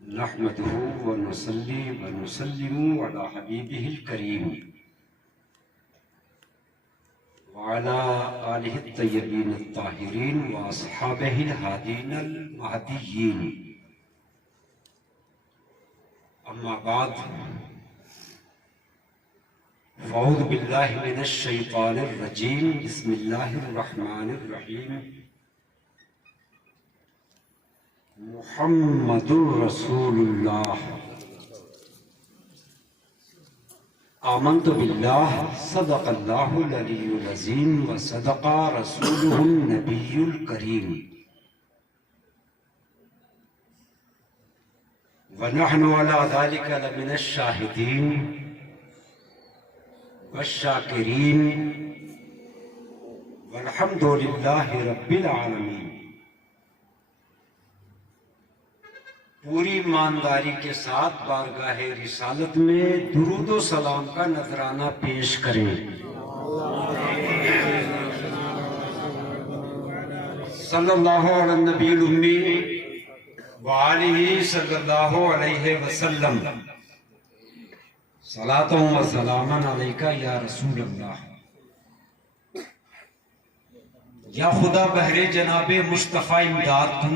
नहमदुहु व नुसल्ली व नुसल्लिमु अला हबीबिहिल करीम व अला आलिहि तय्यबीन अत्ताहिरीन व अस्हाबिहिल हादीनल महदिय्यीन। अम्मा बाद फ़अऊज़ु बिल्लाहि मिनश शैतानिर रजीम। बिस्मिल्लाहिर रहमानिर रहीम। मुहम्मदुर रसूलुल्लाह। आमन्तु बिल्लाह सदक़ल्लाहुल अलीयुल अज़ीम व सदक़ा रसूलुहुन नबियुल करीम व नहनु अला ज़ालिका लमिनश शाहिदीन वश्शाकिरीन वल्हम्दुलिल्लाहि रब्बिल आलमीन। पूरी ईमानदारी के साथ बारगाहे रिसालत में दुरूद व सलाम का नजराना पेश करें। सल्लल्लाहु अला नबील उम्मी व आलिहि सल्लल्लाहु अलैहि वसल्लम। सलातों व सलामन अलैका या रसूल अल्लाह। या खुदा बहरे जनाबे मुस्तफ़ा इमदाद तू,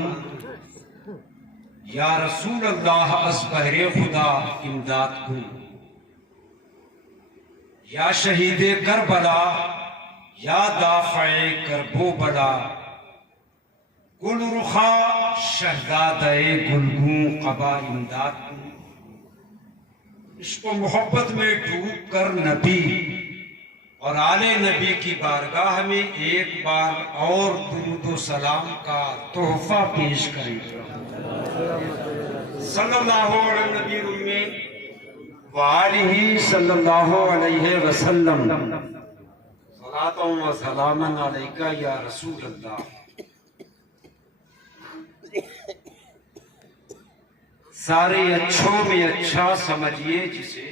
या रसूल अल्लाह अस बहरे खुदा इमदाद तू। या शहीदे करबला, या दाफ़े करबो बला, गुल रुखा शहदादे गुलगू क़बा इमदाद तू। इसको मोहब्बत में डूब कर नबी और आले नबी की बारगाह में एक बार और दुरूद व सलाम का तोहफा पेश करें। सल्लल्लाहु अलैहि नबी उम्मी व आलिहि सल्लल्लाहु अलैहि वसल्लम। सलातों व सलामन अलैका या रसूल अल्लाह। सारे अच्छों में अच्छा समझिए जिसे,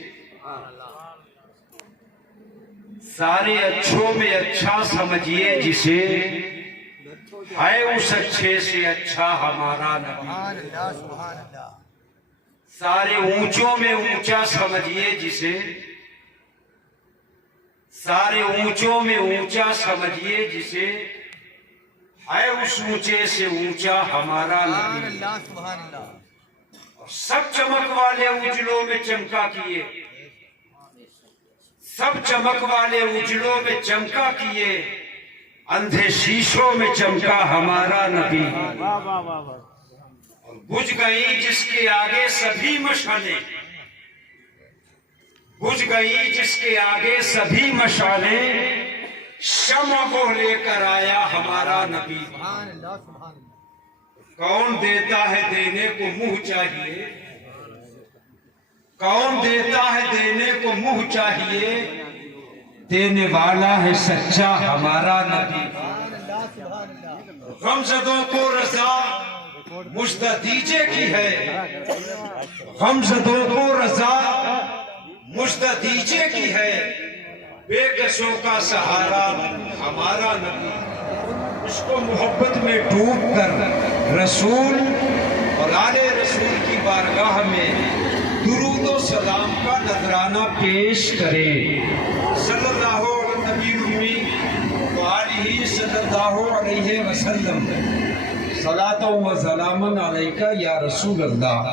सारे अच्छों में अच्छा समझिए जिसे, है उस अच्छे से अच्छा हमारा नबी। सारे ऊंचों में ऊंचा समझिए जिसे, सारे ऊंचों में ऊंचा समझिए जिसे, है उस ऊंचे से ऊंचा हमारा नबी। सब चमक वाले उजलों में चमका किए, सब चमक वाले उजलों में चमका किए, अंधे शीशों में चमका हमारा नबी। और बुझ गई जिसके आगे सभी मशालें, बुझ गई जिसके आगे सभी मशालें, शम्अ को लेकर आया हमारा नबी। कौन देता है देने को मुंह चाहिए, कौन देता है देने को मुंह चाहिए, देने वाला है सच्चा हमारा नबी। गमज़दों को रज़ा मुझदा दीजे की है, गमज़दों को रज़ा मुझदा दीजे की है, बेकसों का सहारा हमारा नबी। इसको मोहब्बत में डूब कर रसूल और आले रसूल की बारगाह में दुरूद व सलाम का नजराना पेश करें। सल्लल्लाहु अलैहि नबी उम्मी व आलिहि सल्लल्लाहु अलैहि वसल्लम। सलातों व सलामन अलैका या रसूल अल्लाह।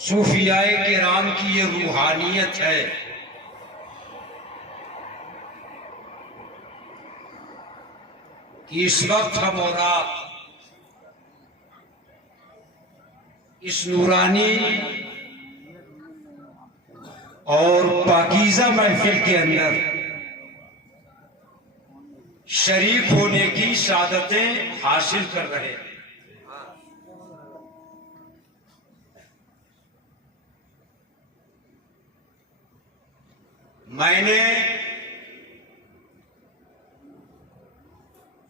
सूफियाए किराम की ये रूहानियत है कि इस वक्त हम और आप इस नूरानी और पाकीज़ा महफिल के अंदर शरीक होने की सादतें हासिल कर रहे हैं। मैंने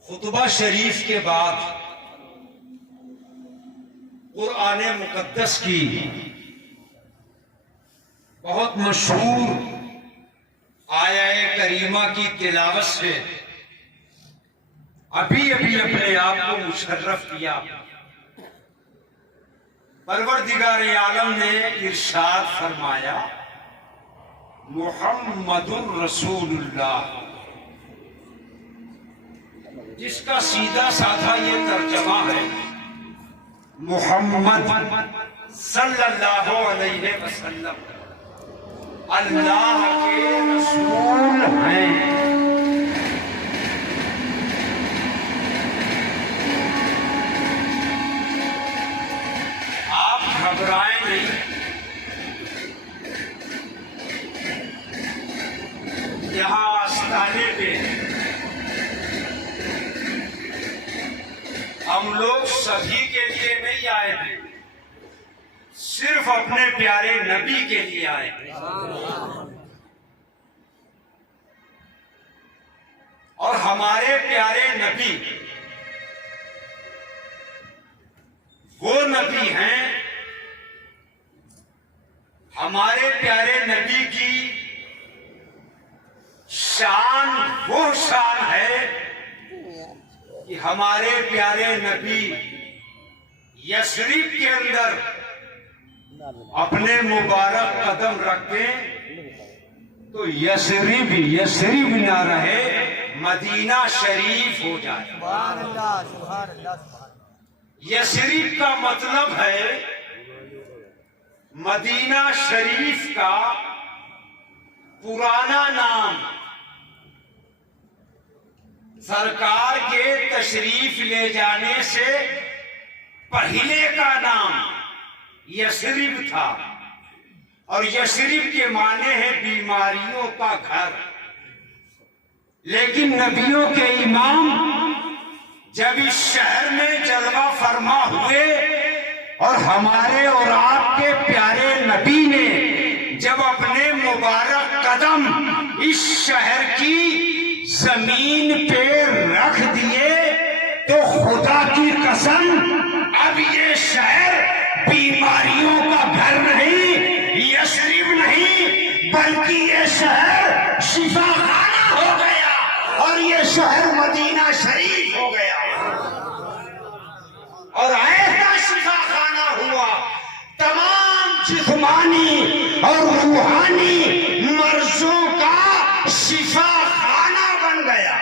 खुतबा शरीफ के बाद कुरान मुकद्दस की बहुत मशहूर आया करीमा की तिलावत से अभी अभी अपने आप को मुशर्रफ किया। परवरदिगार आलम ने इरशाद फरमाया, मुहम्मदुर रसूलुल्लाह, जिसका सीधा साधा ये तर्जमा है, मुहम्मद सल्लल्लाहु अलैहि वसल्लम अल्लाह के रसूल हैं। आप घबराएं नहीं, यहाँ आस्थाने पे हम लोग सभी के लिए नहीं आए हैं, सिर्फ अपने प्यारे नबी के लिए आए हैं। और हमारे प्यारे नबी वो नबी हैं, हमारे प्यारे नबी की शान वो शान है कि हमारे प्यारे नबी यशरिफ के अंदर अपने मुबारक कदम रखें तो यशरिफ ना रहे, मदीना शरीफ हो जाए। यशरिफ का मतलब है मदीना शरीफ का पुराना नाम। सरकार के तशरीफ ले जाने से पहले का नाम यशरिफ था, और यशरिफ के माने हैं बीमारियों का घर। लेकिन नबियों के इमाम जब इस शहर में जलवा फरमा हुए और हमारे और आपके प्यारे नबी ने जब अपने मुबारक कदम इस शहर की जमीन पे रख दिए तो खुदा की कसम अब ये शहर बीमारियों का घर नहीं, यशरिफ नहीं, बल्कि ये शहर शिफाखाना हो गया और ये शहर मदीना शरीफ हो गया। और ऐसा शिफाखाना हुआ, तमाम जिस्मानी और रूहानी मर्जों का शिफाखाना बन गया।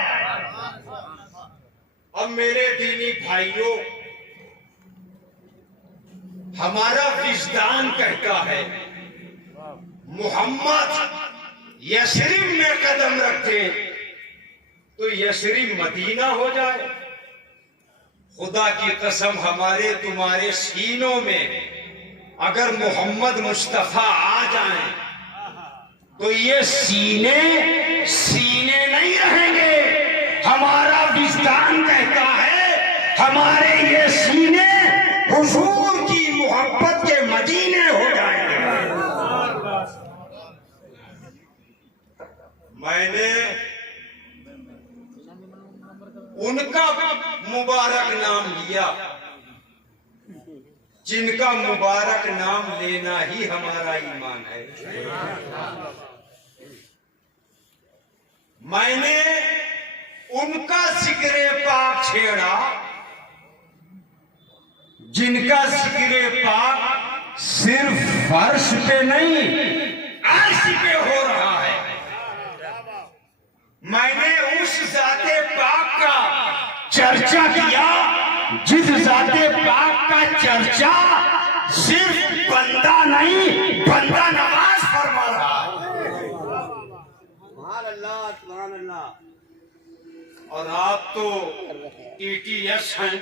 अब मेरे दीनी भाइयों, हमारा विजदान कहता है मोहम्मद यशरिफ में कदम रखे तो यशरिफ मदीना हो जाए। खुदा की कसम, हमारे तुम्हारे सीनों में अगर मोहम्मद मुस्तफा आ जाएं तो ये सीने नहीं रहेंगे। हमारा विजदान कहता है हमारे ये सीने हुजूर की मोहब्बत के मदीने हो जाएंगे। मैंने उनका मुबारक नाम लिया जिनका मुबारक नाम लेना ही हमारा ईमान है। मैंने उनका जिक्र पाक छेड़ा जिनका जिक्र पाक सिर्फ फर्श पे नहीं, अर्श पे हो रहा है। मैंने उस जाते पाक का चर्चा किया जिस जाते पाक का चर्चा सिर्फ बंदा नहीं, बंदा नमाज फरमा रहा है। सुभान अल्लाह। और आप तो टीटीएस हैं,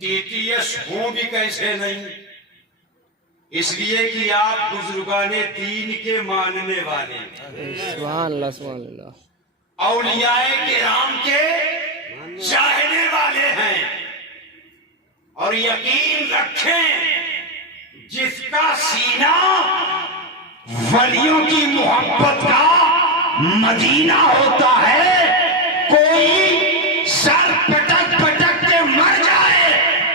टीटीएस हो भी कैसे नहीं, इसलिए कि आप बुजुर्गाने दीन के मानने वाले, सुभान अल्लाह, सुभान अल्लाह, औलियाए किराम के चाहने वाले हैं। और यकीन रखें, जिसका सीना वलियों की मोहब्बत का मदीना होता है, कोई सर पटक पटक के मर जाए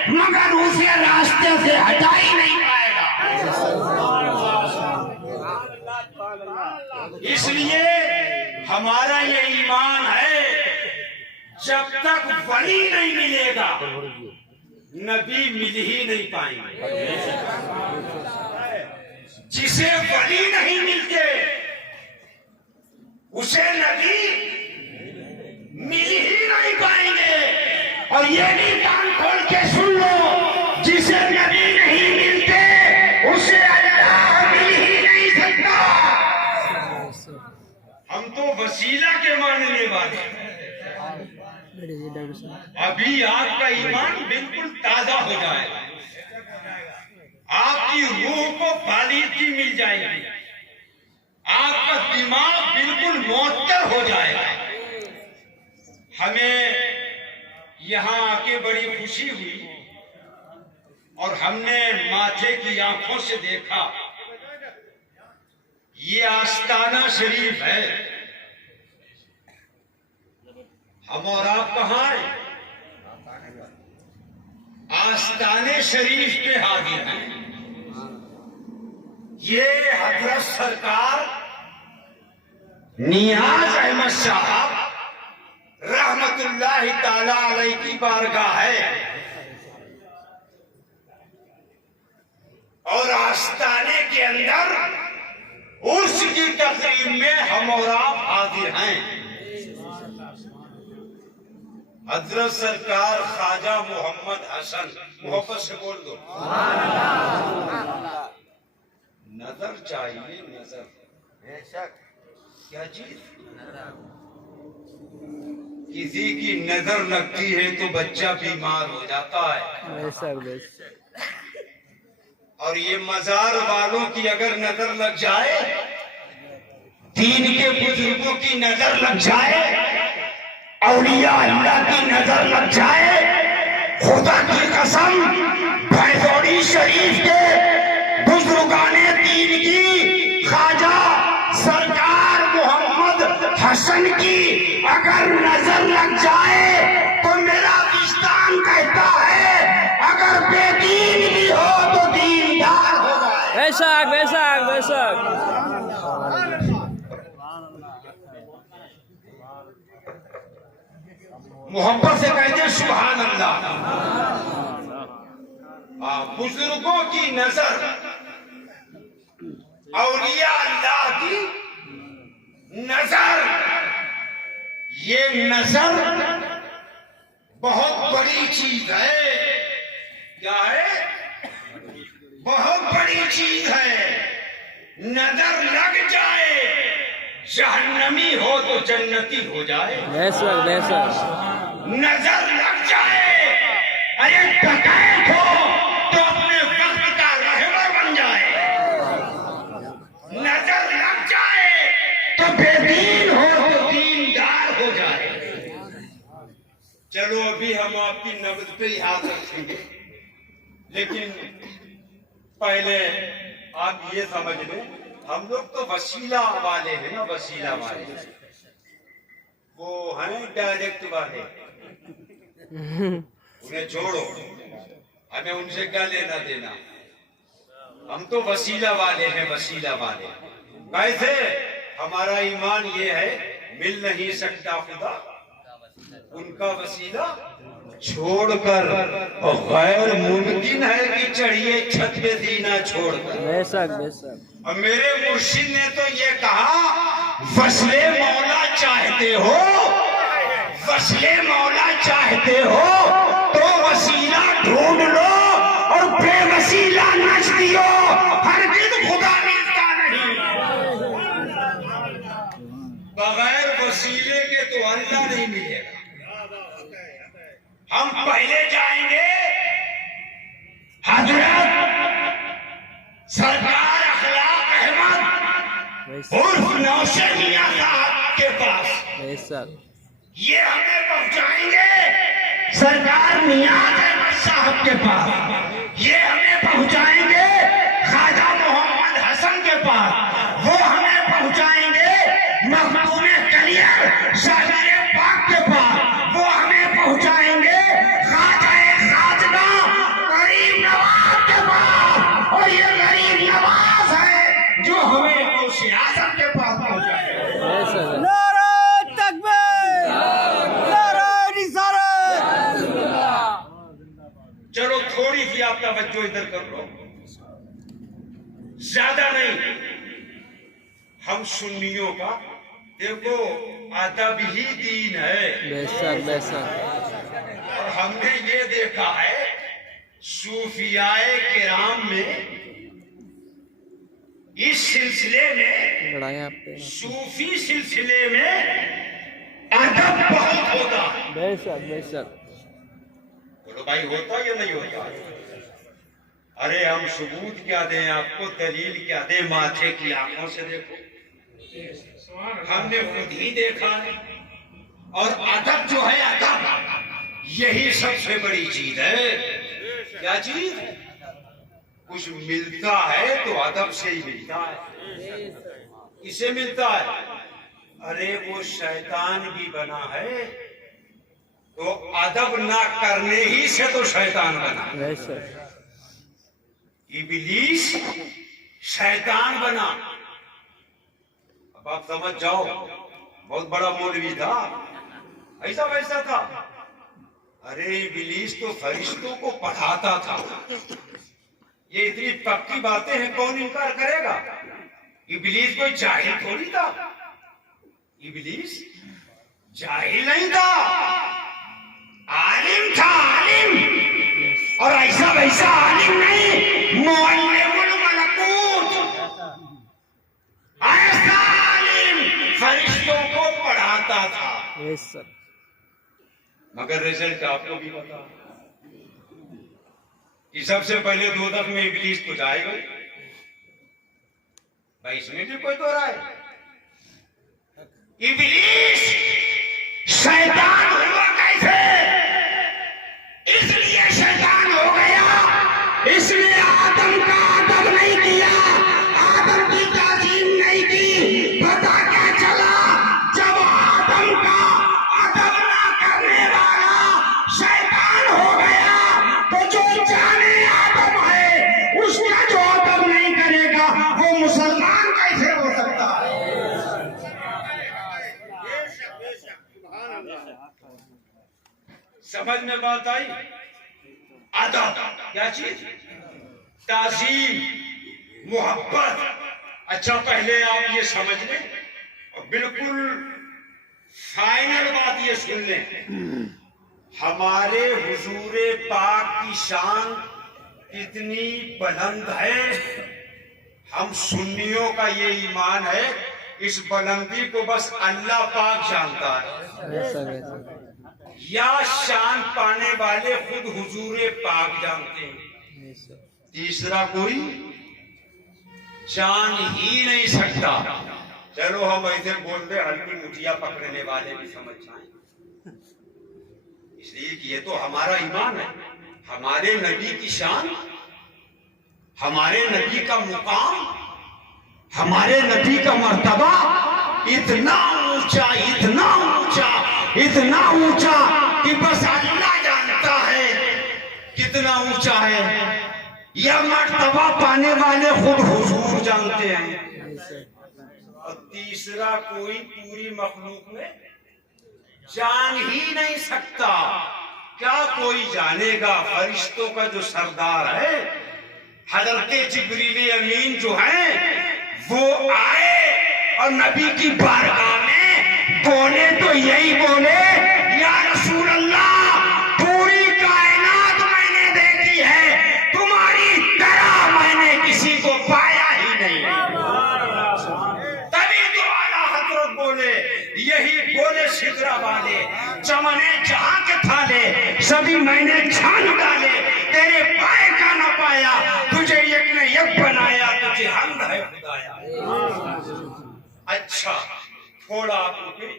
मगर उसे रास्ते से हटा ही नहीं पाएगा। इसलिए हमारे हमारा ये ईमान है, जब तक वली नहीं मिलेगा नबी मिल ही नहीं पाएंगे। जिसे वली नहीं मिलते उसे नबी मिल ही नहीं पाएंगे। और ये भी कान खोल के सुन लो, जिसे नबी नहीं मिलते उसे अल्लाह मिल ही नहीं सकता। हम तो वसीला के मानने वाले हैं। अभी आपका ईमान बिल्कुल ताजा हो जाएगा, आपकी रूह को बालिगी मिल जाएगी, आपका दिमाग बिल्कुल मुअत्तर हो जाएगा। हमें यहाँ आके बड़ी खुशी हुई और हमने माथे की आंखों से देखा, ये आस्ताना शरीफ है। हम और आप कहाँ हैं? आस्ताने शरीफ पे हाजिर हैं। ये हजरत सरकार नियाज अहमद साहब रहमतुल्लाहि ताला अलैहि की बारगाह है और आस्ताने के अंदर उर्स की तकरीब में हम और आप हाजिर हैं। हजरत सरकार ख्वाजा मोहम्मद हसन, मोहब्बत से बोल दो। नजर चाहिए, नजर। बेशक, क्या चीज? किसी की नजर लगती है तो बच्चा बीमार हो जाता है। बेशक बेशक। और ये मजार वालों की अगर नजर लग जाए, दीन के बुजुर्गों की नजर लग जाए, औलिया अल्लाह की नजर लग जाए, खुदा की कसम भैंसोड़ी शरीफ के बुजुर्गाने दीन की ख्वाजा सरकार मोहम्मद हसन की अगर नजर लग जाए तो मेरा विस्तान कहता है, अगर बेदीन भी हो तो दीनदार हो जाए। बेशक बेशक बेशक। मोहब्बत से कहते हैं सुभान अल्लाह। बुजुर्गों की नजर, औलिया अल्लाह की नजर, ये नजर बहुत बड़ी चीज है। क्या है? बहुत बड़ी चीज है। नजर लग जाए, जहन्नमी हो तो जन्नती हो जाए। बेशक बेशक। नजर लग जाए, अरे डकैत हो तो अपने वक्त का रहबर बन जाए। नजर लग जाए तो बेदीन हो तो दीनदार हो जाए। चलो अभी हम आपकी नब्ज पे ही हाथ रखेंगे, लेकिन पहले आप ये समझ लें, हम लोग तो वसीला वाले हैं ना, वसीला वाले। वो हैं डायरेक्ट वाले, उन्हें छोड़ो, हमें उनसे क्या लेना देना। हम तो वसीला वाले हैं, वसीला वाले। कैसे? हमारा ईमान ये है, मिल नहीं सकता खुदा उनका वसीला छोड़कर, और गैर मुमकिन है कि चढ़िए छत पे दीना छोड़कर। बेशक बेशक। और मेरे मुर्शिद ने तो ये कहा, वसले मौला चाहते हो, वसले मौला चाहते हो तो वसीला ढूंढ लो और बेवसीला नच दियो, हरगिज़ खुदा मिलता नहीं। बगैर वसीले के तो अल्लाह नहीं मिलेगा। हम पहले जाएंगे हजरत सरकार अखलाक अहमद उर्फ नौशे मियां साहब के पास। बेशक। ये हमें पहुंचाएंगे सरकार नियाज अहमद साहब के पास। ये हमें पहुंचाएंगे ख्वाजा मोहम्मद हसन के पास। वो हमें पहुंचाएंगे मखदूम कलियर शागिर पाक के पास। वो हमें पहुंचाएंगे ख्वाजा खाजगा गरीब नवाज के पास। और ये गरीब नवाज है जो हमें गौसे आज़म के पास पहुंचाएगा। बेशक। नारा तवज्जो इधर कर लो, ज्यादा नहीं। हम सुन्नियों का देखो अदब ही दीन है। बेशक बेशक और हमने ये देखा है सूफियाए किराम में, इस सिलसिले में, बढ़ाएं आप पे। सूफी सिलसिले में अदब बहुत होता है। बेशक बेशक बोलो भाई, होता या नहीं होता? अरे हम सबूत क्या दें आपको, दलील क्या दें? माथे की आंखों से देखो, हमने खुद ही देखा है। और अदब जो है, अदब यही सबसे बड़ी चीज है। क्या चीज? कुछ मिलता है तो अदब से ही मिलता है। किसे मिलता है? अरे वो शैतान भी बना है तो अदब ना करने ही से तो शैतान बना। बेशक इब्लीस शैतान बना। अब आप समझ जाओ, बहुत बड़ा मौलवी था, ऐसा वैसा था। अरे इब्लीस तो फरिश्तों को पढ़ाता था। ये इतनी पक्की बातें हैं, कौन इनकार करेगा? इब्लीस कोई जाहिल थोड़ी था। इब्लीस जाहिल नहीं था, आलिम था, आलिम। और ऐसा वैसा आलिम नहीं, मुअल्लिमुल मलकूत, ऐसा आलिम फरिश्तों को पढ़ाता था। बेशक मगर रिजल्ट आपको भी पता कि सबसे पहले दोज़ख में इब्लीस तो जाएगा भाई, इसमें भी कोई तो राय? इब्लीस शैतान हुआ कैसे? इसलिए शैतान हो गया, इसलिए आदम का अदब नहीं किया, आदम की ताज़ीम नहीं की। पता क्या चला? जब आदम का अदब ना करने वाला शैतान हो गया, तो जो जाने आदम है उसका जो अदब नहीं करेगा वो मुसलमान कैसे हो सकता है? समझ में बात आई? अदब क्या चीज? ताज़ीम, मोहब्बत। अच्छा पहले आप ये समझ लें और बिल्कुल फाइनल बात ये सुन लें, हमारे हुजूरे पाक की शान कितनी बुलंद है। हम सुन्नियों का ये ईमान है, इस बुलंदी को बस अल्लाह पाक जानता है, बेशक बेशक या शान पाने वाले खुद हुजूरे पाक जानते हैं। बेशक तीसरा कोई जान ही नहीं सकता। चलो हम ऐसे बोल दे, हल्की मुठिया पकड़ने वाले भी समझ जाएं, इसलिए कि ये तो हमारा ईमान है। हमारे नबी की शान, हमारे नबी का मुकाम, हमारे नबी का मर्तबा इतना ऊंचा, इतना ऊंचा, इतना ऊंचा कि बस अल्लाह जानता है कितना ऊंचा है। यह मर्तबा पाने वाले खुद हुजूर जानते हैं। और तीसरा कोई पूरी मखलूक में जान ही नहीं सकता। क्या कोई जानेगा? फरिश्तों का जो सरदार है हजरत जिब्रील अमीन जो है, वो आए और नबी की बारगाह में बोले तो यही बोले, या रसूल अल्लाह, पूरी कायनात मैंने देखी है, तुम्हारी तरह मैंने किसी को पाया ही नहीं। तभी तो आला हजरत बोले, यही बोले सिदरा वाले, चमने जहां के थाले सभी मैंने छान डाले, तेरे पाए का न पाया, तुझे एक ने एक बनाया, तुझे हमद है खुदाया। अच्छा थोड़ा आप रुके,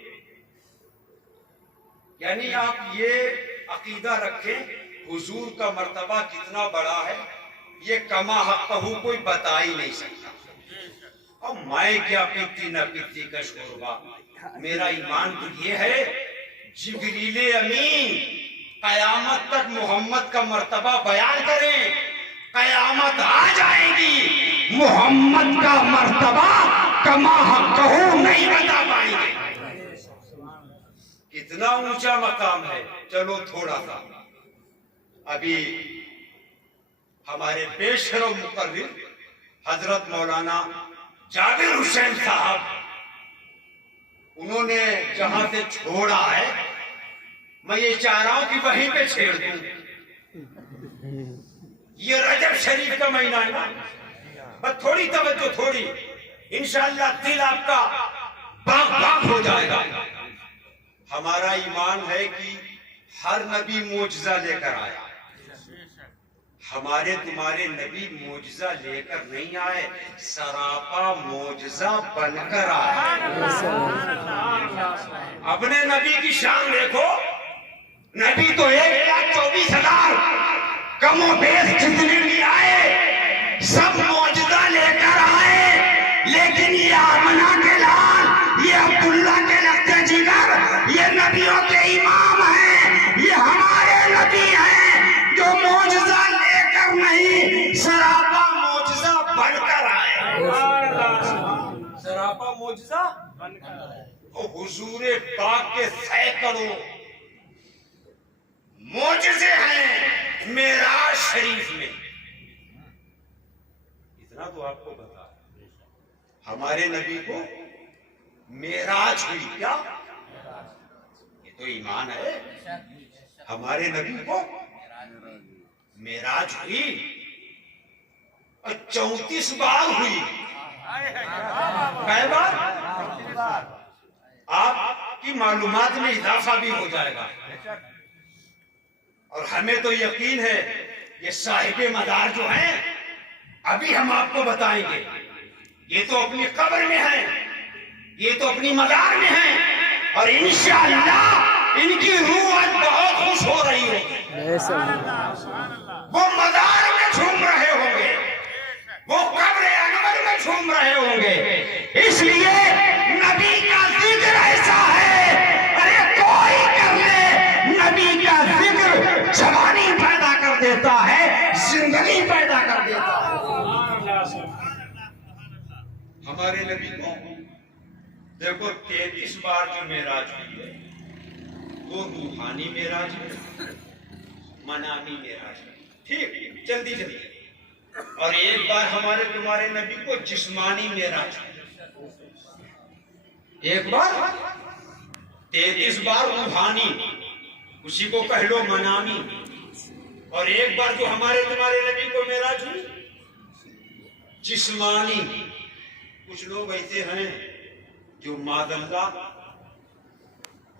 यानी आप ये अकीदा रखें हुजूर का मर्तबा कितना बड़ा है, ये कमा हक़हू कोई बता ही नहीं सकता। अब मैं क्या पीती न पीती का शोरबा, मेरा ईमान तो ये है जिब्रील अमीन कयामत तक मोहम्मद का मर्तबा बयान करें, कयामत आ जाएगी, मोहम्मद का मर्तबा कमा हक़हू नहीं बता पाएंगे। कितना ऊंचा मकाम है। चलो थोड़ा सा अभी हमारे बेशरम मुकर्रिर हजरत मौलाना जाबिर हुसैन साहब, उन्होंने जहां से छोड़ा है, मैं ये चाह रहा हूं कि वहीं पे छेड़ दूं। ये रजब शरीफ का महीना है ना, बस थोड़ी तवज्जो, थोड़ी, इंशाअल्लाह दिल आपका बाग बाग हो जाएगा। हमारा ईमान है कि हर नबी मोजजा लेकर आया, हमारे तुम्हारे नबी मोजजा लेकर नहीं आए, सरापा मोजजा बनकर आए। अपने नबी की शान देखो, नबी तो 1,24,000 कमो बेश जितने भी आए सब मोजजा लेकर आए, लेकिन ये आमना के लाल, ये अब्दुल्ला के लगते जिगर, ये नबियों के इमाम हैं, ये हमारे नबी हैं जो मोजजा लेकर नहीं, सरापा मोजजा बनकर आए। सरापा मोजजा बनकर। हुजूरे पाक के सैकड़ों मोजज़े हैं मेराज शरीफ में। इतना तो आपको बता, हमारे नबी को मेराज हुई, क्या ये तो ईमान है। हमारे नबी को मेराज हुई और 34 बार हुई। कै बार? आपकी मालूमात में इजाफा भी हो जाएगा। और हमें तो यकीन है ये साहिबे मदार जो हैं, अभी हम आपको बताएंगे, ये तो अपनी कब्र में हैं, ये तो अपनी मदार में हैं, और इंशाअल्लाह इनकी रूह आज बहुत खुश हो रही होगी। वो मदार में झूम रहे होंगे, वो कब्र अनवर में झूम रहे होंगे। इसलिए नबी का जिक्र ऐसा है, अरे कोई कर ले, नबी का जिक्र जवानी पैदा कर देता है, जिंदगी पैदा कर देता है। हमारे नबी को देखो 33 बार जो मेराज हुई है, वो रूहानी मेराज है, मनामी मेराज है, ठीक, जल्दी जल्दी। और एक बार हमारे तुम्हारे नबी को जिस्मानी मेराज है, एक बार 33 बार रूहानी, उसी को कह लो मनामी। और एक बार जो हमारे तुम्हारे नबी को मेराज हुई जिस्मानी। कुछ लोग ऐसे हैं जो मादल्ला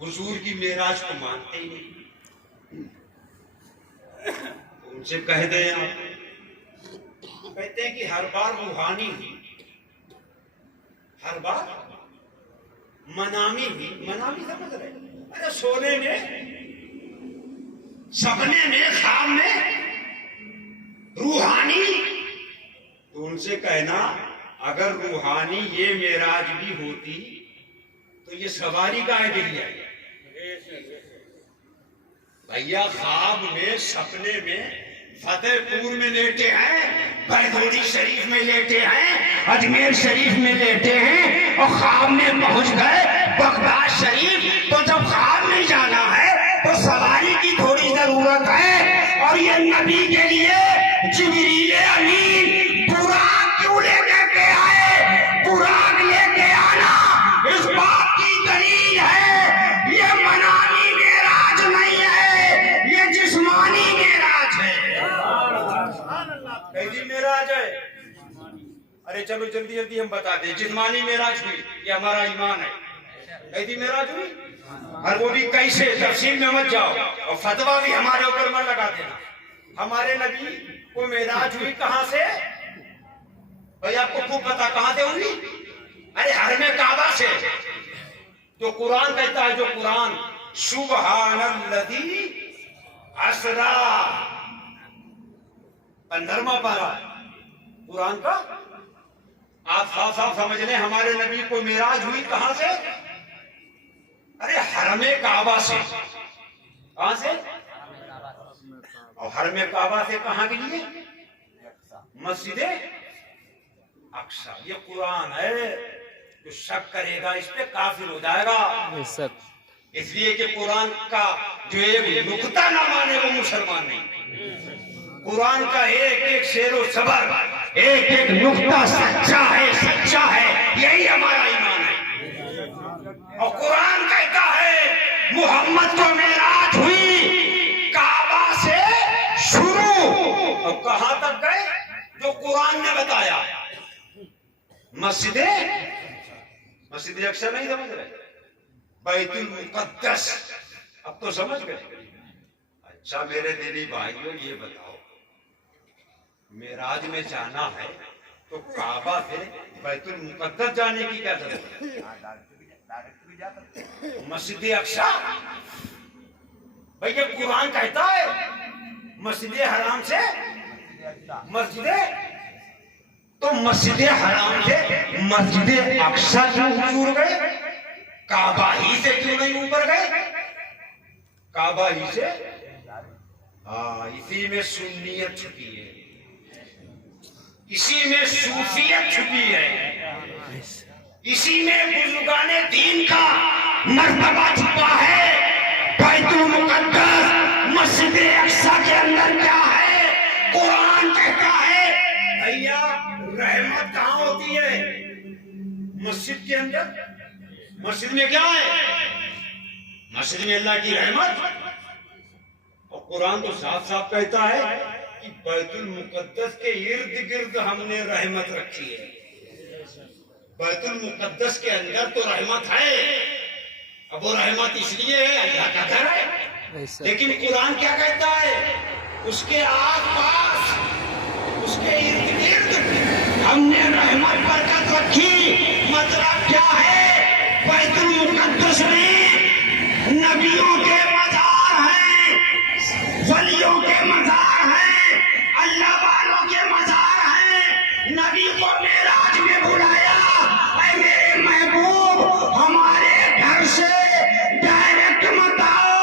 हुजूर की मेराज को मानते ही नहीं, तो उनसे कह दे आप, कहते हैं कि हर बार रूहानी, हर बार मनामी भी। मनामी समझ रहे? अरे सोने में, सपने में, ख्वाब में रूहानी। तो उनसे कहना, अगर रूहानी ये मेराज भी होती तो ये सवारी का है दिल है भैया। ख्वाब में, सपने में फतेहपुर में लेटे हैं, बरदौली शरीफ में लेटे हैं, अजमेर शरीफ में लेटे हैं, और ख्वाब में पहुंच गए बगदाद शरीफ। तो जब ख्वाब में जाना है तो सवारी की थोड़ी जरूरत है। और ये नबी के लिए जिब्रील अमीन बुराक क्यों लेकर के आए? बुराक लेके आना इस बात की दलील है, ये मनामी मेराज नहीं है, ये जिस्मानी मेराज है। कैसी मेराज है? अरे चलो जल्दी जल्दी हम बता दें। जिस्मानी मेराज हुई, ये हमारा ईमान है। कैसी मेराज हुई, और वो भी कैसे, तफसील में मत जाओ, और फतवा भी हमारे ऊपर मत लगा देना। हमारे नबी को मेराज हुई कहां से? भाई आपको खूब पता कहां से हुई? अरे हरमे काबा से। जो कुरान कहता है, जो कुरान सुबहानल्लज़ी असरा, 15वां पारा कुरान का। आप साफ साफ समझ लें, हमारे नबी को मेराज हुई कहां से? अरे हरमे काबा से। कहां से? और हरमे काबा से कहां के लिए? मस्जिद अक्सा। ये कुरान है, जो शक करेगा इस पे काफिर हो जाएगा। इसलिए कि कुरान का जो एक नुक्ता ना माने वो मुसलमान नहीं। कुरान का एक एक शेरो सबर, एक एक नुक्ता सच्चा है, यही हमारा ईमान है। और कुरान कहता है मोहम्मद को मेराज हुई काबा से शुरू, और कहां तक गए जो कुरान ने बताया। मस्जिद अक्सा नहीं समझ रहे, बैतुल मुकद्दस, अब तो समझ गए। अच्छा मेरे दिली भाइयों, ये बताओ मेराज में जाना है तो काबा से बैतुल मुकद्दस जाने की क्या जरूरत है? मस्जिद अक्सा भैया कुरान कहता है मस्जिद हराम से तो मस्जिद हराम से मस्जिद अक्सा क्यों दूर गए? काबा ही से क्यों नहीं ऊपर गए? काबा ही से, हाँ, इसी में सुन्नियत छुपी है, इसी में सूफियत छुपी है, इसी में बुजुर्गाने दीन का मर्तबा छुपा है। बैतुल मुकद्दस मस्जिद अक्सा के अंदर क्या है? कुरान कहता है भैया रहमत कहां होती है? मस्जिद के अंदर। मस्जिद में क्या है? मस्जिद में अल्लाह की रहमत। और कुरान तो साफ साफ कहता है कि बैतुल मुकद्दस के इर्द गिर्द हमने रहमत रखी है। बैतुल मुकद्दस के अंदर तो रहमत है, अब वो रहमत इसलिए है अल्लाह का घर है, लेकिन कुरान क्या कहता है? उसके आस पास, उसके इर्द गिर्द हमने रहमत बरकत रखी। मतलब क्या है? बैतुल मुकद्दस में नबियों के मजार हैं, वलियों के मजार हैं, अल्लाह वालों के मजार हैं। नबी को मेराज में बुलाया, ऐ मेरे महबूब हमारे घर से डायरेक्ट मत आओ,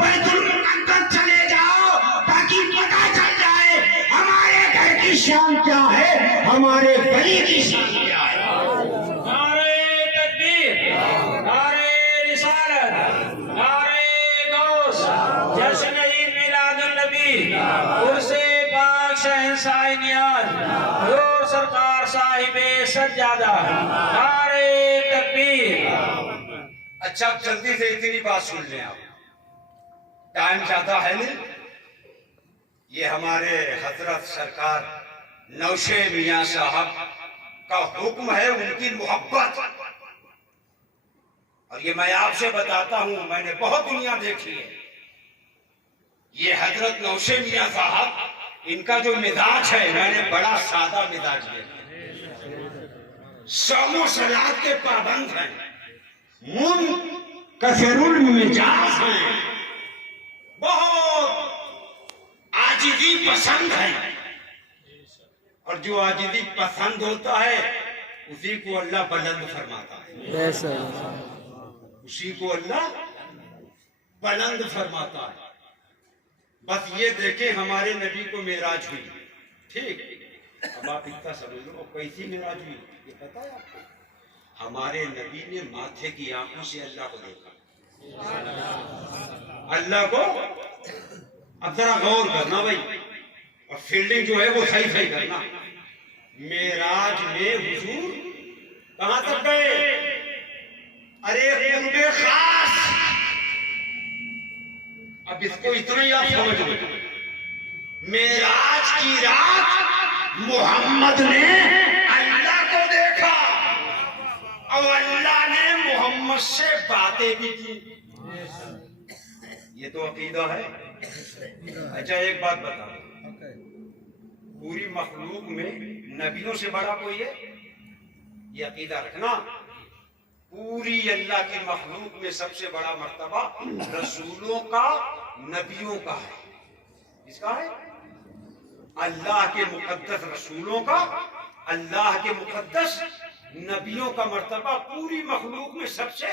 बैतुल मुकद्दस चले जाओ, ताकि पता चल जाए हमारे घर की शान क्या है, हमारे वली की शान क्या है। नारे तकबीर, नारे रिसालत, नारे गौस, जश्न ईद मिलादुन नबी, उर्से पाक शहंशाह नियाज, हुजूर सरकार साहिबे सज्जादा, नारे तकबीर। अच्छा जल्दी से इतनी बात सुन लें आप, टाइम ज्यादा है नहीं। ये हमारे हजरत सरकार नौशे मियां साहब का हुक्म है, उनकी मोहब्बत। और ये मैं आपसे बताता हूं, मैंने बहुत दुनिया देखी है। ये हजरत नौशे मियां साहब, इनका जो मिजाज है, मैंने बड़ा सादा मिजाज देखा। सोमो सलाद के पाबंद हैं, मुनकसिरुल मिजाज हैं, बहुत आजिज़ी पसंद है। और जो आजिज़ी पसंद होता है उसी को अल्लाह बुलंद फरमाता है, उसी को अल्लाह बुलंद फरमाता है। बस ये देखे हमारे नबी को मेराज हुई, ठीक। अब आप इतना समझ लो कैसी मेराज हुई, ये पता है आपको? हमारे नबी ने माथे की आंखों से अल्लाह को देखा, अल्लाह को। अब जरा गौर करना भाई, और फील्डिंग जो है वो सही सही करना। मेराज में हुजूर कहां तक गए? अरे कुर्बे खास। अब इसको इतना ही आप समझ लो, मेराज की रात मोहम्मद ने अल्लाह को देखा और अल्लाह ने मोहम्मद से बातें भी की। ये तो अकीदा है। अच्छा एक बात बता, पूरी मखलूक में नबियों से बड़ा कोई है? ये अकीदा रखना। पूरी अल्लाह की मखलूक में सबसे बड़ा मर्तबा रसूलों का, नबियों का है। किसका है? अल्लाह के मुकद्दस रसूलों का, अल्लाह के मुकद्दस नबियों का मर्तबा पूरी मखलूक में सबसे।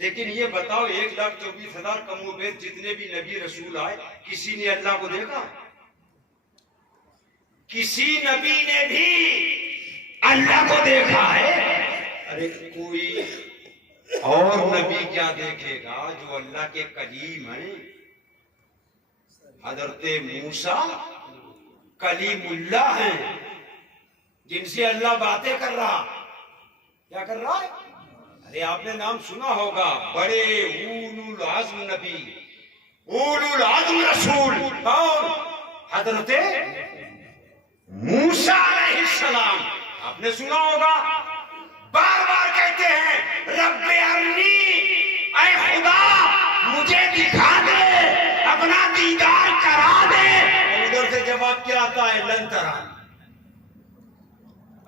लेकिन ये बताओ 1,24,000 कमोबेश जितने भी नबी रसूल आए, किसी ने अल्लाह को देखा? किसी नबी ने भी अल्लाह को देखा है? अरे कोई और नबी क्या देखेगा जो अल्लाह के कलीम है? हजरत मूसा कलीमुल्ला हैं, जिनसे अल्लाह बातें कर रहा। क्या कर रहा है? अरे आपने नाम सुना होगा, बड़े उलुल आज़्म नबी, उलुल आज़्म रसूल। कौन? हजरते मूसा अलैहिस्सलाम। आपने सुना होगा, बार बार कहते हैं रब्बे अरनी, ऐ खुदा मुझे दिखा दे, अपना दीदार करा दे। उधर से जवाब क्या आता है? लन तरानी।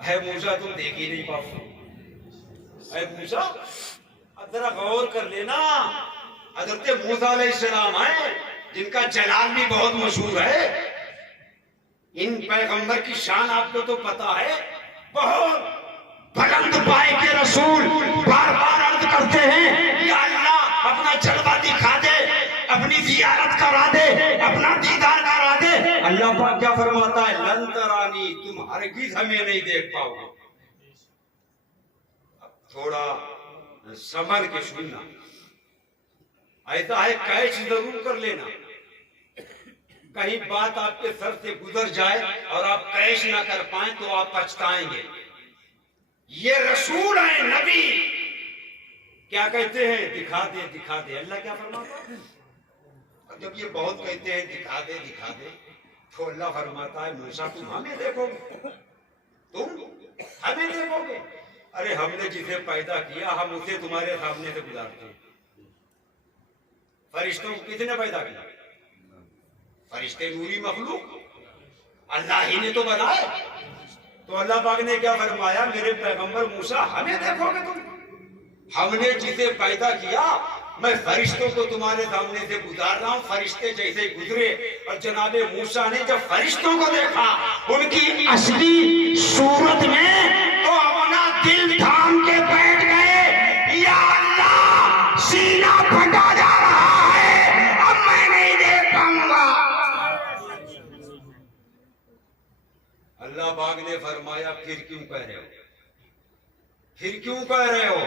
है मूसा तुम देख ही नहीं पाओगे। है मूसा जरा गौर कर लेना, हजरत मूसा अलैहिस्सलाम है जिनका जलाल भी बहुत मशहूर है। इन पैगंबर की शान आपको तो पता है, बहुत बुलंद पाए के रसूल बार बार अर्ज करते हैं, या अल्लाह अपना जलवा दिखा दे, अपनी जियारत करा दे, अपना दीदार करा दे। अल्लाह पाक क्या फरमाता है? लन तरानी, तुम हरगिज़ हमें नहीं देख पाओगे। अब थोड़ा संभल के सुनना, ऐसा है कैच जरूर कर लेना, कहीं बात आपके सर से गुजर जाए और आप कैच ना कर पाए तो आप पछताएंगे। ये रसूल है, नबी। क्या कहते हैं? दिखा दे दिखा दे। अल्लाह क्या फरमाता है? जब ये बहुत कहते हैं दिखा दे तो अल्लाह फरमाता है मूसा तुम हमें देखोगे, तुम हमें देखोगे। अरे हमने जिसे पैदा किया हम उसे तुम्हारे सामने से गुजारते हैं। फरिश्तों को किसने पैदा किया? फरिश्ते नूरी मखलूक अल्लाह ही ने तो बनाए। तो अल्लाह पाक ने क्या फरमाया? मेरे पैगंबर मूसा हमें देखोगे तुम। हमने जिसे पैदा किया, मैं फरिश्तों को तुम्हारे सामने से गुजार रहा हूं। फरिश्ते जैसे गुजरे और जनाबे मूसा ने जब फरिश्तों को देखा उनकी असली सूरत में, तो अपना दिल थाम के बैठ गए, या अल्लाह सीना फटा जा रहा है, अब मैं नहीं देख पाऊंगा। अल्लाह पाक ने फरमाया फिर क्यों कह रहे हो? फिर क्यों कह रहे हो?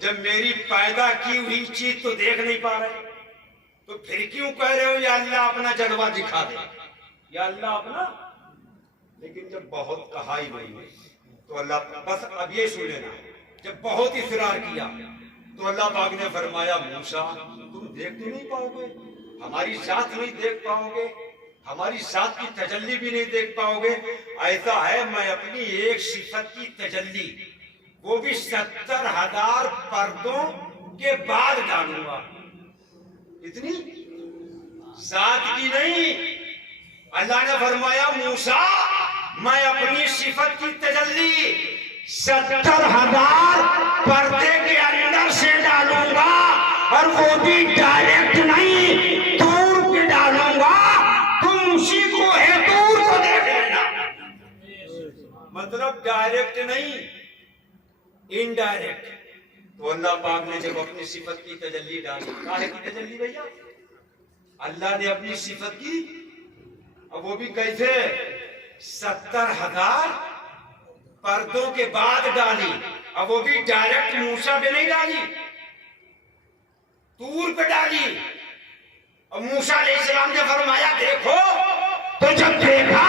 जब मेरी पैदा की हुई चीज तो देख नहीं पा रहे, तो फिर क्यों कह रहे हो या अल्लाह अपना जलवा दिखा दे, या अल्लाह अपना? लेकिन जब बहुत कहा ही नहीं तो अल्लाह, बस अब ये सुन लेना, जब बहुत इकरार किया तो अल्लाह पाक ने फरमाया मूसा तुम देख तो नहीं पाओगे, हमारी साथ नहीं देख पाओगे, हमारी साथ की तजल्ली भी नहीं देख पाओगे। ऐसा है मैं अपनी एक सिफत की तजल्ली, वो भी 70,000 पर्दों के बाद डालूंगा। इतनी साथ की नहीं। अल्लाह ने फरमाया मूसा मैं अपनी सिफत की तजल्ली 70,000 पर्दे के अंदर से डालूंगा, और वो भी डायरेक्ट नहीं, दूर के डालूंगा। तुम उसी को है दूर को देख लेना। मतलब डायरेक्ट नहीं, इनडायरेक्ट। तो अल्लाह पाक ने जब अपनी सिफत की तजल्ली डाली, काहे की तजल्ली भैया? अल्लाह ने अपनी सिफत की, अब वो भी कैसे? 70,000 पर्दों के बाद डाली, अब वो भी डायरेक्ट मूसा पे नहीं डाली, तूर पे डाली। और मूसा अलैहिस्सलाम ने फरमाया देखो, तो जब देखा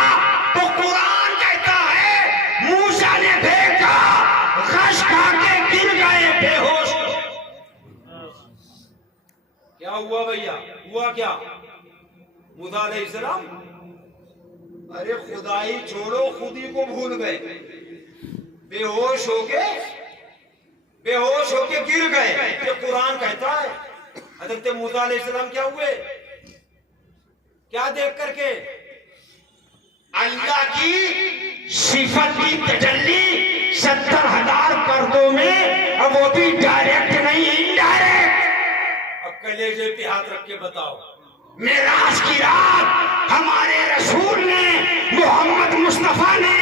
तो कुरान कहता है मूसा ने देखा, खश खा के गिर गए बेहोश। क्या हुआ भैया? हुआ क्या? मूसा अलैहिस्सलाम अरे खुदाई छोड़ो, खुद ही को भूल गए, बेहोश होके गिर गए। ये कुरान कहता है। हजरत मूसा अलैहिस्सलाम क्या हुए? क्या देख करके? अल्लाह की सिफत की तजल्ली 70,000 पर्दों में, अब वो भी डायरेक्ट नहीं, इनडायरेक्ट। अब कलेजे पे हाथ रख के बताओ, मेराज की रात हमारे रसूल ने, मोहम्मद मुस्तफा ने,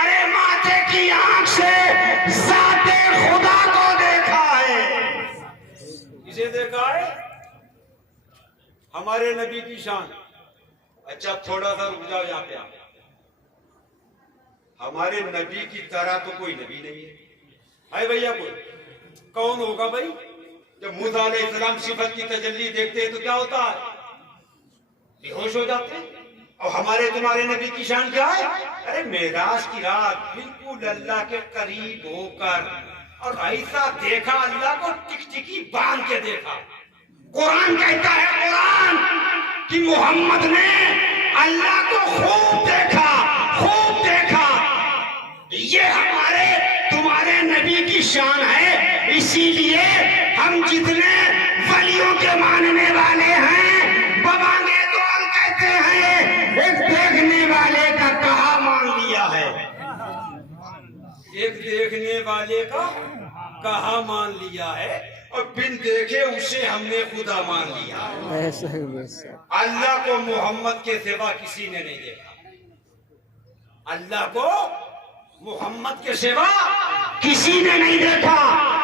अरे माथे की आंख से ज़ाते खुदा को देखा है। किसे देखा है? हमारे नबी की शान। अच्छा थोड़ा सा रुक जाओ यहाँ पे आप। हमारे नबी की तरह तो कोई नबी नहीं है भैया? कोई कौन होगा भाई? जब मूसा अलैहिस्सलाम सिफत की तजल्ली देखते हैं तो क्या होता है? बेहोश हो जाते हैं। और हमारे तुम्हारे नबी की शान क्या है? अरे मेराज की रात बिल्कुल अल्लाह के करीब होकर और ऐसा देखा, अल्लाह को टिकटिकी बांध के देखा। कुरान कहता है, कुरान कि मोहम्मद ने अल्लाह को खूब देखा, खूब देखा। ये हमारे तुम्हारे नबी की शान है। इसीलिए हम जितने वलियों के मानने वाले हैं, बबांगे दौर कहते हैं, एक देखने वाले का कहा मान लिया है। एक देखने वाले का कहा मान लिया है और बिन देखे उसे हमने खुदा मान लिया। अल्लाह को मोहम्मद के सिवा किसी ने नहीं देखा। अल्लाह को मोहम्मद के सिवा किसी ने नहीं देखा।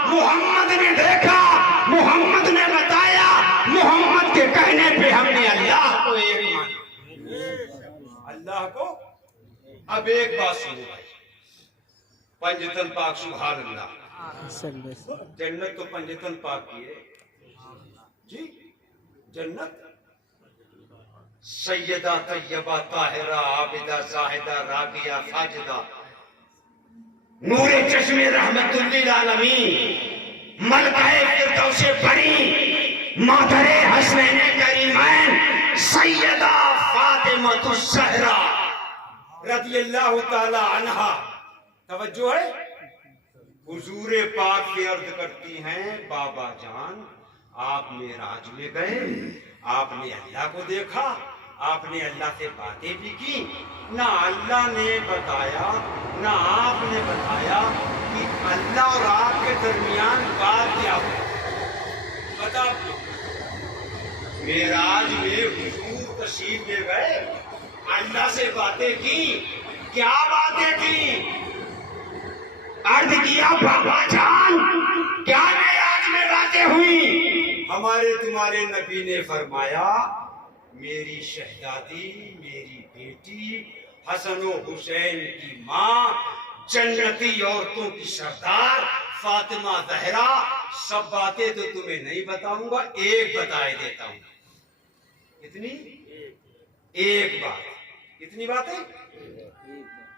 मोहम्मद ने देखा, मोहम्मद ने बताया, मोहम्मद के कहने पे हमने अल्लाह को एक माना। अल्लाह को। अब एक बात सुनो भाई, पंजतन पाक सुभान अल्लाह। जन्नत तो पंजतन पाक की है जी। जन्नत सैयदा तैयबा ताहिरा आबिदा जाहिदा राबिया साजिदा नूरे चश्मे रहमतुल लिल आलमीन मलकाए फिरदौसे बनी मादरे हसनैन करीमैन सैयदा फातिमातुज़ ज़हरा रदियल्लाहु ताला अन्हा। तवज्जो है, हुजूरे पाक के अर्ज करती हैं, बाबा जान आप मेराज में गए, आपने अल्लाह को देखा, आपने अल्लाह से बातें भी की। ना अल्लाह ने बताया ना आपने बताया कि अल्लाह और आपके दरमियान बात क्या हो। बताओ, मेराज में हुजूर तशरीफ ले गए, अल्लाह से बातें की। क्या बातें की? अर्ज किया, बाबा जान क्या मेराज में बातें हुई? हमारे तुम्हारे नबी ने फरमाया, मेरी शहजादी, मेरी बेटी, हसन और हुसैन की माँ, जन्नती औरतों की सरदार फातिमा ज़हरा, सब बातें तो तुम्हें नहीं बताऊंगा, एक बताए देता हूं। कितनी? एक बात। कितनी बातें?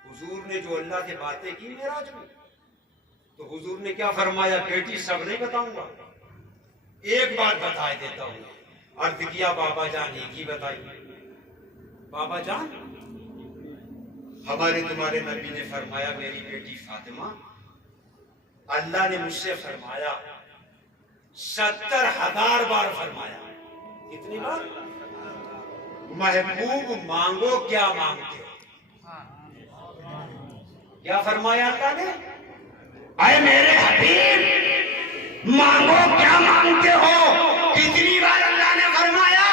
हुजूर ने जो अल्लाह से बातें की मेराज में, तो हुजूर ने क्या फरमाया, बेटी सब नहीं बताऊंगा, एक बात बताए देता हूं। अर्ज किया, बाबा जान एक ही बताइए। बाबा जान, हमारे तुम्हारे नबी ने फरमाया, मेरी बेटी फातिमा, अल्लाह ने मुझसे फरमाया 70,000 बार फरमाया। कितनी बार? महबूब मांगो क्या मांगते हो। क्या फरमाया अल्लाह ने? अरे मेरे हबीब मांगो क्या मांगते हो। कितनी बार अल्लाह ने फरमाया?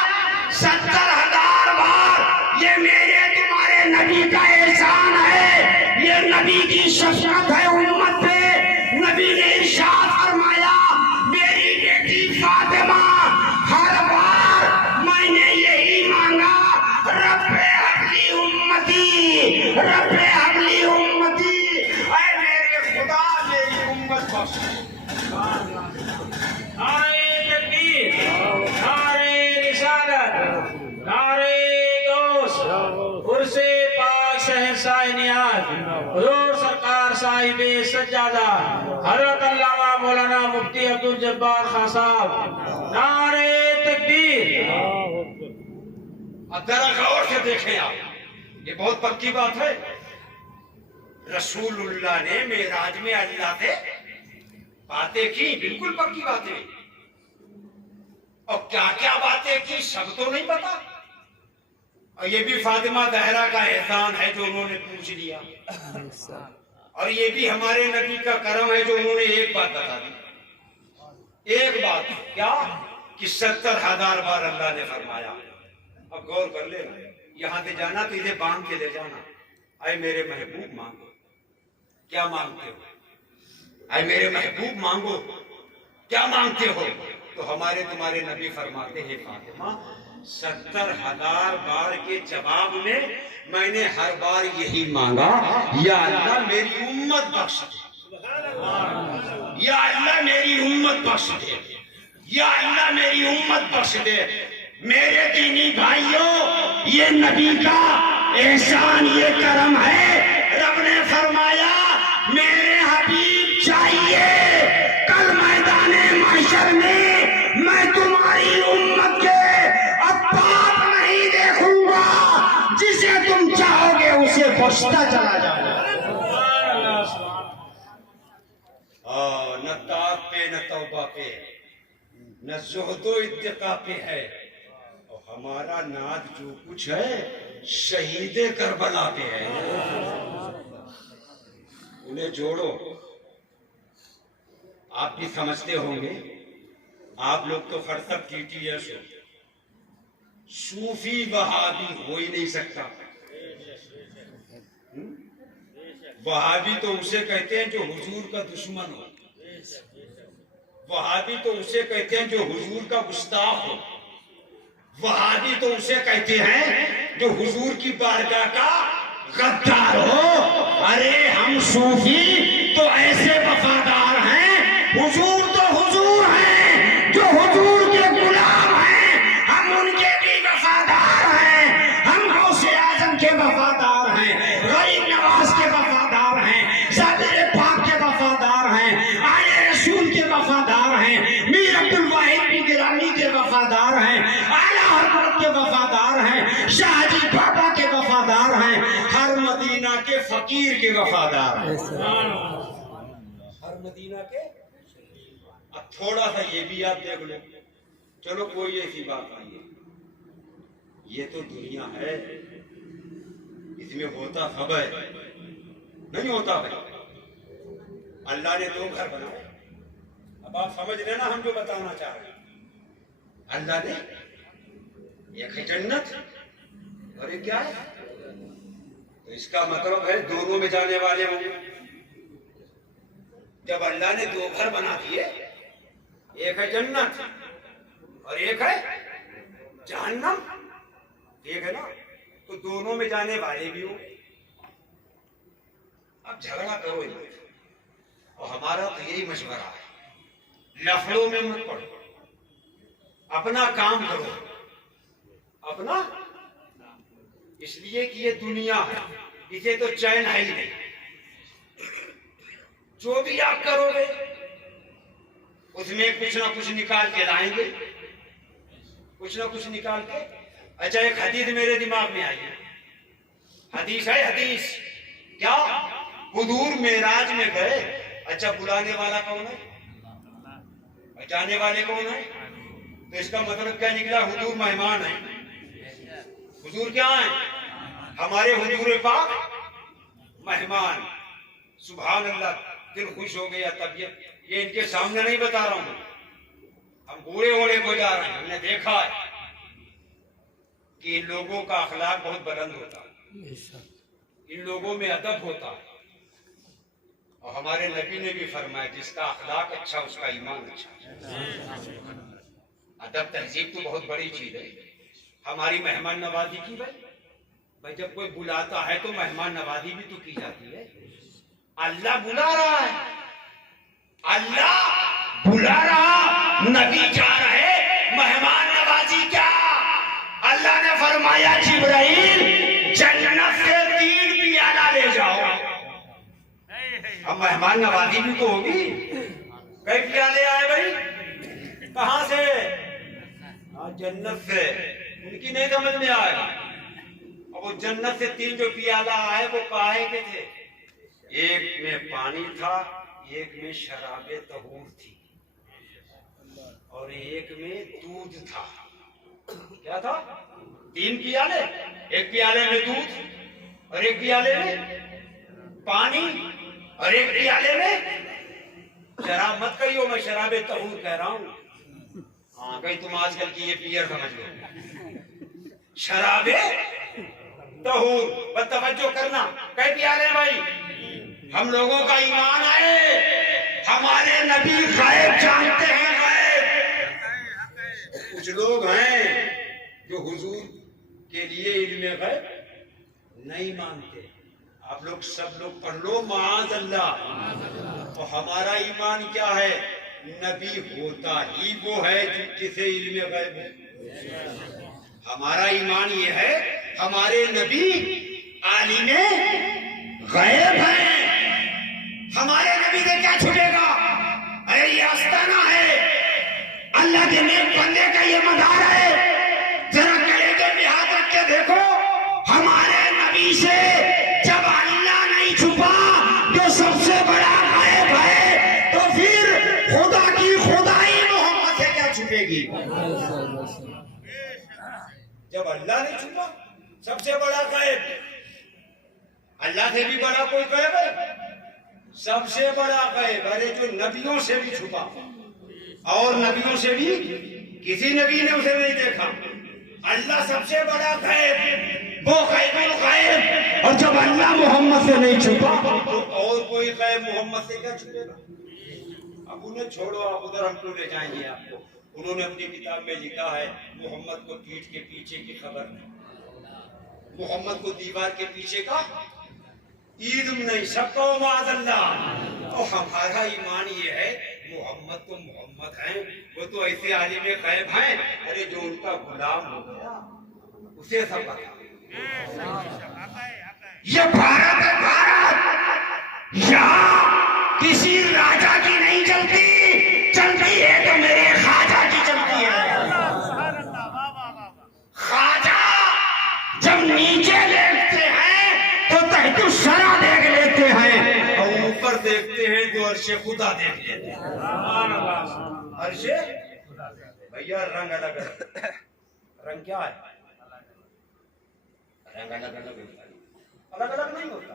70,000 बार। ये मेरे तुम्हारे नबी का एहसान है, ये नबी की शफ़क़त है उम्मत पे। नबी ने इरशाद फरमाया, मेरी बेटी फातिमा, हर बार मैंने यही मांगा, रब्बे हबली उम्मती, रब्बे हबली उम्मती। ऐ मेरे खुदा मेरी उम्मत बख्श। नारे तकबीर, नारे रिसालत, नारे गौस, उर्से पाक शहंशाह नियाज़, हुज़ूर सरकार साहिबे सज्जादा हज़रत अल्लामा मौलाना मुफ्ती अब्दुल जब्बार खान साहब। नारे तकबीर। अब जरा गौर से देखें आप, ये बहुत पक्की बात है। रसूलुल्लाह ने मेराज में अल्लाह से बातें की, बिल्कुल पक्की बातें। और क्या क्या बातें की सब तो नहीं पता। और ये भी फातिमा ज़हरा का एहसान है जो उन्होंने पूछ लिया, और ये भी हमारे नबी का करम है जो उन्होंने एक बात बता दी। एक बात क्या कि 70,000 बार अल्लाह ने फरमाया। अब गौर कर लेना, यहां से जाना तो इसे बांध के ले जाना। अरे मेरे महबूब मांगो, क्या मांगते हो? अरे मेरे महबूब मांगो, क्या मांगते हो? तो हमारे तुम्हारे नबी फरमाते हैं, फातिमा 70,000 बार के जवाब में मैंने हर बार यही मांगा, या अल्लाह मेरी उम्मत बख्श दे, या अल्लाह मेरी उम्मत बख्श दे, या अल्लाह मेरी उम्मत बख्श दे। मेरे दीनी भाइयों, ये नबी का एहसान, ये करम है। रब ने फरमाया मेरे हबीब चाहिए, कल मैदाने महशर में मैं तुम्हारी उम्मत के अब पाप नहीं देखूंगा, जिसे तुम चाहोगे उसे बख्शता चला जाऊंगा। न ताब पे, न तौबा पे, न ज़ुहदो इत्तिका पे है, और हमारा नाज जो कुछ है शहीदे करबला पे है। उन्हें जोड़ो। आप भी समझते होंगे, आप लोग तो फरसत TTS हो, सूफी वहाबी हो ही नहीं सकता। वहाबी तो उसे कहते हैं जो हुजूर का दुश्मन हो, वहाबी तो उसे कहते हैं जो हुजूर का गुस्ताख हो, वहाबी तो उसे कहते हैं जो हुजूर की बारगाह का गद्दार हो। अरे हम सूफी तो ऐसे वफादार हैं, हुजूर तो हुजूर हैं, जो हुजूर के गुलाम हैं, हम उनके भी वफादार हैं। हम गौसे आजम के वफादार हैं, गरीब नवाज के वफादार हैं, साबिर पाक के वफादार हैं, आले रसूल के वफादार हैं, मीर अब्दुल वाहिद की गिरानी के वफादार हैं, आला हजरत के वफादार हैं, शाहजी बाबा के वफादार हैं, हर मदीना के फकीर के वफादार हैं। हर मदीना के। अब थोड़ा सा ये भी आप देख लो, चलो कोई ऐसी बात नहीं है, ये तो दुनिया है, इसमें होता सब है, नहीं होता भाई। अल्लाह ने 2 घर बनाए। अब आप समझ लेना हम जो बताना चाह रहे हैं। अल्लाह ने, एक है जन्नत और एक क्या है, तो इसका मतलब है दोनों में जाने वाले होंगे। जब अल्लाह ने 2 घर बना दिए, एक है जन्नत और एक है जहन्नम, एक है ना, तो दोनों में जाने वाले भी हो। अब झगड़ा करो ही मत, और हमारा तो यही मशवरा है, लफड़ों में मत पड़ो, अपना काम करो, अपना, इसलिए कि ये दुनिया है, इसे तो चैन है ही नहीं। जो भी आप करोगे उसमें कुछ ना कुछ निकाल के लाएंगे, कुछ ना कुछ निकाल के। अच्छा, एक हदीस मेरे दिमाग में आई है, हदीस है, हदीस क्या, हुजूर मेराज में गए। अच्छा, बुलाने वाला कौन है, बचाने वाले कौन है, तो इसका मतलब क्या निकला, हुजूर मेहमान है। हुजूर क्या है, हमारे हुजूर पाक मेहमान। सुभान अल्लाह, दिल खुश हो गया। तबीयत ये इनके सामने नहीं बता रहा हूं, हम बूढ़े ओढ़े को जा रहे हैं। हमने देखा है कि इन लोगों का अखलाक बहुत बुलंद होता है, इन लोगों में अदब होता है, और हमारे नबी ने भी फरमाया जिसका अखलाक अच्छा उसका ईमान अच्छा। अदब तहजीब तो बहुत बड़ी चीज है। हमारी मेहमान नवाजी की भाई जब कोई बुलाता है तो मेहमान नवाजी भी तो की जाती है। अल्लाह बुला रहा है, अल्लाह बुला रहा, नबी जा रहे, मेहमान नवाजी क्या। अल्लाह ने फरमाया जिब्राइल जन्नत से 3 प्याला ले जाओ। अब मेहमान नवाजी भी तो होगी, कई प्याले आए भाई, कहां से, जन्नत से। उनकी नहीं समझ में आया। अब वो जन्नत से 3 जो प्याला आए वो काहे के थे, एक में पानी था, एक में शराबे तहूर थी, और एक में दूध था। क्या था, 3 प्याले, एक प्याले में दूध और एक प्याले में पानी और एक प्याले में शराब। मत कहियो मैं शराबे तहूर कह रहा हूं, हाँ कहीं तुम आजकल की ये पियर समझ लो, शराबे तहूर। बस तवज्जो करना, कई प्याले भाई, हम लोगों का ईमान है, हमारे नबी गायब जानते हैं, गायब। कुछ लोग हैं जो हुजूर के लिए इल्मे गैब नहीं मानते। आप लोग सब लोग पढ़ लो माज़ अल्लाह। और हमारा ईमान क्या है, नबी होता ही वो है जिसे इल्म गैब है। हमारा ईमान ये है हमारे नबी आलिमे गैब है। हमारे नबी से क्या छुटेगा? अरे ये आस्ताना है, अल्लाह के नेक बंदे का ये मदार है। जरा कलेजे में हाथ रख के देखो, हमारे नबी से जब अल्लाह नहीं छुपा जो सबसे बड़ा गैब है, तो फिर खुदा की खुदाई मोहम्मद से क्या छुपेगी? जब अल्लाह नहीं छुपा सबसे बड़ा गैब, अल्लाह से भी बड़ा कोई गैब है? सबसे बड़ा गैब, अरे जो नबियों से भी छुपा और नबियों से भी किसी नबी ने उसे नहीं देखा। अल्लाह सबसे बड़ा गैब, वो गैबुल गैब। और जब अल्लाह मोहम्मद से नहीं छुपा तो और कोई गैब मोहम्मद से क्या छुपेगा? अब उन्हें छोड़ो, आप उधर हमको ले जाएंगे आपको। उन्होंने अपनी किताब में लिखा है मोहम्मद को पीठ के पीछे की खबर नहीं, मोहम्मद को दीवार के पीछे का इल्म नहीं, सबको माज़अल्लाह। तो हमारा ईमान ये है मोहम्मद तो मोहम्मद हैं, वो तो ऐसे आलिम गैब हैं, अरे जो उनका गुलाम हो गया उसे सब पता। ये भारत है, भारत। यहाँ किसी राजा की नहीं चलती, चलती है तो मेरे ख्वाजा की चलती है। ख्वाजा जब नीचे देखते हैं तो तहत शरा देख लेते हैं, और ऊपर देखते हैं तो अर्शे खुदा देख लेते हैं। अर्शे भैया रंग अलग अलग, रंग क्या है? रंग अलग अलग होता है, अलग अलग नहीं होता।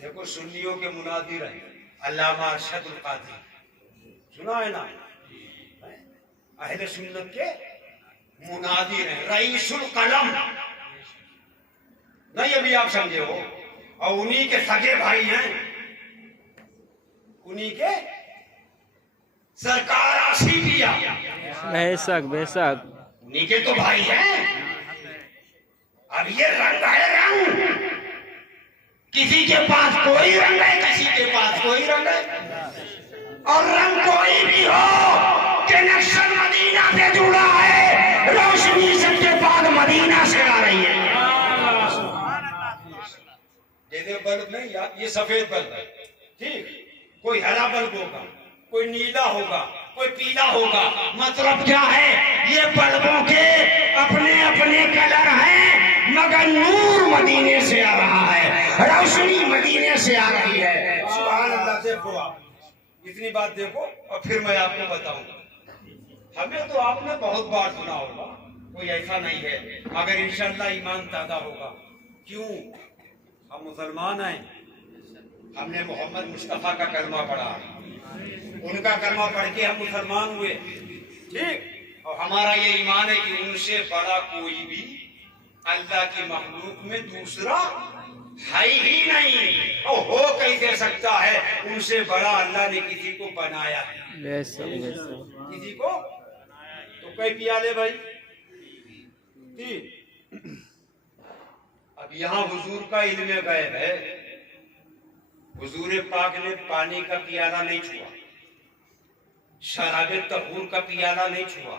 देखो सुन्नियों के मुनादिर हैं अल्लामा अरशदुल कादरी, सुना है ना? अहले सुन्नत के मुनादिर हैं, रईसुल कलम नहीं, अभी आप समझे हो। और उन्हीं के सगे भाई हैं, उन्हीं के सरकार आशिकिया, बेशक बेशक उन्हीं के तो भाई हैं। अब ये रंग है, रंग किसी के पास कोई रंग है, किसी के पास कोई रंग है। और रंग कोई भी हो, कनेक्शन मदीना से जुड़ा है, रोशनी सबके पास मदीना से आ रही है। जैसे बल्ब नहीं, ये सफेद बल्ब है, ठीक, कोई हरा बल्ब होगा, कोई नीला होगा, कोई पीला होगा। मतलब क्या है? ये बल्बों के अपने अपने कलर हैं, मगर नूर मदीने से आ रहा है, रोशनी मदीने से आ रही है। सुभान अल्लाह। देखो आप इतनी बात देखो, और फिर मैं आपको बताऊंगा। हमें तो आपने बहुत बार सुना होगा, कोई ऐसा नहीं है, मगर इंशाअल्लाह ईमान ताज़ा होगा। क्यों? हम मुसलमान हैं, हमने मोहम्मद मुस्तफा का कलमा पढ़ा, उनका कलमा पढ़ के हम मुसलमान हुए, ठीक। और हमारा ये ईमान है कि उनसे बड़ा कोई भी अल्लाह की मखलूक में दूसरा है ही नहीं, और हो कैसे सकता है? उनसे बड़ा अल्लाह ने किसी को बनाया है, किसी को तो कई पियाले भाई, ठीक। अब यहाँ हुजूर का इल्म गैब है, हुजूर पाक ने पानी का पियाला नहीं छुआ, शराबे तहूर का पियाला नहीं छुआ,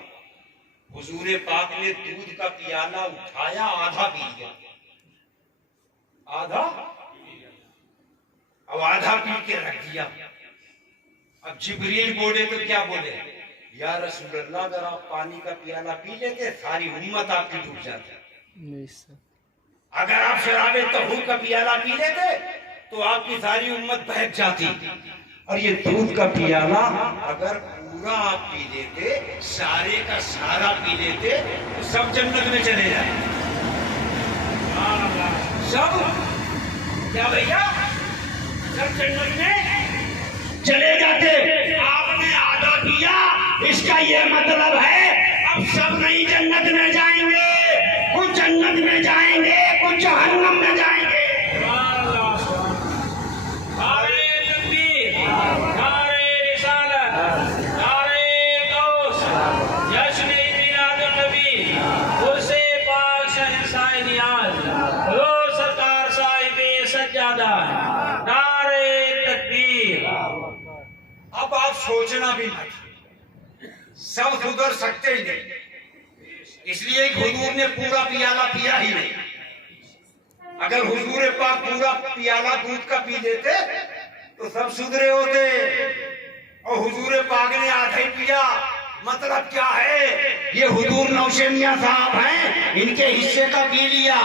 हुजूर पाक ने दूध का पियाला उठाया, आधा पी गया, आधा, अब आधा पी के रख दिया। अब जिब्रील बोले तो क्या बोले? या रसूल अल्लाह, अगर आप पानी का पियाला पी लेते सारी उम्मत आपकी डूब जाती। अगर आप शराबे तहूर का पियाला पी लेते तो आपकी सारी उम्मत बहक जाती। और ये दूध का पियाला अगर पूरा आप पी लेते, सारे का सारा पी लेते, तो सब जन्नत में चले जाते। सब क्या भैया? सब जन्नत में चले जाते। आपने आधा पिया, इसका ये मतलब है अब सब नहीं जन्नत में जाएंगे, कुछ जन्नत में जाएंगे, कुछ जहन्नम में जाएंगे। नारे तकबीर, नारे रिसालत, नारे गौस, जश्न मिलादुन नबी, उर्से पाक शहंशाह नियाज़, हुज़ूर सरकार साहिब सज्जादा, नारे तकबीर। अब आप सोचना भी मत, सब सुधर सकते ही नहीं। इसलिए हुजूर ने पूरा पियाला पिया ही नहीं। अगर हुजूर पाक पूरा पियाला दूध का पी लेते तो सब सुधरे होते, और हुजूर पाक ने आधा ही पिया। मतलब क्या है, ये हुजूर नौशे मियां साहब हैं, इनके हिस्से का पी लिया,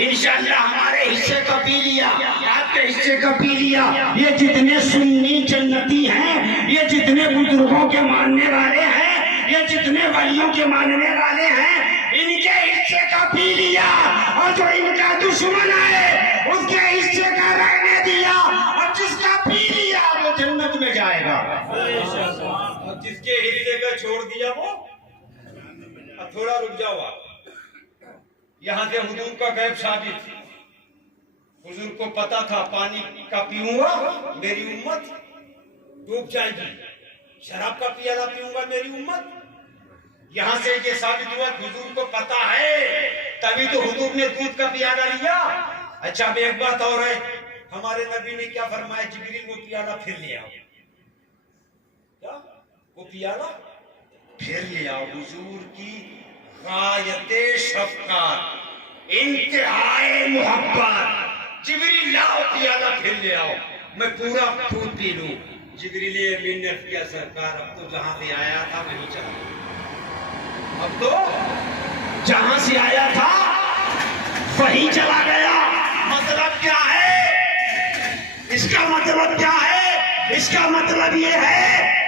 इंशाअल्लाह हमारे हिस्से का पी लिया, आपके हिस्से का पी लिया। ये जितने सुन्नी जन्नती हैं, ये जितने बुजुर्गों के मानने वाले हैं, ये जितने वलियों के मानने वाले हैं, इनके हिस्से का पी लिया। और जो इनका दुश्मन है उसके हिस्से का रहने दिया, और जिसका पी लिया वो जन्नत में जाएगा, और जिसके हिस्से का छोड़ दिया वो। अब थोड़ा रुक जाओ आप, यहाँ से हुजूर का गैब साबित। हुजूर को पता था पानी का पीऊंगा मेरी उम्मत डूब जाएगी, शराब का पियाला पीऊंगा मेरी उम्मत। यहाँ से ये साबित हुआ हुजूर को पता है, तभी तो हुजूर ने दूध का पियाला लिया। अच्छा अब एक बात और है, हमारे नबी ने क्या फरमाया, जिब्रील वो पियाला फिर ले आओ। क्या वो पियाला फिर ले आओ। हुजूर की गायते शफ़क़त, इंतहाए मोहब्बत, जिब्रील लाओ पियाला फिर ले आओ, मैं पूरा दूध पी लूं। जिब्रील अमीन ने किया, सरकार अब तो जहां से आया था वहीं चला, अब तो जहां से आया था वहीं चला गया। मतलब क्या है इसका, मतलब क्या है इसका? मतलब ये है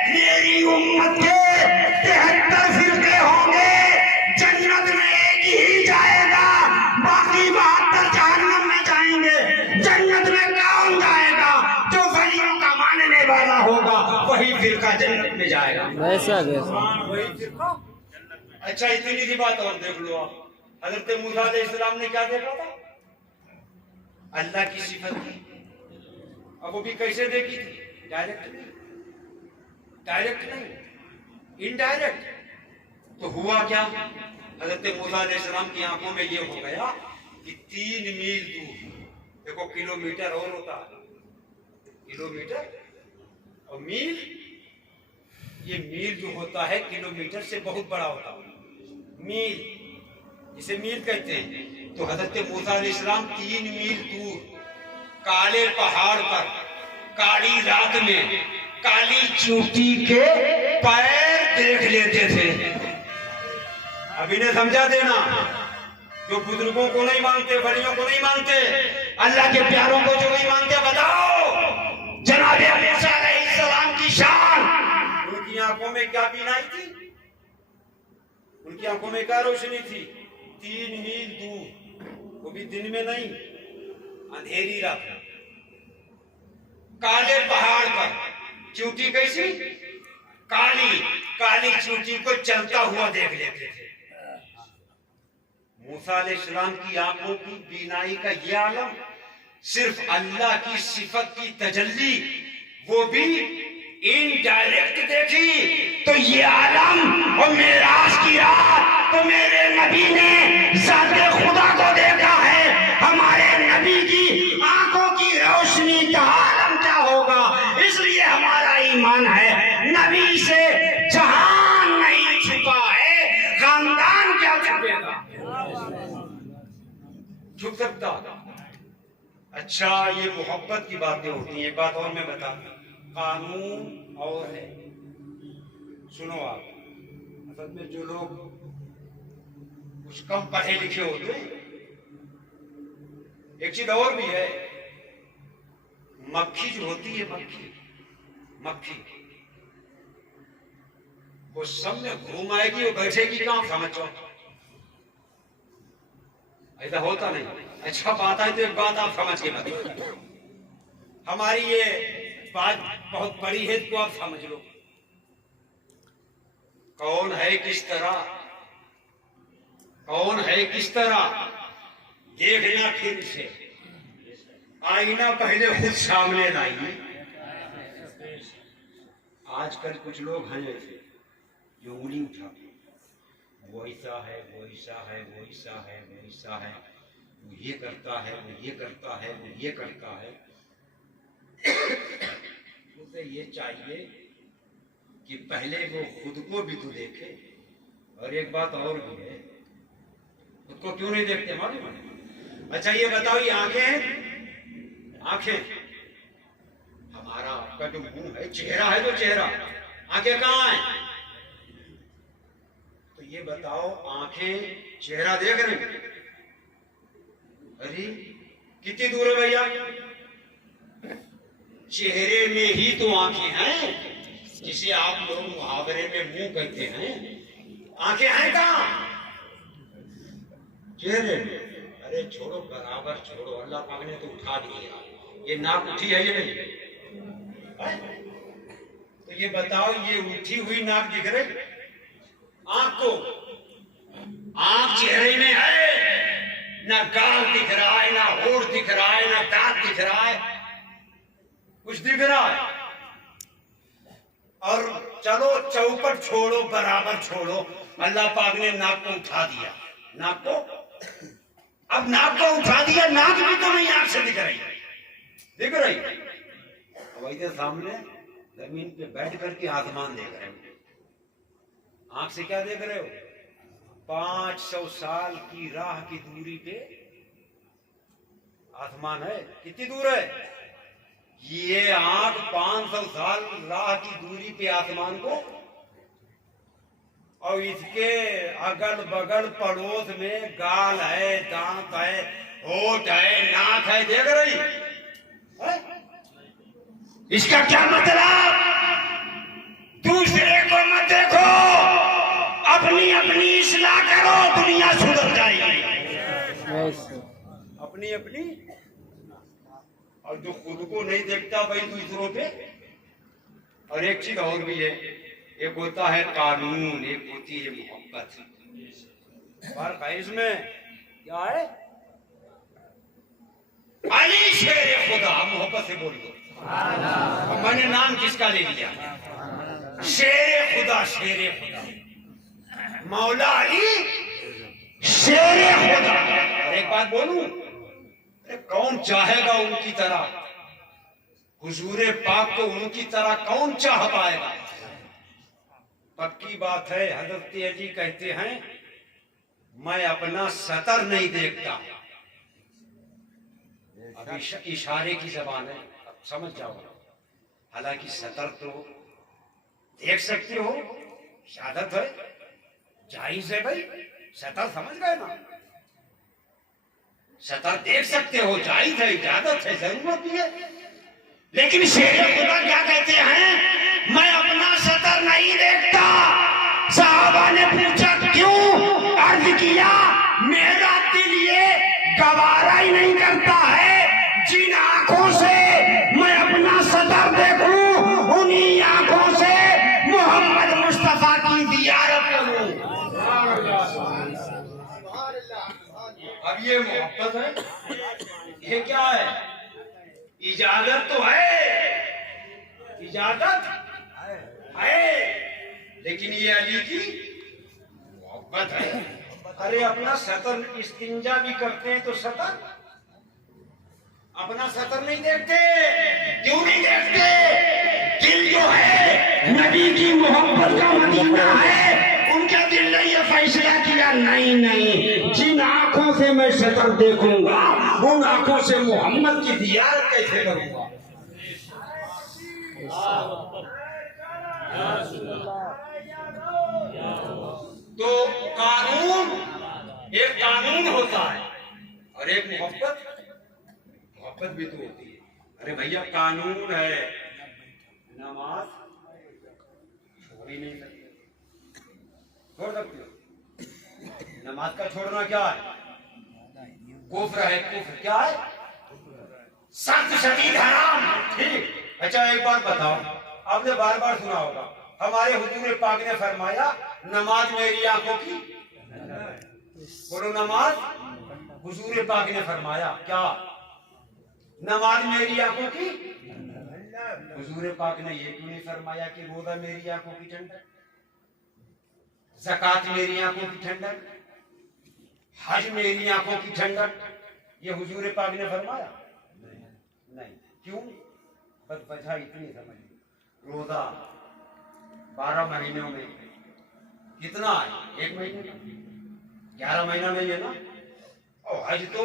मेरी उम्मत के 73 फिरके होंगे, जन्नत में एक ही जाएगा, बाकी 72 जहन्नम में जाएंगे। जन्नत में कौन जाएगा? जो वलियों का मानने वाला होगा वही फिरका जन्नत में जाएगा। वैसा वही फिरका। अच्छा इतनी सी बात और देख लो आप, हजरत मूसा अलैहिस्सलाम ने क्या देखा था? अल्लाह की सिफत थी। अब वो भी कैसे देखी थी? डायरेक्ट नहीं, इनडायरेक्ट। तो हुआ क्या, हजरत मूसा अलैहिस्सलाम की आंखों में ये हो गया कि 3 मील दूर, देखो किलोमीटर और होता है, किलोमीटर और मील, ये मील जो होता है किलोमीटर से बहुत बड़ा होता है। मील, इसे मील कहते हैं। तो हजरत मूसा अलैहिस्सलाम 3 मील दूर काले पहाड़ पर काली रात में काली चोटी के पैर देख लेते थे। अब इन्हें समझा देना, जो बुजुर्गों को नहीं मानते, बड़ियों को नहीं मानते, अल्लाह के प्यारों को जो नहीं मानते, बताओ जनाबे मूसा अलैहिस्सलाम की शान। उनकी आंखों में क्या बीनाई थी? उनकी आंखों में क्या रोशनी थी? 3 मील दूर, वो भी दिन में नहीं, अंधेरी रात में, काले पहाड़ पर चूटी कैसी काली, काली चूटी को चलता हुआ देख लेते थे। मूसा अलैहिस्सलाम की आंखों की बीनाई का यह आलम सिर्फ अल्लाह की सिफत की तजल्ली, वो भी इनडायरेक्ट देखी। तो ये आलम और मेराज की रात तो मेरे नबी ने ज़ाते खुदा को देखा है। हमारे नबी की आंखों की रोशनी का आलम क्या होगा? इसलिए हमारा ईमान है नबी से जहान नहीं छुपा है, खानदान क्या छुपेगा? छुप सकता? अच्छा ये मोहब्बत की बातें होती हैं। एक बात और मैं बता दूं, कानून और है, सुनो आप। असल में जो लोग कुछ कम पढ़े लिखे होते हैं, एक चीज और भी है, मक्खी जो होती है, मक्खी वो सब में घूम आएगी, वो बैठेगी कहां? समझो ऐसा होता नहीं। अच्छा बात है तो एक बात आप समझ के बताओ, हमारी ये बात बहुत बड़ी है तो आप समझ लो। कौन है किस तरह, कौन है किस तरह देखना, फिर से आईना पहले खुद सामने लाइए। आजकल कुछ लोग हैं ऐसे जो उंगली उठाते, वो ऐसा है, वो ऐसा है, वो ऐसा है, वो ऐसा है, वो ये करता है, वो ये करता है, वो ये करता है। उसे ये चाहिए कि पहले वो खुद को भी तो देखे। और एक बात और भी है, खुद को क्यों नहीं देखते मालूम है? अच्छा ये बताओ, ये आंखें, आंखें हमारा आपका जो मुंह है, चेहरा है जो चेहरा, आंखें कहाँ है? तो ये बताओ, आंखें चेहरा देख रहे हैं? अरे कितनी दूर है भैया? चेहरे में ही तो आंखें हैं, जिसे आप लोग मुहावरे में मुंह कहते हैं। आंखें हैं कहाँ? चेहरे में। अरे छोड़ो, बराबर छोड़ो, अल्लाह पाक ने तो उठा दिया। ये नाक उठी है ये नहीं है? तो ये बताओ, ये उठी हुई नाक दिख रही? आंख को, आंख चेहरे में है, ना गाल दिख रहा है, ना होठ दिख रहा है, ना दांत दिख रहा है, कुछ दिख रहा है? और चलो चौपट छोड़ो, बराबर छोड़ो, अल्लाह पाक ने नाक को उठा दिया। नाक को, अब नाक को उठा दिया, नाक भी तो नहीं आंख से दिख रही, दिख रही? वही सामने जमीन पे बैठ करके आसमान देख रहे हो। आंख से क्या देख रहे हो? 500 साल की राह की दूरी पे आसमान है। कितनी दूर है? ये आंख 500 साल राह की दूरी पे आसमान को, और इसके अगल बगल पड़ोस में गाल है, दांत है, होठ है, नाक है, देख रही है? इसका क्या मतलब? दूसरे को मत देखो, अपनी अपनी इस्लाह करो, दुनिया सुधर जाएगी। अपनी अपनी, और जो खुद को नहीं देखता वही दूसरों पे। और एक चीज और भी है, एक होता है कानून, एक होती है मोहब्बत। फर्क है इसमें, क्या है? अली शेर खुदा, मोहब्बत से बोल दो। अब मैंने नाम किसका ले लिया? शेर खुदा, शेर खुदा, मौला अली शेर खुदा। और एक बात बोलूं, कौन चाहेगा उनकी तरह? हुजूरे पाक को उनकी तरह कौन चाह पाएगा? पक्की बात है, हजरत अली कहते हैं, मैं अपना सतर नहीं देखता। अब इशारे की जबान है, अब समझ जाओ। हालांकि सतर तो देख सकते हो, इजाजत है, जायज है भाई, सतर समझ गए ना? सतर देख सकते हो, जायज है, इजाजत है, जरूरत भी है। लेकिन शेर खुदा क्या कहते हैं? मैं अपना सतर नहीं देखता। साहबा ने पूछा क्यों? अर्ज किया, मेरा दिल ये गवारा ही नहीं करता है, जिन आंखों से मैं अपना सतर देखूं, उन्हीं आंखों से मोहम्मद मुस्तफा की जियारत करूं। अब ये मोहब्बत है, ये क्या है? इजाजत तो है, इजाजत है, लेकिन ये अली की मोहब्बत है। अरे अपना सतर इस्तिंजा भी करते हैं तो सतर, अपना सतर नहीं देखते। क्यों नहीं देखते? दिल जो है नबी की मोहब्बत का मदीना है, उनका दिल ने ये फैसला किया, नहीं नहीं, जिन आंखों से मैं सतर देखूंगा, उन आंखों से मोहम्मद की जियारत कैसे करूंगा? तो कानून, एक कानून होता है और एक मोहब्बत, मोहब्बत भी तो होती है। अरे भैया कानून है, नमाज छोड़ ही नहीं सकते, छोड़ सकते हो? नमाज का छोड़ना क्या है? कुफ्र है, कुफ्र क्या है? सख्त शदीद हराम। ठीक, अच्छा एक बात बताओ, आपने बार बार सुना होगा, हमारे हुजूर पाक ने फरमाया, नमाज मेरी आंखों की, बोलो नमाज, हुजूर पाक ने फरमाया क्या? नमाज मेरी आंखों की। हुजूर पाक ने ये क्यों नहीं फरमाया कि रोजा मेरी आंखों की ठंडक, ज़कात मेरी आंखों की ठंडक, हज मेरी आंखों की ठंडक? ये हुजूर पाक ने फरमाया नहीं। क्यों? बस वजह इतनी समझ, रोजा 12 महीनों में कितना है? 1 महीने में 11 महीना नहीं है ना। और हज तो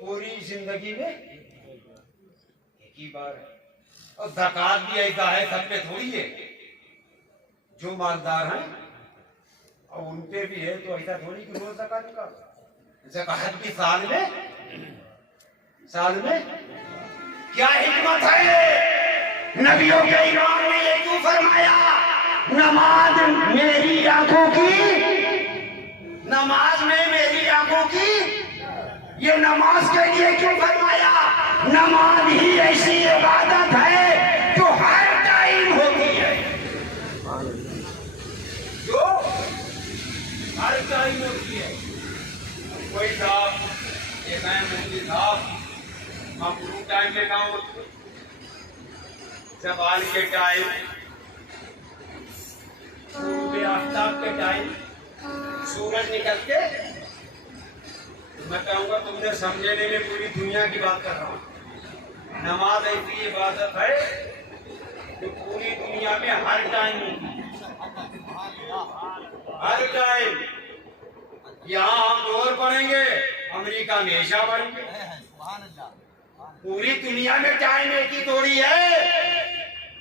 पूरी जिंदगी में एक ही बार है। और ज़कात भी ऐसा है, सब पे थोड़ी है। जो मालदार हैं और उन पे भी है, तो ऐसा थोड़ी कि रोज ज़कात निकालो। ज़कात भी साल में क्या हिकमत है? नबियों के इमाम ने ये क्यों फरमाया? नमाज मेरी आंखों की, नमाज में मेरी आंखों की, ये नमाज के लिए क्यों फरमाया? नमाज ही ऐसी इबादत है जो हर टाइम होती है, जो हर टाइम होती है। कोई साहब एक है मुफ्ती साहब, मकरूह टाइम में काम होती, सवाल के टाइम, सूर्य आफ्ताब के टाइम, सूरज निकल के, मैं कहूँगा तुमने समझे नहीं, मैं पूरी दुनिया की बात कर रहा हूँ। नमाज ऐसी इबादत है जो पूरी दुनिया में हर टाइम, हर टाइम। यहाँ हम जोर पढ़ेंगे, अमेरिका में ऐशा पढ़ेंगे, पूरी दुनिया में टाइम एक ही थोड़ी है।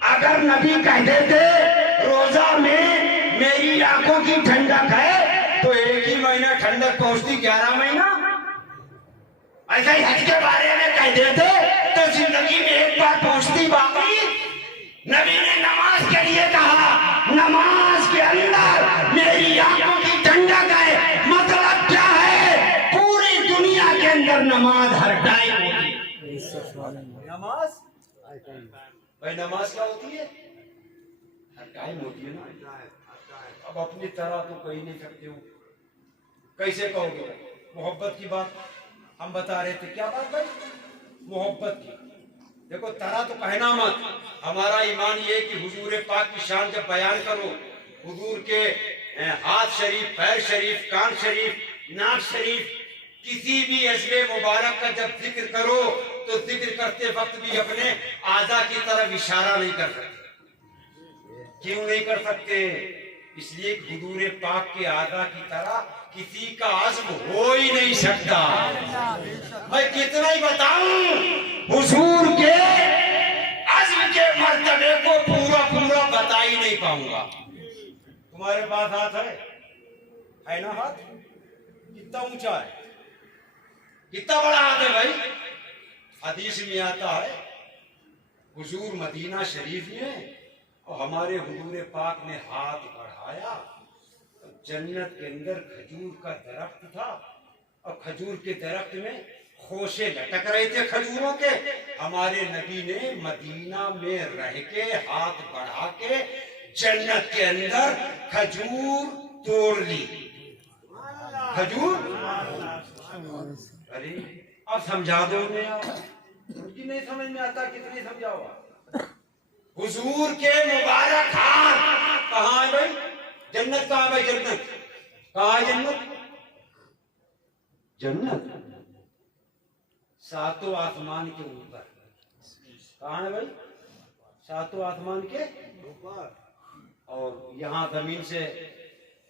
अगर नबी कह देते रोजा में मेरी आंखों की ठंडक है, तो एक ही महीना ठंडक पहुंचती, 11 महीना। ऐसा ही हज के बारे में कह देते तो जिंदगी में एक बार पहुंचती बाकी। नबी ने नमाज के लिए कहा, नमाज के अंदर मेरी आंखों की ठंडक है। मतलब क्या है? पूरी दुनिया के अंदर नमाज हर टाइम होती है। नमाज भाई, नमाज क्या होती है? हर टाइम होती है ना। अब अपनी तरह तो कही नहीं सकते हो, कैसे कहोगे? मोहब्बत की बात हम बता रहे थे। क्या बात भाई? मोहब्बत की। देखो, तरह तो कहना मत। हमारा ईमान ये कि हुजूर पाक की शान जब बयान करो, हुजूर के हाथ शरीफ, पैर शरीफ, कान शरीफ, नाक शरीफ, किसी भी अजले मुबारक का जब जिक्र करो तो जिक्र करते वक्त भी अपने आज़ा की तरफ इशारा नहीं कर सकते। क्यों नहीं कर सकते? इसलिए हुजूर पाक के आज़ा की तरह किसी का अज़्म हो ही नहीं सकता। मैं कितना ही बताऊं, हुजूर के अज़्म के मर्तबे को पूरा पूरा बता ही नहीं पाऊंगा। तुम्हारे पास हाथ है ना? हाथ कितना ऊंचा है, कितना बड़ा हाथ है भाई? हदीस में आता है, हुजूर मदीना शरीफ में और हमारे हुजूर पाक ने हाथ बढ़ाया, जन्नत के अंदर खजूर का दरख्त था और खजूर के दरख्त में खोसे लटक रहे थे खजूरों के। हमारे नबी ने मदीना में रह के हाथ बढ़ा के जन्नत के अंदर खजूर तोड़ ली। खजूर, अरे अब समझा दो उनकी नहीं समझ में आता, कितनी समझाओ? हुजूर के मुबारक हाथ कहाँ है भाई? जन्नत कहाँ है भाई? जन्नत कहाँ है? जन्नत, जन्नत सातों आसमान के ऊपर। कहाँ है भाई? सातों आसमान के ऊपर। और यहाँ जमीन से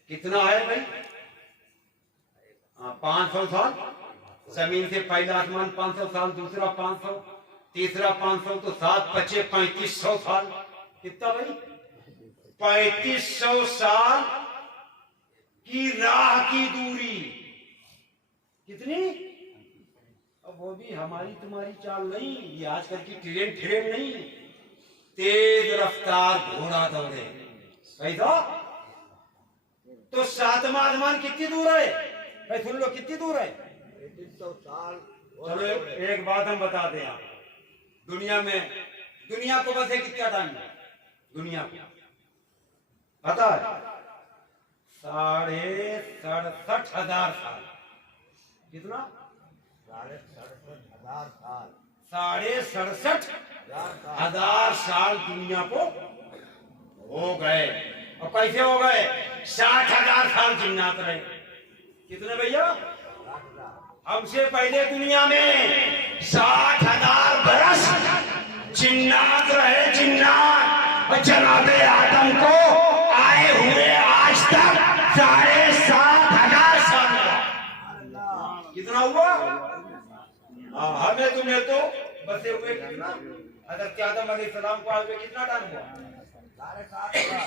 कितना है भाई? 500 साल। जमीन से पहला आसमान 500 साल, दूसरा 500, तीसरा 500, तो 7 बचे 3500 साल। कितना भाई? 3500 साल की राह की दूरी। कितनी? अब वो भी हमारी तुम्हारी चाल नहीं, ये आजकल की ट्रेन नहीं, तेज रफ्तार घोड़ा दौड़े। कैसा? तो 7वां आसमान कितनी दूर है भाई? सुन लो, कितनी दूर है? 300 साल। चलो एक बात हम बता दें, आप दुनिया को बस कितना टाइम है? दुनिया को पता है? 67,500 साल। कितना? 67,500 साल दुनिया को हो गए। और कैसे हो गए? 60,000 साल जिन्नात रहे। कितने भैया? हमसे पहले दुनिया में 60,000 बरस जिन्नात रहे, जिन्नात। जनाबे आदम को 7,500 साल का। कितना हुआ? हमें तुम्हें तो बसे हुए कितना हजरत आदम अलैहिस्सलाम को आगे कितना टाइम हुआ?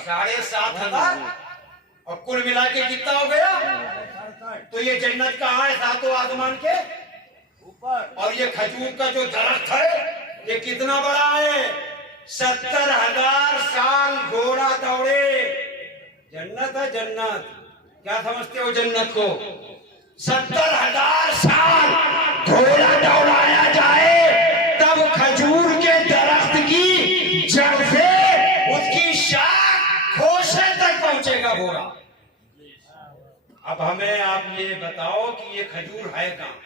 7,500। और कुल मिला के कितना हो गया? तो ये जन्नत कहाँ है? 7 आसमान के ऊपर। और ये खजूर का जो दरख्त है ये कितना बड़ा है? 70,000 साल घोड़ा दौड़े। जन्नत है जन्नत। क्या समझते हो जन्नत को? 70,000 साल घोड़ा दौड़ाया जाए तब खजूर के दरख्त की जड़ से उसकी शाख खोसे तक पहुंचेगा घोड़ा। अब हमें आप ये बताओ कि ये खजूर है कहाँ?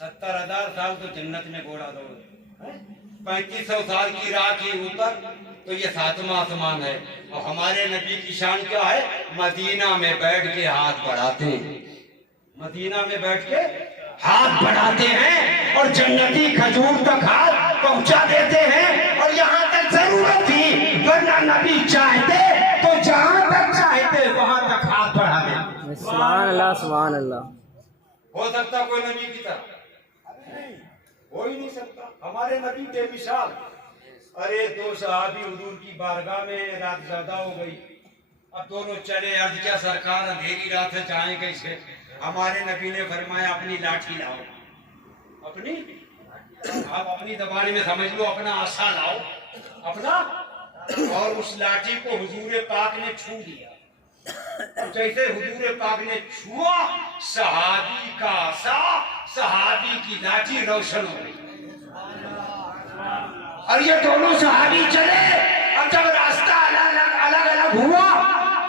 70,000 साल तो जन्नत में घोड़ा दौड़े, 3500 साल की राह के ऊपर तो ये 7वां आसमान है। और हमारे नबी की शान क्या है? मदीना में बैठ के हाथ बढ़ाते हैं। मदीना में बैठ के हाथ बढ़ाते हैं और जन्नती खजूर तक हाथ पहुंचा देते हैं। और यहाँ तक जरूरत थी, वरना नबी चाहते तो जहां तक चाहते वहां तक हाथ बढ़ा देते। सुभान अल्लाह, सुभान अल्लाह। हो सकता कोई नबी की तरह? हो ही नहीं सकता। हमारे नबी बेमिसाल। अरे 2 सहाबी हुजूर की बारगाह में रात ज्यादा हो गई, अब दोनों चले। अर्ज क्या सरकार, अंधेरी रात है, जाए कैसे? हमारे नबी ने फरमाया अपनी लाठी लाओ। अपनी, आप अपनी जबान में समझ लो, अपना आसा लाओ अपना। और उस लाठी को हुजूर पाक ने छू लिया। जैसे हुजूर पाक ने छुआ, सहाबी का आसा, सहाबी की लाठी रोशन हो गई। और ये दोनों सहाबी चले। और जब रास्ता अलग अलग हुआ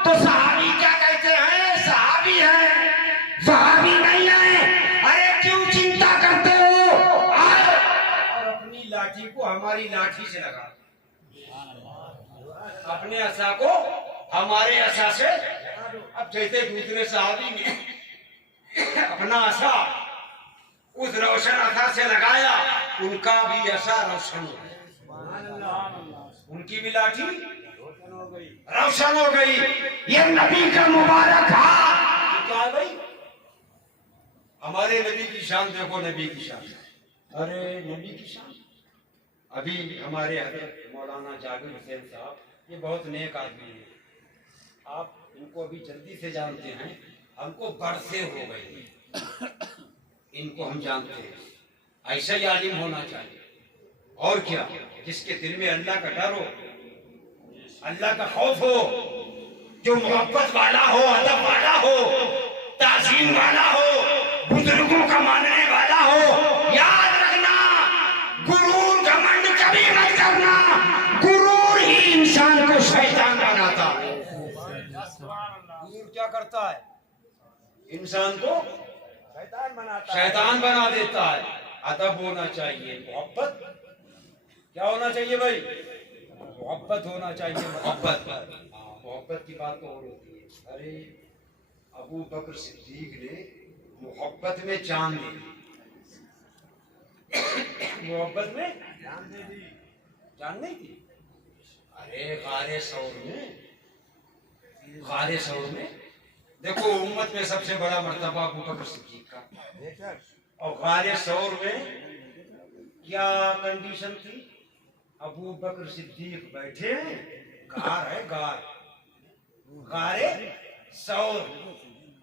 तो सहाबी क्या कहते हैं? सहाबी है, सहाबी नहीं है। अरे क्यों चिंता करते हो? और अपनी लाठी को हमारी लाठी से लगा, अपने असा को हमारे असा से। अब जैसे दूसरे सहाबी ने अपना असा उस रोशन असा से लगाया, उनका भी असा रोशन हो गया, उनकी भी लाठी रोशन हो गई। ये नबी का मुबारक हाथ। क्या है भाई? हमारे नबी की शान देखो, नबी की शान। अरे नबी की शान। अभी हमारे हजरत मौलाना जाकिर हुसैन साहब, ये बहुत नेक आदमी है। आप इनको अभी जल्दी से जानते हैं, हमको बरसे हो गए, इनको हम जानते हैं। ऐसा ही आलिम होना चाहिए। और क्या? जिसके दिल में अल्लाह का डर हो, अल्लाह का खौफ हो, जो मोहब्बत वाला हो, अदब वाला हो, ताज़ीम वाला हो, बुजुर्गों का मानने वाला हो। याद रखना, गुरूर घमंड कभी मत करना। गुरूर ही इंसान को शैतान बनाता है। गुरूर क्या करता है? इंसान को शैतान बना देता है। अदब होना चाहिए, मोहब्बत। क्या होना चाहिए भाई? मोहब्बत होना चाहिए। मोहब्बत की बात तो और होती है। अरे अबू बकर सिद्दीक ने मोहब्बत में जान दे दी। मोहब्बत में जान नहीं दी। अरे गारे सौर में देखो, उम्मत में सबसे बड़ा मर्तबा अबू बकर सिद्दीक का। और गारे सौर में क्या कंडीशन थी? अबू बकर सिद्दीक बैठे, गार है गारे सौर,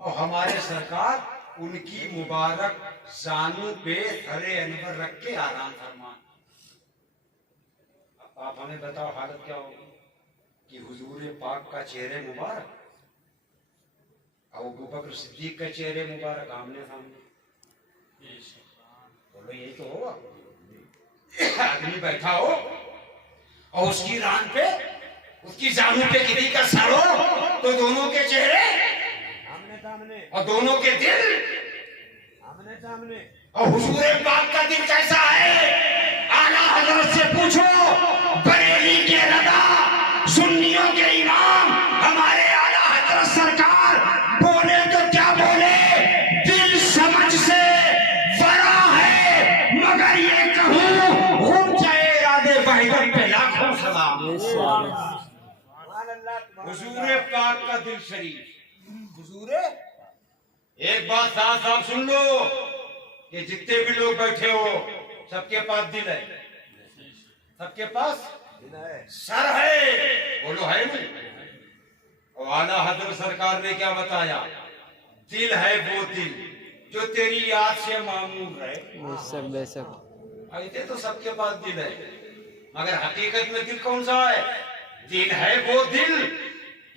और हमारे सरकार उनकी मुबारक जानू पे हरे अनवर रख के आराम फरमा। आप हमें बताओ हालत क्या होगी कि हुजूर पाक का चेहरे मुबारक और अबू बकर सिद्दीक का चेहरे मुबारक आमने सामने। बोलो यही तो होगा। आदमी बैठा हो और उसकी रान पे, उसकी जानू पे किसी का सर हो, तो दोनों के चेहरे आमने सामने और दोनों के दिल आमने सामने। और हुजूर पाक का दिल कैसा है? आला हजरत से पूछो। बरेली के रदा, सुन्नियों के इमाम हमारे आला हजरत सरकार बोले तो क्या बोले? दिल समझ से बड़ा है, मगर ये कहूँ घूम जाए इरादे बहगत पे लाखों सलाम। हुजूर पाक का दिल शरीफ हुजूर है। एक बात साफ साफ सुन लो कि जितने भी लोग बैठे हो सबके पास दिल है, सबके पास सर है, बोलो है नहीं। और आला हजरत सरकार ने क्या बताया, दिल है वो दिल जो तेरी याद से मामूर है। बेशक बेशक ऐसे तो सबके पास दिल है, मगर हकीकत में दिल कौन सा है? दिल है वो दिल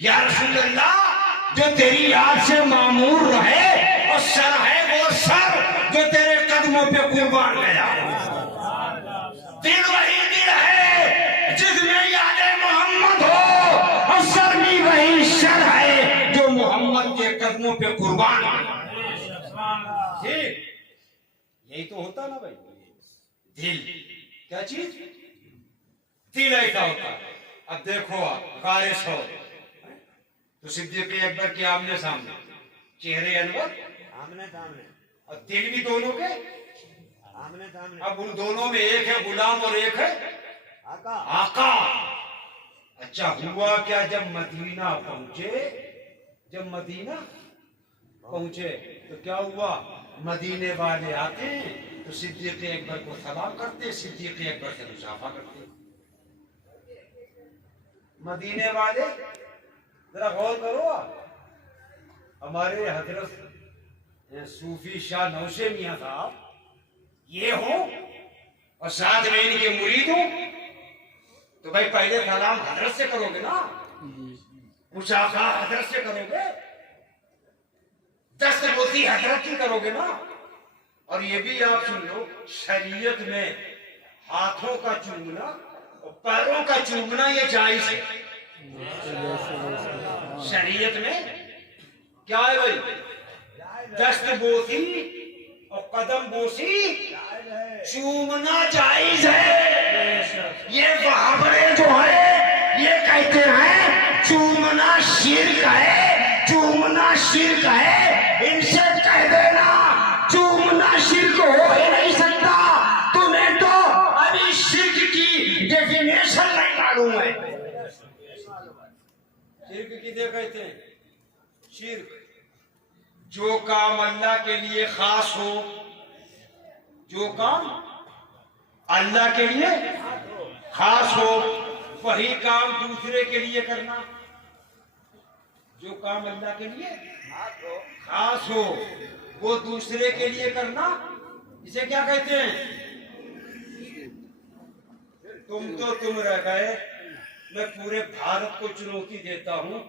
या रसूल अल्लाह जो तेरी याद से मामूर रहे, और सर है वो सर जो तेरे कदमों पे कुर्बान गया। दिल वही दिल है जिसमें याद मोहम्मद हो, और सर भी वही सर है जो मोहम्मद के कदमों पे कुर्बान हो। ठीक, यही तो होता ना भाई। दिल क्या चीज? दिल ऐसा होता है। अब देखो आप बारिश हो तो सिद्दीक़ अकबर के आमने सामने चेहरे अनवर आमने सामने, और दिल भी दोनों के आमने सामने। अब उन दोनों में एक है गुलाम और एक है आका। आका। अच्छा हुआ क्या, जब मदीना पहुंचे तो क्या हुआ, मदीने वाले आते तो सिद्दीक़ अकबर को सलाम करते, सिद्दीक़ अकबर से मुसाफा करते। मदीने वाले जरा गौर करो, हमारे हजरत सूफी शाह नौशे मियां साहब ये हो और साथ में इनके मुरीद हो, तो भाई पहले सलाम हजरत से करोगे ना, मुसाफा हजरत से करोगे, दस्तबोसी हजरत की करोगे ना। और ये भी आप सुन लो, शरीयत में हाथों का चूमना और पैरों का चूमना ये जायज है। शरीयत में क्या है भाई, दस्तबोसी और कदम बोसी चूमना जायज है। ये वहाबरे जो है ये कहते हैं चूमना शिर्क है, चूमना शिर्क है। इनसे कह देना चूमना शिर्क हो ही नहीं सकता, तुम्हें तो अभी शिर्क की डेफिनेशन नहीं मालूम है। शिर्क किसे कहते हैं? शिर्क जो काम अल्लाह के लिए खास हो, जो काम अल्लाह के लिए खास हो वही काम दूसरे के लिए करना। जो काम अल्लाह के लिए खास हो वो दूसरे के लिए करना, इसे क्या कहते हैं? तुम तो तुम रह गए। मैं पूरे भारत को चुनौती देता हूं,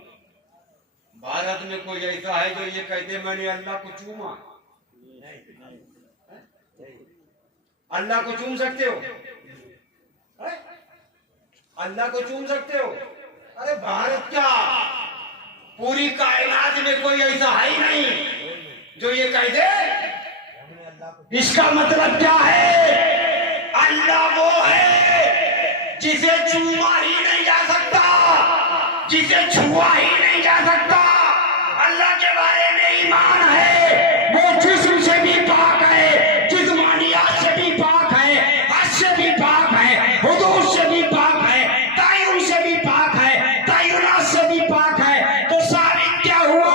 भारत में कोई ऐसा है जो ये कहते मैंने अल्लाह को चूमा? अल्लाह को चूम सकते हो? अल्लाह को चूम सकते हो? अरे भारत क्या, पूरी कायनात में कोई ऐसा है ही नहीं जो ये कह दे। इसका मतलब क्या है? अल्लाह वो है जिसे चूमा ही नहीं जा सकता, जिसे छुआ ही नहीं जा सकता। अल्लाह के बारे में ईमान है, वो जिस्म से भी पाक है, जिस्मानियात से भी पाक है, हद से भी पाक है, हुदूद से भी पाक है, तायुन से भी पाक है, तायुनात से भी पाक है। तो साबित क्या हुआ?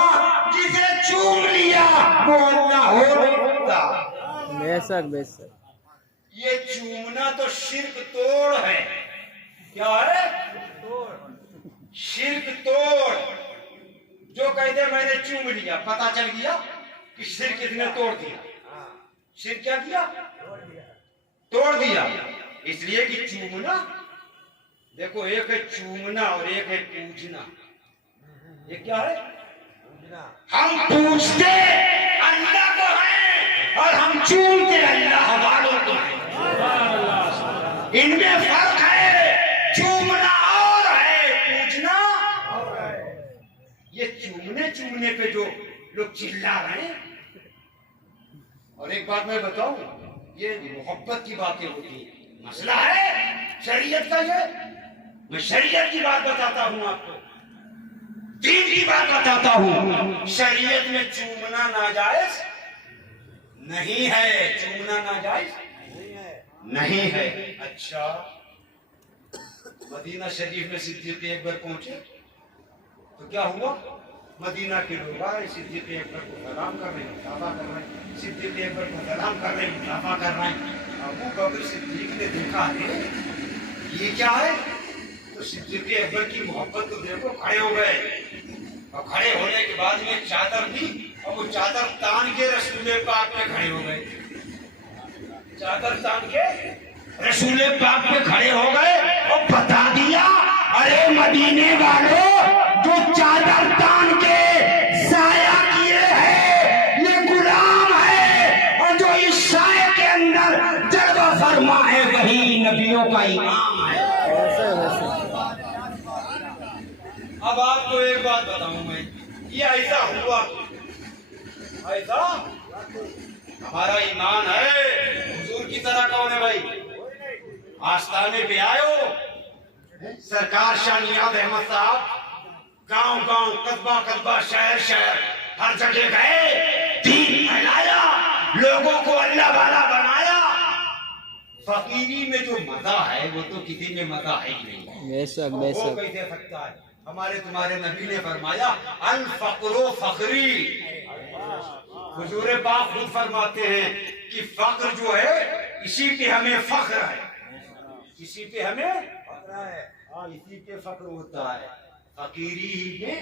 जिसे चूम लिया वो अल्लाह हो नहीं सकता। बेशक बेशक ये चूमना तो शिर्क तोड़ है। क्या है? शिर्क तोड़। जो कहते मैंने चूम लिया, पता चल गया कि शिर्क इसने तोड़ दिया। शिर्क क्या किया? तोड़ दिया। इसलिए कि चूमना, देखो एक है चूमना और एक है पूजना। ये क्या है? हम पूछते अल्लाह को हैं और हम चूमते अल्लाह वालों को हैं। इनमें फर्क है। चूमना और है, पूजना और है। ये चूमने पे जो लोग चिल्ला रहे हैं, और एक बात मैं बताऊं, ये मोहब्बत की बातें होती है, मसला है शरीयत का। ये मैं शरीयत की बात बताता हूं आपको, दीन की बात बताता हूं। शरीयत में चूमना नाजायज नहीं है, चूमना नाजायज नहीं है। अच्छा, मदीना शरीफ में सिद्दीक़ अकबर पहुंचे तो क्या हुआ? मदीना के लोग आए, सिद्दीक़ अकबर को सलाम कर रहे हैं, मुसाफा कर रहे हैं, सिद्दीक़ अकबर को सलाम कर रहे हैं, मुसाफा कर रहे हैं। अबू बकर सिद्दीक़ ने देखा है ये क्या है, तो सिद्दीक़ अकबर की मोहब्बत को देखो, खड़े हो गए। और खड़े होने के बाद में चादर दी और वो चादर तान के रसूल पाक पे खड़े हो गए। चादर तान के रसूल पाक पे खड़े हो गए और बता दिया, अरे मदीने वालों, जो चादर तान के साया किए हैं ये गुलाम है, और जो इस साये के अंदर जलवा फरमा है वही नबियों का इमाम है। अब आपको एक बात बताऊं मैं, ये ऐसा हुआ, ऐसा हमारा ईमान है हुजूर की तरह कौन है भाई? आस्थाने पे आयो, सरकार शाह नियाज़ अहमद साहब गांव गांव, कस्बा कस्बा, शहर शहर, हर जगह गए, दीन फैलाया, लोगों को अल्लाह वाला बनाया। फकीरी में जो मजा है वो तो किसी में मजा है ही नहीं। बेशक वो बेशक कैसे सकता है? हमारे तुम्हारे नबी ने फरमाया अल फकरो फखरी। हुजूर पाक खुद फरमाते हैं कि फक्र जो है इसी पे हमें फख्र है, इसी पे हमें फख्र है। हाँ, इसी पे फख्र होता है। फकीरी में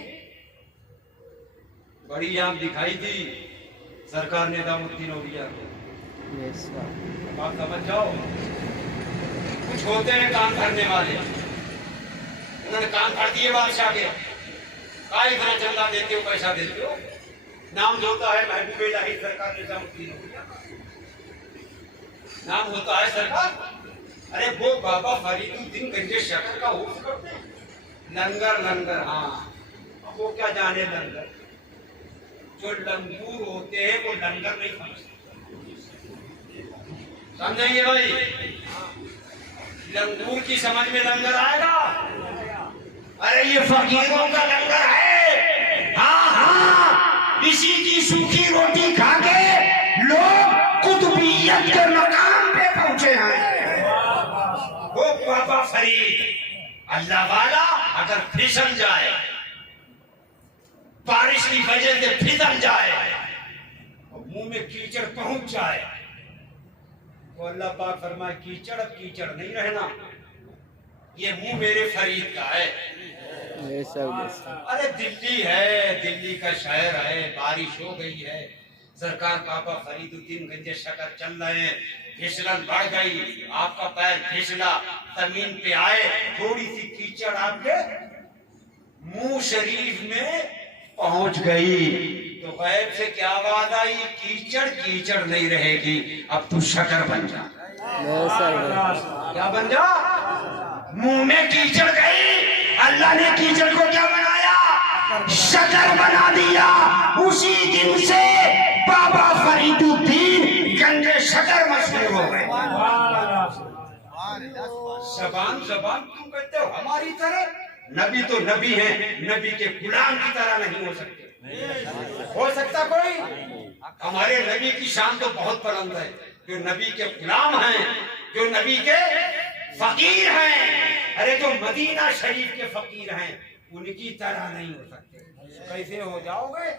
बड़ी आम दिखाई थी सरकार निजामुद्दीन औलिया को। बेशक आप समझ जाओ, कुछ होते हैं काम करने वाले, उन्होंने काम कर दिए बादशाह के, काय इतना चंदा देते हो, पैसा देते हो, नाम होता है महबूब इलाही सरकार निजामुद्दीन औलिया, नाम होता है सरकार। अरे वो बाबा फरीदुद्दीन गंजे शकर का उर्फ करते हैं, लंगर लंगर। हाँ, वो क्या जाने लंगर, जो लंगूर होते हैं वो लंगर नहीं समझते, समझेंगे भाई? लंगूर की समझ में लंगर आएगा? अरे ये फकीरों का लंगर है। हाँ हाँ, इसी की सूखी रोटी खा के लोग कुतुबियत के मकाम पे पहुंचे हैं। वो बाबा फरीद अल्लाह वाला अगर फिसल जाए, बारिश की वजह से फिसल जाए और मुंह में कीचड़ पहुंच जाए तो अल्लाह पाक फरमाए कीचड़ अब कीचड़ नहीं रहना, ये मुंह मेरे फरीद का है। बेशक बेशक अरे दिल्ली है, दिल्ली का शहर है, बारिश हो गई है, सरकार बाबा फरीदुद्दीन गंजे शकर चल रहे हैं, फिसलन बढ़ गई, आपका पैर फिसला, जमीन पे आए, थोड़ी सी कीचड़ आपके मुंह शरीफ में पहुंच गई तो गैब से क्या आवाज आई? कीचड़ कीचड़ नहीं रहेगी, अब तू शकर बन जा। बेशक क्या बन जा? मुंह में कीचड़ गई, अल्लाह ने कीचड़ को क्या बनाया? शकर बना दिया। उसी दिन से बाबा फरीदुद्दीन गंजे शकर मशहूर हो गए। जबान जबान तुम कहते हो हमारी तरह, नबी तो नबी है, नबी के गुलाम की तरह नहीं हो सकते। हो सकता कोई? हमारे नबी की शान तो बहुत बुलंद है, जो नबी के गुलाम हैं, जो नबी के फकीर हैं। अरे जो मदीना शरीफ के फकीर हैं उनकी तरह नहीं हो सकते। कैसे हो जाओगे?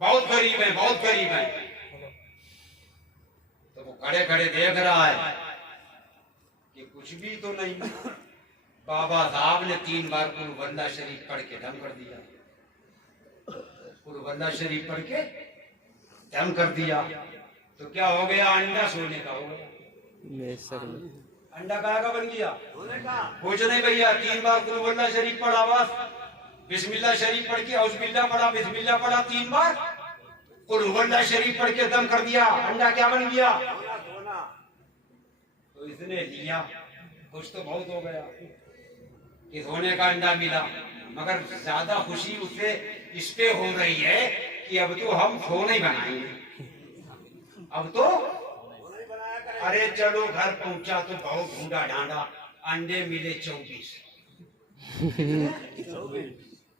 बहुत गरीब है, बहुत गरीब है। तो वो खड़े खड़े देख रहा है कि कुछ भी तो नहीं। बाबा साहब ने 3 बार कुलवल्लाह शरीफ पढ़ के दम कर दिया, कुलवल्लाह शरीफ पढ़ के दम कर दिया तो क्या हो गया? अंडा सोने का हो गया। बेशक अंडा का बन गया कुछ नहीं भैया। 3 बार कुलवल्लाह शरीफ पढ़ा, बस बिस्मिल्लाह शरीफ पढ़ के औज़ुबिल्लाह पढ़ा, बिस्मिल्लाह पढ़ा, 3 बार कुलवल्लाह शरीफ पढ़ के दम कर दिया, अंडा क्या बन गया? तो इसने लिया, खुश तो बहुत हो गया कि सोने का अंडा मिला, मगर ज्यादा खुशी उससे इस पे हो रही है कि अब तो हम सोने बनाएंगे, अब तो। अरे चलो घर पहुंचा तो बहुत ढूंढा ढांडा, अंडे मिले 24।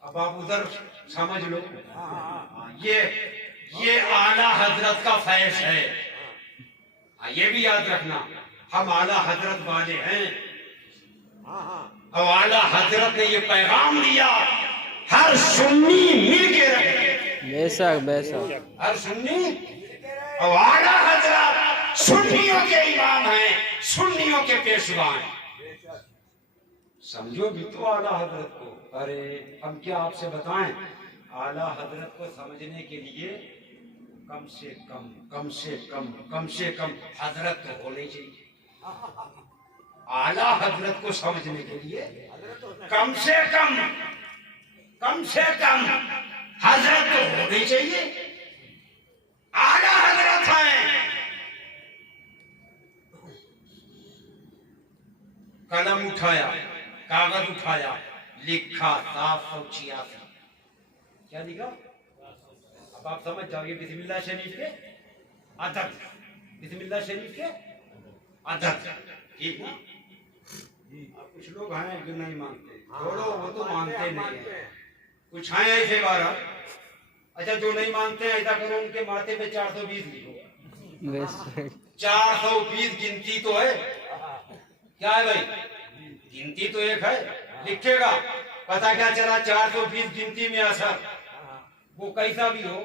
अब आप उधर समझ लो, ये आला हजरत का फैज है। ये भी याद रखना, हम आला हजरत वाले हैं और आला हजरत ने ये पैगाम दिया, हर सुन्नी मिल के रहे, बेशक बेशक हर सुन्नी और आला हजरत सुन्नियों के इमाम हैं, सुन्नियों के पेशवा हैं। समझो भी तो आला हजरत को। अरे हम क्या आपसे बताएं, आला हजरत को समझने के लिए कम से कम हजरत तो होने चाहिए। आला हजरत को समझने के लिए कम से कम हजरत तो होने चाहिए। आला हजरत हैं। कलम उठाया, कागज उठाया, लिखा 786। क्या लिखा? अब आप समझ जाओगे। बिस्मिल्लाह शरीफ के अदद, बिस्मिल्लाह शरीफ के अदद। ठीक है। कुछ लोग हैं जो नहीं मानते, छोड़ो वो तो मानते नहीं है। कुछ हैं ऐसे 12। अच्छा जो नहीं मानते ऐसा करो, उनके माथे पे 420 लिखो। बेशक 420 गिनती तो है। क्या है भाई? गिनती तो एक है। लिखेगा, पता क्या चला 420 गिनती में असर, वो कैसा भी हो।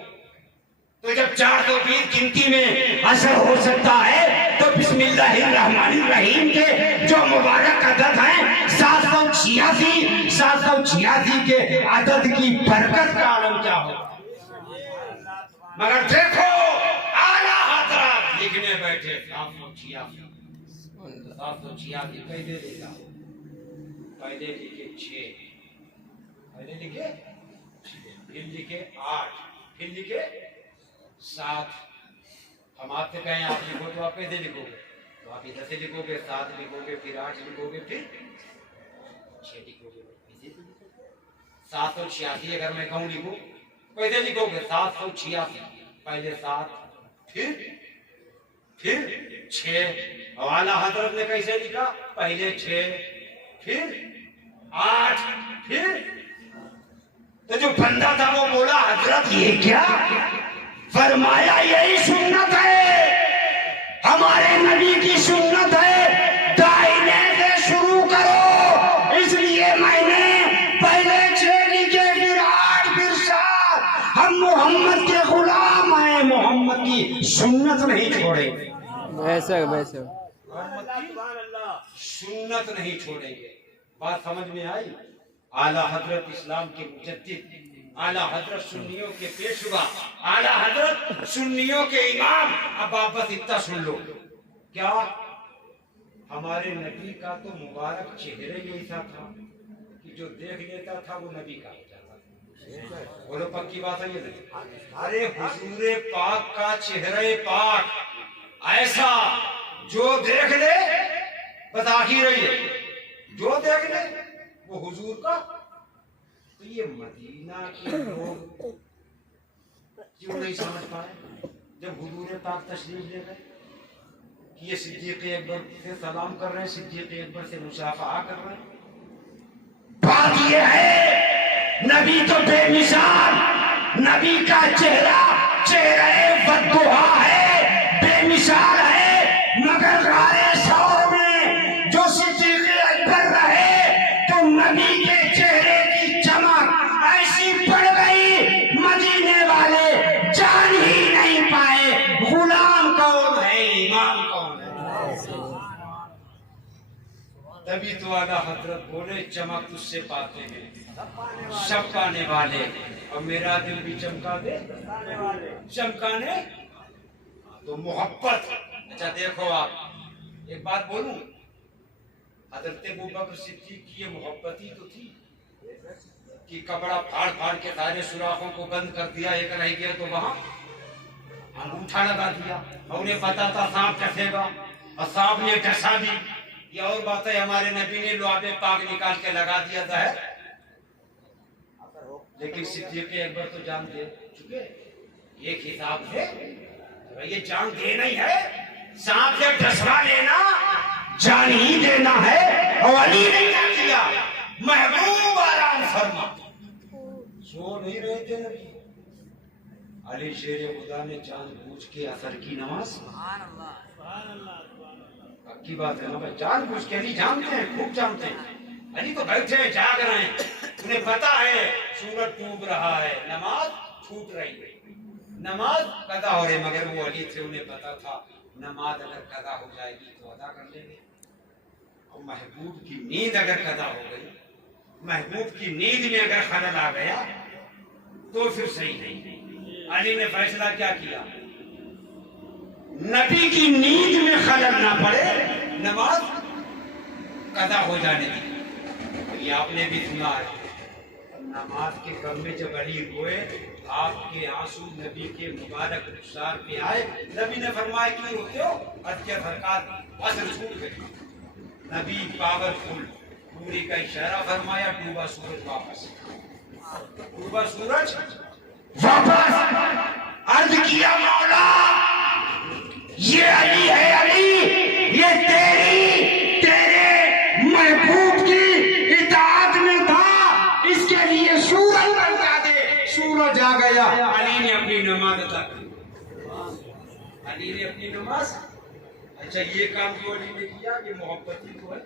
तो जब 420 गिनती में असर हो सकता है तो बिस्मिल्लाहिर्रहमानिर्रहीम के जो मुबारक अदद हैं 786 के अदद की बरकत का आलम क्या हो। मगर देखो आला हजरत लिखने बैठे 786 कैसे लिखा? पहले लिखे 6, पहले लिखे 6, फिर लिखे 8, फिर लिखे 7। हम आपसे कहें आप लिखो तो आप कैसे लिखोगे? तो आप इधर से लिखोगे, 7 लिखोगे, फिर 8 लिखोगे, फिर 6 लिखोगे। 786 अगर मैं कहूँ लिखो, कैसे लिखोगे? 786, पहले 7, फिर 6। आला हजरत ने कैसे लिखा? पहले 6, फिर 8, फिर। तो जो बंदा था वो बोला हजरत ये क्या? फरमाया यही सुन्नत है, हमारे नबी की सुन्नत है, दाहिने से शुरू करो। इसलिए मैंने पहले 6 लिखे, फिर 8, फिर 7। हम मोहम्मद के गुलाम हैं, मोहम्मद की सुन्नत नहीं छोड़ेंगे। बेशक बेशक सुन्नत नहीं छोड़ेंगे। बात समझ में आई? आला हजरत इस्लाम के मुजद्दिद, आला हजरत सुन्नियों के पेशवा, आला हजरत सुन्नियों के इमाम। अब आप बस इतना सुन लो, क्या हमारे नबी का तो मुबारक चेहरे ही ऐसा था कि जो देख लेता था वो नबी का हो जाता था। बोलो पक्की बात है ये? अरे हुजूरे पाक का चेहरे पाक ऐसा जो देख ले बस आखिर रही है, जो देख ले वो हुजूर का। तो ये मदीना के लोग क्यों नहीं समझ पाए जब हुजूर पाक तशरीफ ले गए कि ये सिद्दीक़ अकबर से सलाम कर रहे हैं, सिद्दीक़ अकबर से मुसाफा कर रहे हैं। बात ये है नबी तो बेमिसाल, नबी का चेहरा बद्दुआ है, बेमिसाल है। मगर गारे शौर में जो सिद्दीक़ अकबर रहे तो नबी के चेहरे की चमक ऐसी पड़ गई मदीने वाले जान ही नहीं पाए गुलाम कौन है, इमाम कौन है। तभी तो आला हजरत बोले चमक तुझसे पाते हैं सब पाने वाले, और मेरा दिल भी चमका दे चमकाने तो मोहब्बत। अच्छा देखो आप एक बात बोलूं, हजरत अबू बकर सिद्दीक की ये मोहब्बत ही तो थी कि कपड़ा फाड़ फाड़ के सारे सुराखों को बंद कर दिया, एक रह गया तो वहां अंगूठा लगा दिया। और उन्हें पता था सांप डसेगा और सांप ने डसा दी। ये और बात है, हमारे नबी ने लुआबे पाक निकाल के लगा दिया था, लेकिन सिद्दीक़ अकबर तो जान दे चुके। एक हिसाब से ये जान देना ही है, सांप से डसवा लेना जान ही देना है। और अली ने क्या किया? महबूब आराम फरमा, सो नहीं रहे थे नबी। अली शेर खुदा ने जानबूझ के असर की नमाज, पक्की बात है ना भाई, जानबूझ के। अली जानते हैं, खूब जानते हैं अली तो बैठे जाग रहे हैं, उन्हें पता है सूरज डूब रहा है, नमाज छूट रही है, नमाज कदा हो रही, मगर वो अली थे, उन्हें पता था नमाज अगर कदा हो जाएगी तो अदा कर लेंगे। और महबूब की नींद अगर कदा हो गई, महबूब की नींद में अगर खलल आ गया तो फिर सही नहीं। अली ने फैसला क्या किया, नबी की नींद में खलल ना पड़े, नमाज कदा हो जाने दी। ये आपने भी सुना है, नमाज के गम में जब अली रोए, आपके आंसू नबी के मुबारक रुखसार पे आए। नबी ने फरमाया क्यों रोते हो? अत्या सरकार असर छूट गई। नबी पावरफुल, पूरी का इशारा फरमाया, डूबा सूरज वापस, डूबा सूरज वापस। अर्ज किया मौला ये अली है, अली ये तेरे महबूब की इताअत में था, इसके लिए सूरज बता दे। सूरज आ गया, अली ने अपनी नमाज अदा की, अली ने अपनी नमाज। अच्छा ये काम जो अली ने किया, ये मोहब्बत ही तो है,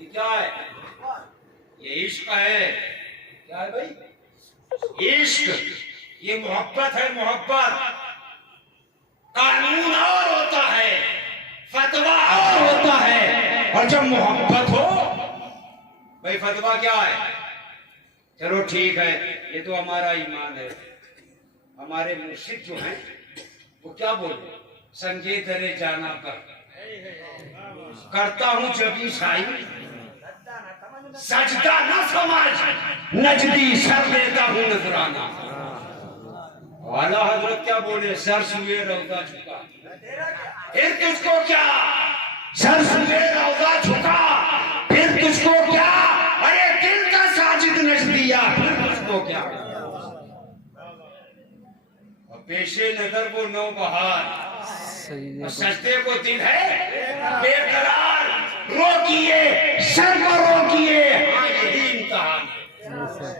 ये क्या है? ये इश्क है। क्या है भाई? इश्क, ये मोहब्बत है, मोहब्बत। कानून और होता है, फतवा और होता है, और जब मोहब्बत हो, भाई फतवा क्या है? चलो ठीक है, ये तो हमारा ईमान है। हमारे मुर्शिद जो हैं वो क्या बोले, संगे दरे जाना कर करता हूं जबी साई, सजदा न समझ नजदी सर देता हूं नजराना। आला हजरत क्या बोले, सर सुए रौदा झुका, फिर तुझको क्या? सर सुए रौदा झुका, फिर तुझको क्या? अरे दिल का साजिद नजदिया, फिर तुझको क्या? और पेशे नजर वो नौ बहार, और सजदे को दिल है बेकरार। रोकिए सर को रोकिए, हाँ यही इम्तिहान है।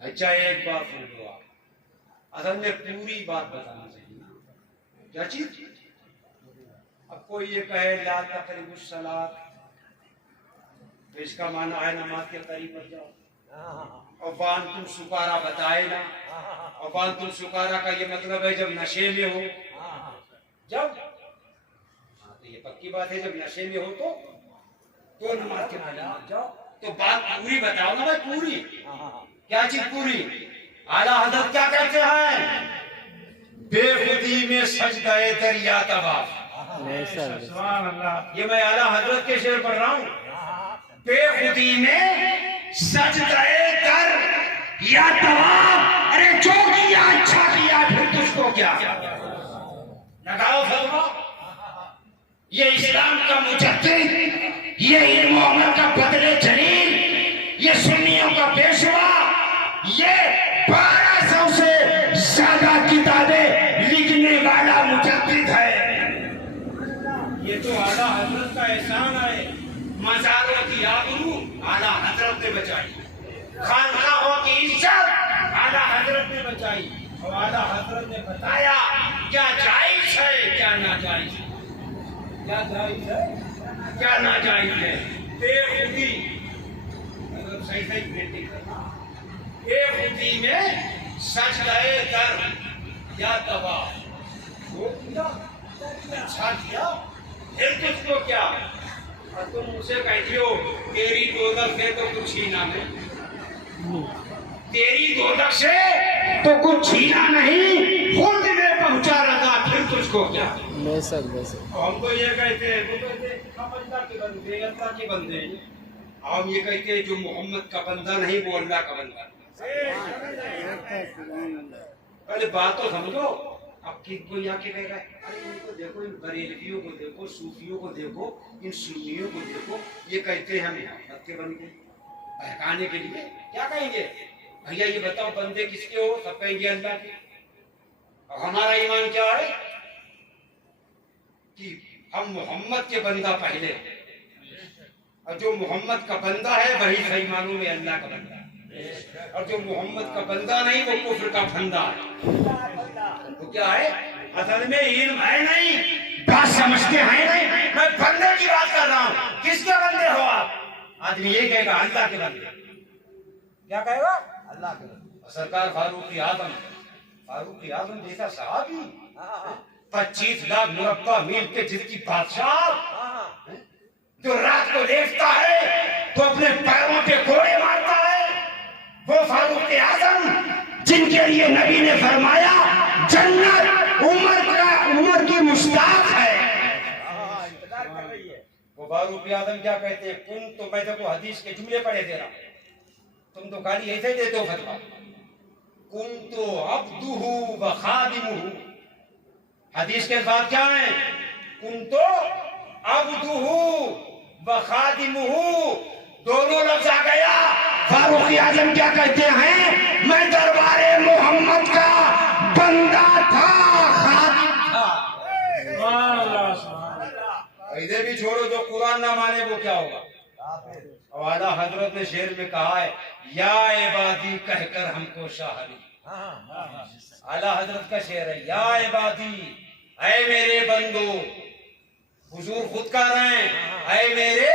अच्छा एक बात सुन लो आप, असल में पूरी बात बताना चाहिए ना, क्या चीज? अब कोई ये कहे ला तकरीबुस सलात, तो इसका माना है नमाज के करीब मत जाओ। और बान तुम सुकारा बताए ना, और बान तुम सुकारा का ये मतलब है जब नशे में हो, जब तो ये पक्की बात है, जब नशे में हो तो नमाज के करीब मत जाओ। तो बात पूरी बताओ ना भाई, पूरी। क्या चीज पूरी? आला हजरत क्या कहते हैं, बेखुदी में सजदाए दरिया तवाफ। ये मैं आला हजरत के शेर पढ़ रहा हूँ, बेखुदी में सजदाए दर या तवाफ। अरे जो किया अच्छा किया, फिर तुझको क्या? लगाओ फतवा। ये इस्लाम का मुजद्दिद, ये इल्म अमल का बदले जलील, ये सुन्नियों का पेशवा, ये 1200 से ज्यादा किताबें लिखने वाला मुजद्दिद है। ये तो आला हजरत का एहसान है। मज़ारों की आबरू आला हजरत ने बचाई, खानकाहों की इज्जत आला हजरत ने बचाई, और आला हजरत ने बताया क्या जायज है, क्या नाजायज है, क्या जायज है, क्या नाजायज है। बेखुदी, मतलब सही सही पेंटिंग करना, बेखुदी में सजदाए दर या तवाफ। वो किया, अच्छा किया, फिर तुझको क्या? और तुम मुझसे कहती हो तेरी दोदक से तो कुछ छीना नहीं, तेरी दोदक से तो कुछ छीना नहीं, खुद में पहुंचा रहा, फिर तुझको क्या? बेशक बेशक। हमको ये कहते हैं, वो कहते हैं हम अल्लाह के बंदे, अल्लाह के बंदे हैं। हम ये कहते हैं जो मोहम्मद का बंदा नहीं वो अल्लाह का बंदा। पहले बात तो समझो। अब किनको यहाँ के कह रहा है, अरे इनको देखो, इन बरेलवियों को देखो, सूफियों को देखो, इन सुन्नियों को देखो, ये कहते हैं हम मोहम्मद के बंदे, बहकाने के लिए। क्या कहेंगे भैया, ये बताओ बंदे किसके हो? सब कहेंगे अल्लाह के। और हमारा ईमान क्या है कि हम मोहम्मद के बंदा पहले, और जो मोहम्मद का बंदा है वही सही मानों में अल्लाह का बंदा है, और जो मोहम्मद का बंदा नहीं वो कुफ्र का फंदा है। तो क्या है, असल में इल्म है नहीं, बात समझते हैं नहीं। मैं बंदे की बात कर रहा हूँ। किसके बंदे हो आप? आदमी ये कहेगा अल्लाह के बंदे, क्या कहेगा? अल्लाह के बंदे। सरकार फारूक आजम जैसा सहाबी 25 लाख मुरब्बा मील के जिसकी बादशाह, जो रात को लेटता है तो अपने पैरों पे कोड़े मारता है, वो फारूक आजम जिनके लिए नबी ने फरमाया जन्नत उम्र की मुश्ताक है। वो फारूक आजम क्या कहते हैं? कुन, तो मैं देखो हदीस के जुमले पढ़े दे रहा, तुम तो खाली ऐसे देते हो फतवा। कुन तो अब्दुहु व खादिमुहु, हदीस के बाद क्या है? कुन तो अब्दुहु व खादिमुहु, दोनों लफ्ज आ गया। फारूक आजम क्या कहते हैं? मैं दरबारे मोहम्मद का बंदा था, खादिम था। इधर भी छोड़ो, जो कुरान ना माने वो क्या होगा? और आला हजरत ने शेर में कहा है या इबादी कहकर हमको शाहरी। आला हजरत का शेर है, या इबादी, ऐ मेरे बंदो। हुजूर खुद कह रहे हैं, ऐ मेरे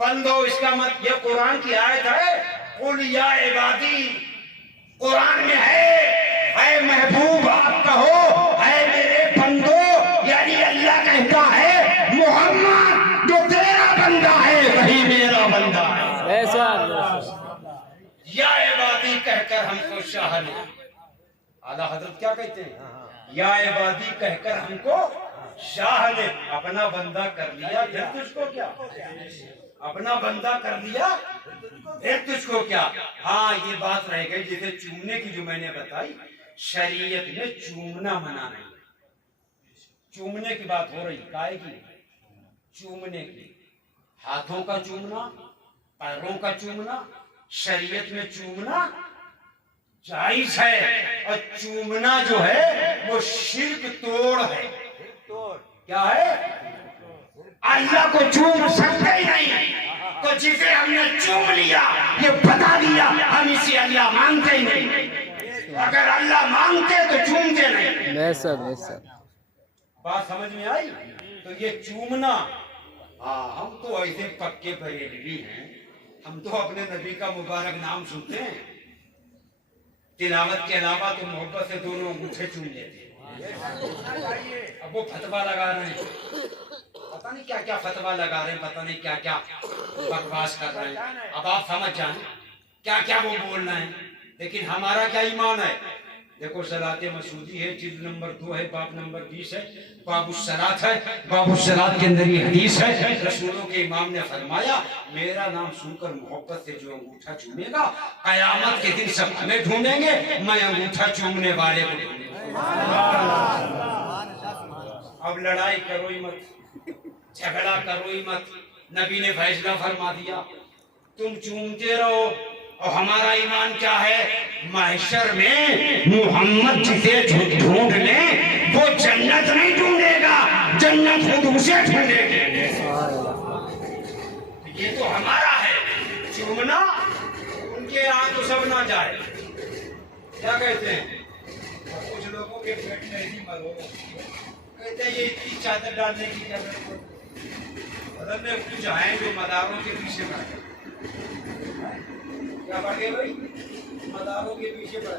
बंदो। इसका मतलब ये कुरान की आयत है, कुल या इबादी, कुरान में है, ऐ महबूब आप कहो ऐ मेरे बंदो, यानी अल्लाह कहता है मोहम्मद जो तेरा बंदा है वही मेरा बंदा है। ऐसा या इबादी कहकर हमको शाह ने, आला हजरत क्या कहते हैं? या इबादी कहकर हमको शाह ने अपना बंदा कर लिया, फिर तुझको क्या? अपना बंदा कर लिया फिर तुझको क्या? हाँ, ये बात रह गई जैसे चूमने की जो मैंने बताई, शरीयत में चूमना मना नहीं। चूमने की बात हो रही, काहे की? चूमने की, हाथों का चूमना, पैरों का चूमना, शरीयत में चूमना जायज है। और चूमना जो है वो शिर्क तोड़ है। क्या है? अल्लाह को चूम सकते ही नहीं, तो जिसे हमने चूम लिया ये बता दिया हम इसे अल्लाह मानते ही नहीं। अगर अल्लाह मानते तो चूमते नहीं। बेशक बात समझ में आई? तो ये चूमना, हाँ, हम तो ऐसे पक्के बरेलवी हैं, हम तो अपने नबी का मुबारक नाम सुनते हैं, तिलावत के अलावा तो मोहब्बत से दोनों अंगूठे चूम लेते हैं। अब वो फतवा लगा रहे हैं, पता नहीं क्या क्या फतवा लगा रहे हैं, पता नहीं क्या क्या बकवास कर रहे हैं। अब आप समझ जाए क्या क्या वो बोल रहे हैं, लेकिन हमारा क्या ईमान है? देखो सलाते मसूदी है, जिल्द नंबर 2 है, बाब नंबर 20 है, बाबु सलात है। बाबु सलात के अंदर ये हदीस है, रसूलों के इमाम ने फरमाया मेरा नाम सुनकर मोहब्बत से जो अंगूठा चूमेगा कयामत के दिन सब हमें ढूंढेंगे, मैं अंगूठा चूमने वाले को ढूंढूंगा। अब लड़ाई करो ही मत, झगड़ा करो ही मत, नबी ने फैसला फरमा दिया, तुम चूमते रहो। और हमारा ईमान क्या है? महशर में मोहम्मद जिसे ढूंढ ले वो जन्नत नहीं ढूंढेगा, जन्नत खुद उसे ढूंढेगी। ये तो हमारा है चूमना, उनके यहाँ तो सब ना जाए। क्या कहते हैं? कुछ लोगों के पेट में ऐसी मरो, कहते हैं ये इतनी चादर डालने की जरूरत, बदल में कुछ आए जो मदारों के पीछे पड़े। क्या बढ़ गए भाई? मदारों के पीछे पड़े।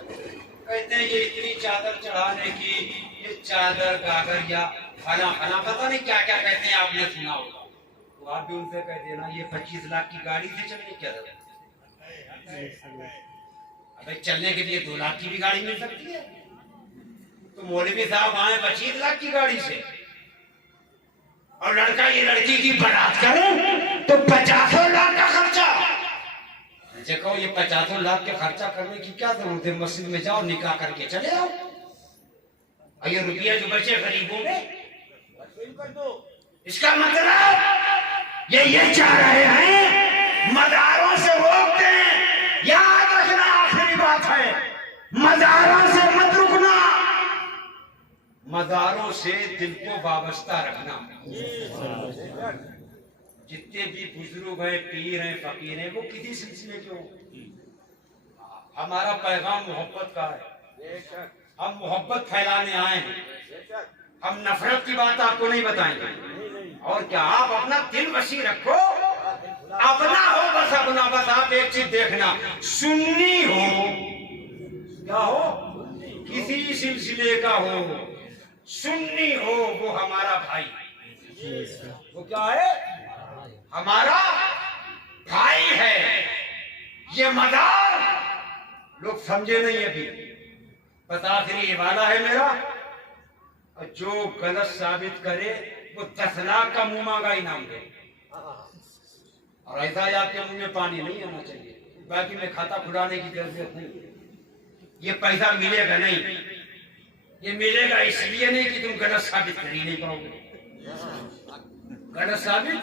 कहते हैं ये इतनी चादर चढ़ाने की, ये चादर गागर या फला फला पता नहीं क्या क्या कहते हैं, आपने सुना होगा, तो आप भी उनसे कह देना ये 25 लाख की गाड़ी से चलने क्या जरूरत? अबे चलने के लिए 2 लाख की भी गाड़ी मिल सकती है। तो मौलवी साहब आए 25 लाख की गाड़ी से, और लड़का ये लड़की की बारात करे तो 50 लाख का खर्चा। देखो ये 50 लाख के खर्चा करने की क्या जरूरत है? मस्जिद में जाओ, निकाह करके चले आओ, और ये रुपया जो बचे गरीबों में कर दो। इसका मतलब ये चाह रहे हैं मदारों से रोक दें। याद रखना, आखिरी बात है, मदारों से मत रुकना, मदारों से दिल को वाबस्ता रखना। जितने भी बुजुर्ग हैं, पीर हैं, फकीर हैं, वो किसी सिलसिले के हो, हमारा पैगाम मोहब्बत का है। हम मोहब्बत फैलाने आए हैं, हम नफरत की बात आपको नहीं बताएंगे। और क्या, आप अपना दिल वसी रखो, अपना हो, बस अपना। बस आप एक चीज देखना, सुन्नी हो, क्या हो, किसी सिलसिले का हो, सुन्नी हो, वो हमारा भाई। वो क्या है? हमारा भाई है। ये मदार लोग समझे नहीं अभी, बस आखिरी वाला है मेरा। और जो गलत साबित करे वो 10 लाख का मुंह मांगा इनाम दे। और ऐसा आपके मुंह में पानी नहीं आना चाहिए। बाकी में खाता खुलाने की जरूरत नहीं। ये पैसा मिलेगा नहीं, ये मिलेगा इसलिए नहीं कि तुम गलत साबित कर ही नहीं पाओगे। गलत साबित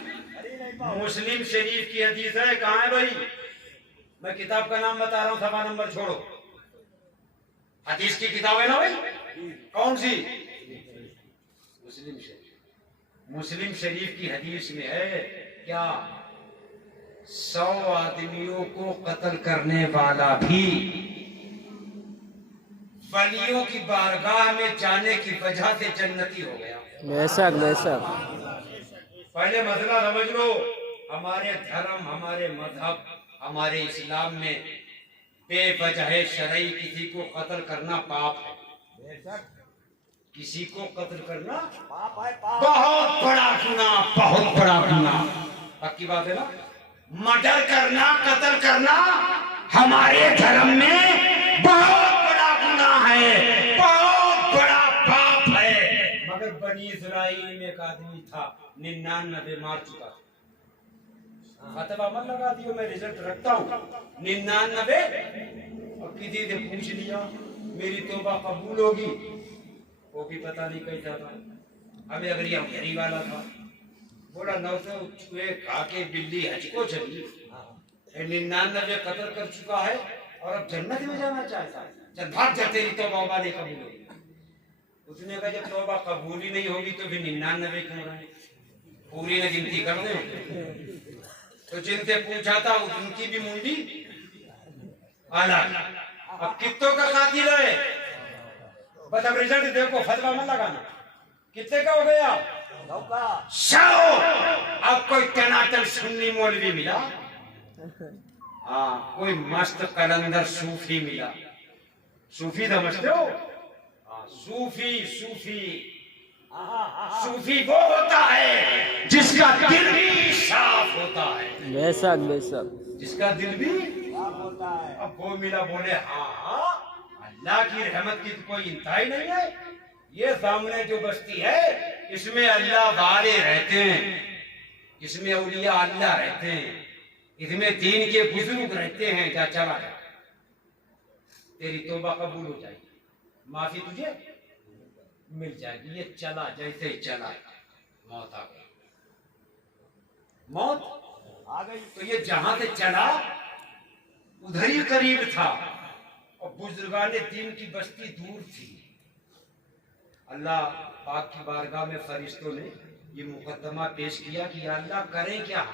मुस्लिम शरीफ की हदीस है। कहाँ है भाई? मैं किताब का नाम बता रहा हूँ, सभा नंबर छोड़ो। हदीस की किताब है ना भाई? कौन सी? मुस्लिम शरीफ। मुस्लिम शरीफ की हदीस में है क्या? 100 आदमियों को कत्ल करने वाला भी वलियों की बारगाह में जाने की वजह से जन्नती हो गया। बेशक बेशक। पहले मसला समझ लो। हमारे धर्म, हमारे मजहब, हमारे इस्लाम में बेवजह शरई किसी को कत्ल करना पाप है। किसी को कत्ल करना बहुत बड़ा गुनाह, बहुत बड़ा गुनाह। पक्की बात है ना? मर्डर करना, कत्ल करना हमारे धर्म में बहुत बड़ा गुनाह है, बहुत बड़ा पाप है। मगर बनी इस्राइल में एक आदमी था, 99 मार चुका था। फतवा मत लगा दियो, मैं रिजल्ट रखता हूँ। 99। और किसी ने पूछ लिया मेरी तौबा कबूल होगी, वो भी पता नहीं कैसा था। हमें अगर ये घेरी वाला था, बोला 900 चूहे खा के बिल्ली हज को चली, 99 कत्ल कर चुका है और अब जन्नत में जाना चाहता है। चल भाग जा, तेरी तौबा नहीं कबूल होगी। उसने कहा जब तौबा कबूल ही नहीं होगी तो फिर 99 क्यों रहे? पूरी ने गिनती कर दे। तो जिनसे पूछा था उनकी भी मुंडी अलग। अब कितनों का कातिल है? बस अब रिजल्ट देखो, फतवा मत लगाना। कितने का हो गया? 100। अब कोई टनाटन सुन्नी मौलवी मिला, हाँ, कोई मस्त कलंदर सूफी मिला। सूफी समझते हो? सूफी सूफी सूफी वो होता है जिसका दिल भी साफ होता है। बेशक बेशक। जिसका दिल भी साफ होता है। अब वो मिला, बोले हाँ, अल्लाह की रहमत की तो कोई इंतहा नहीं है। ये सामने जो बस्ती है इसमें अल्लाह वाले रहते हैं, इसमें औलिया अल्लाह रहते हैं, इसमें दीन के बुजुर्ग रहते हैं। क्या चला है? तेरी तौबा कबूल हो जाएगी, माफी तुझे मिल जाएगी। ये चला, जैसे ही चला मौत आ गई। मौत आ गई तो ये जहां से चला उधर ही करीब था और बुजुर्गाने दीन की बस्ती दूर थी। अल्लाह पाक की बारगाह में फरिश्तों ने ये मुकद्दमा पेश किया कि या अल्लाह करें क्या,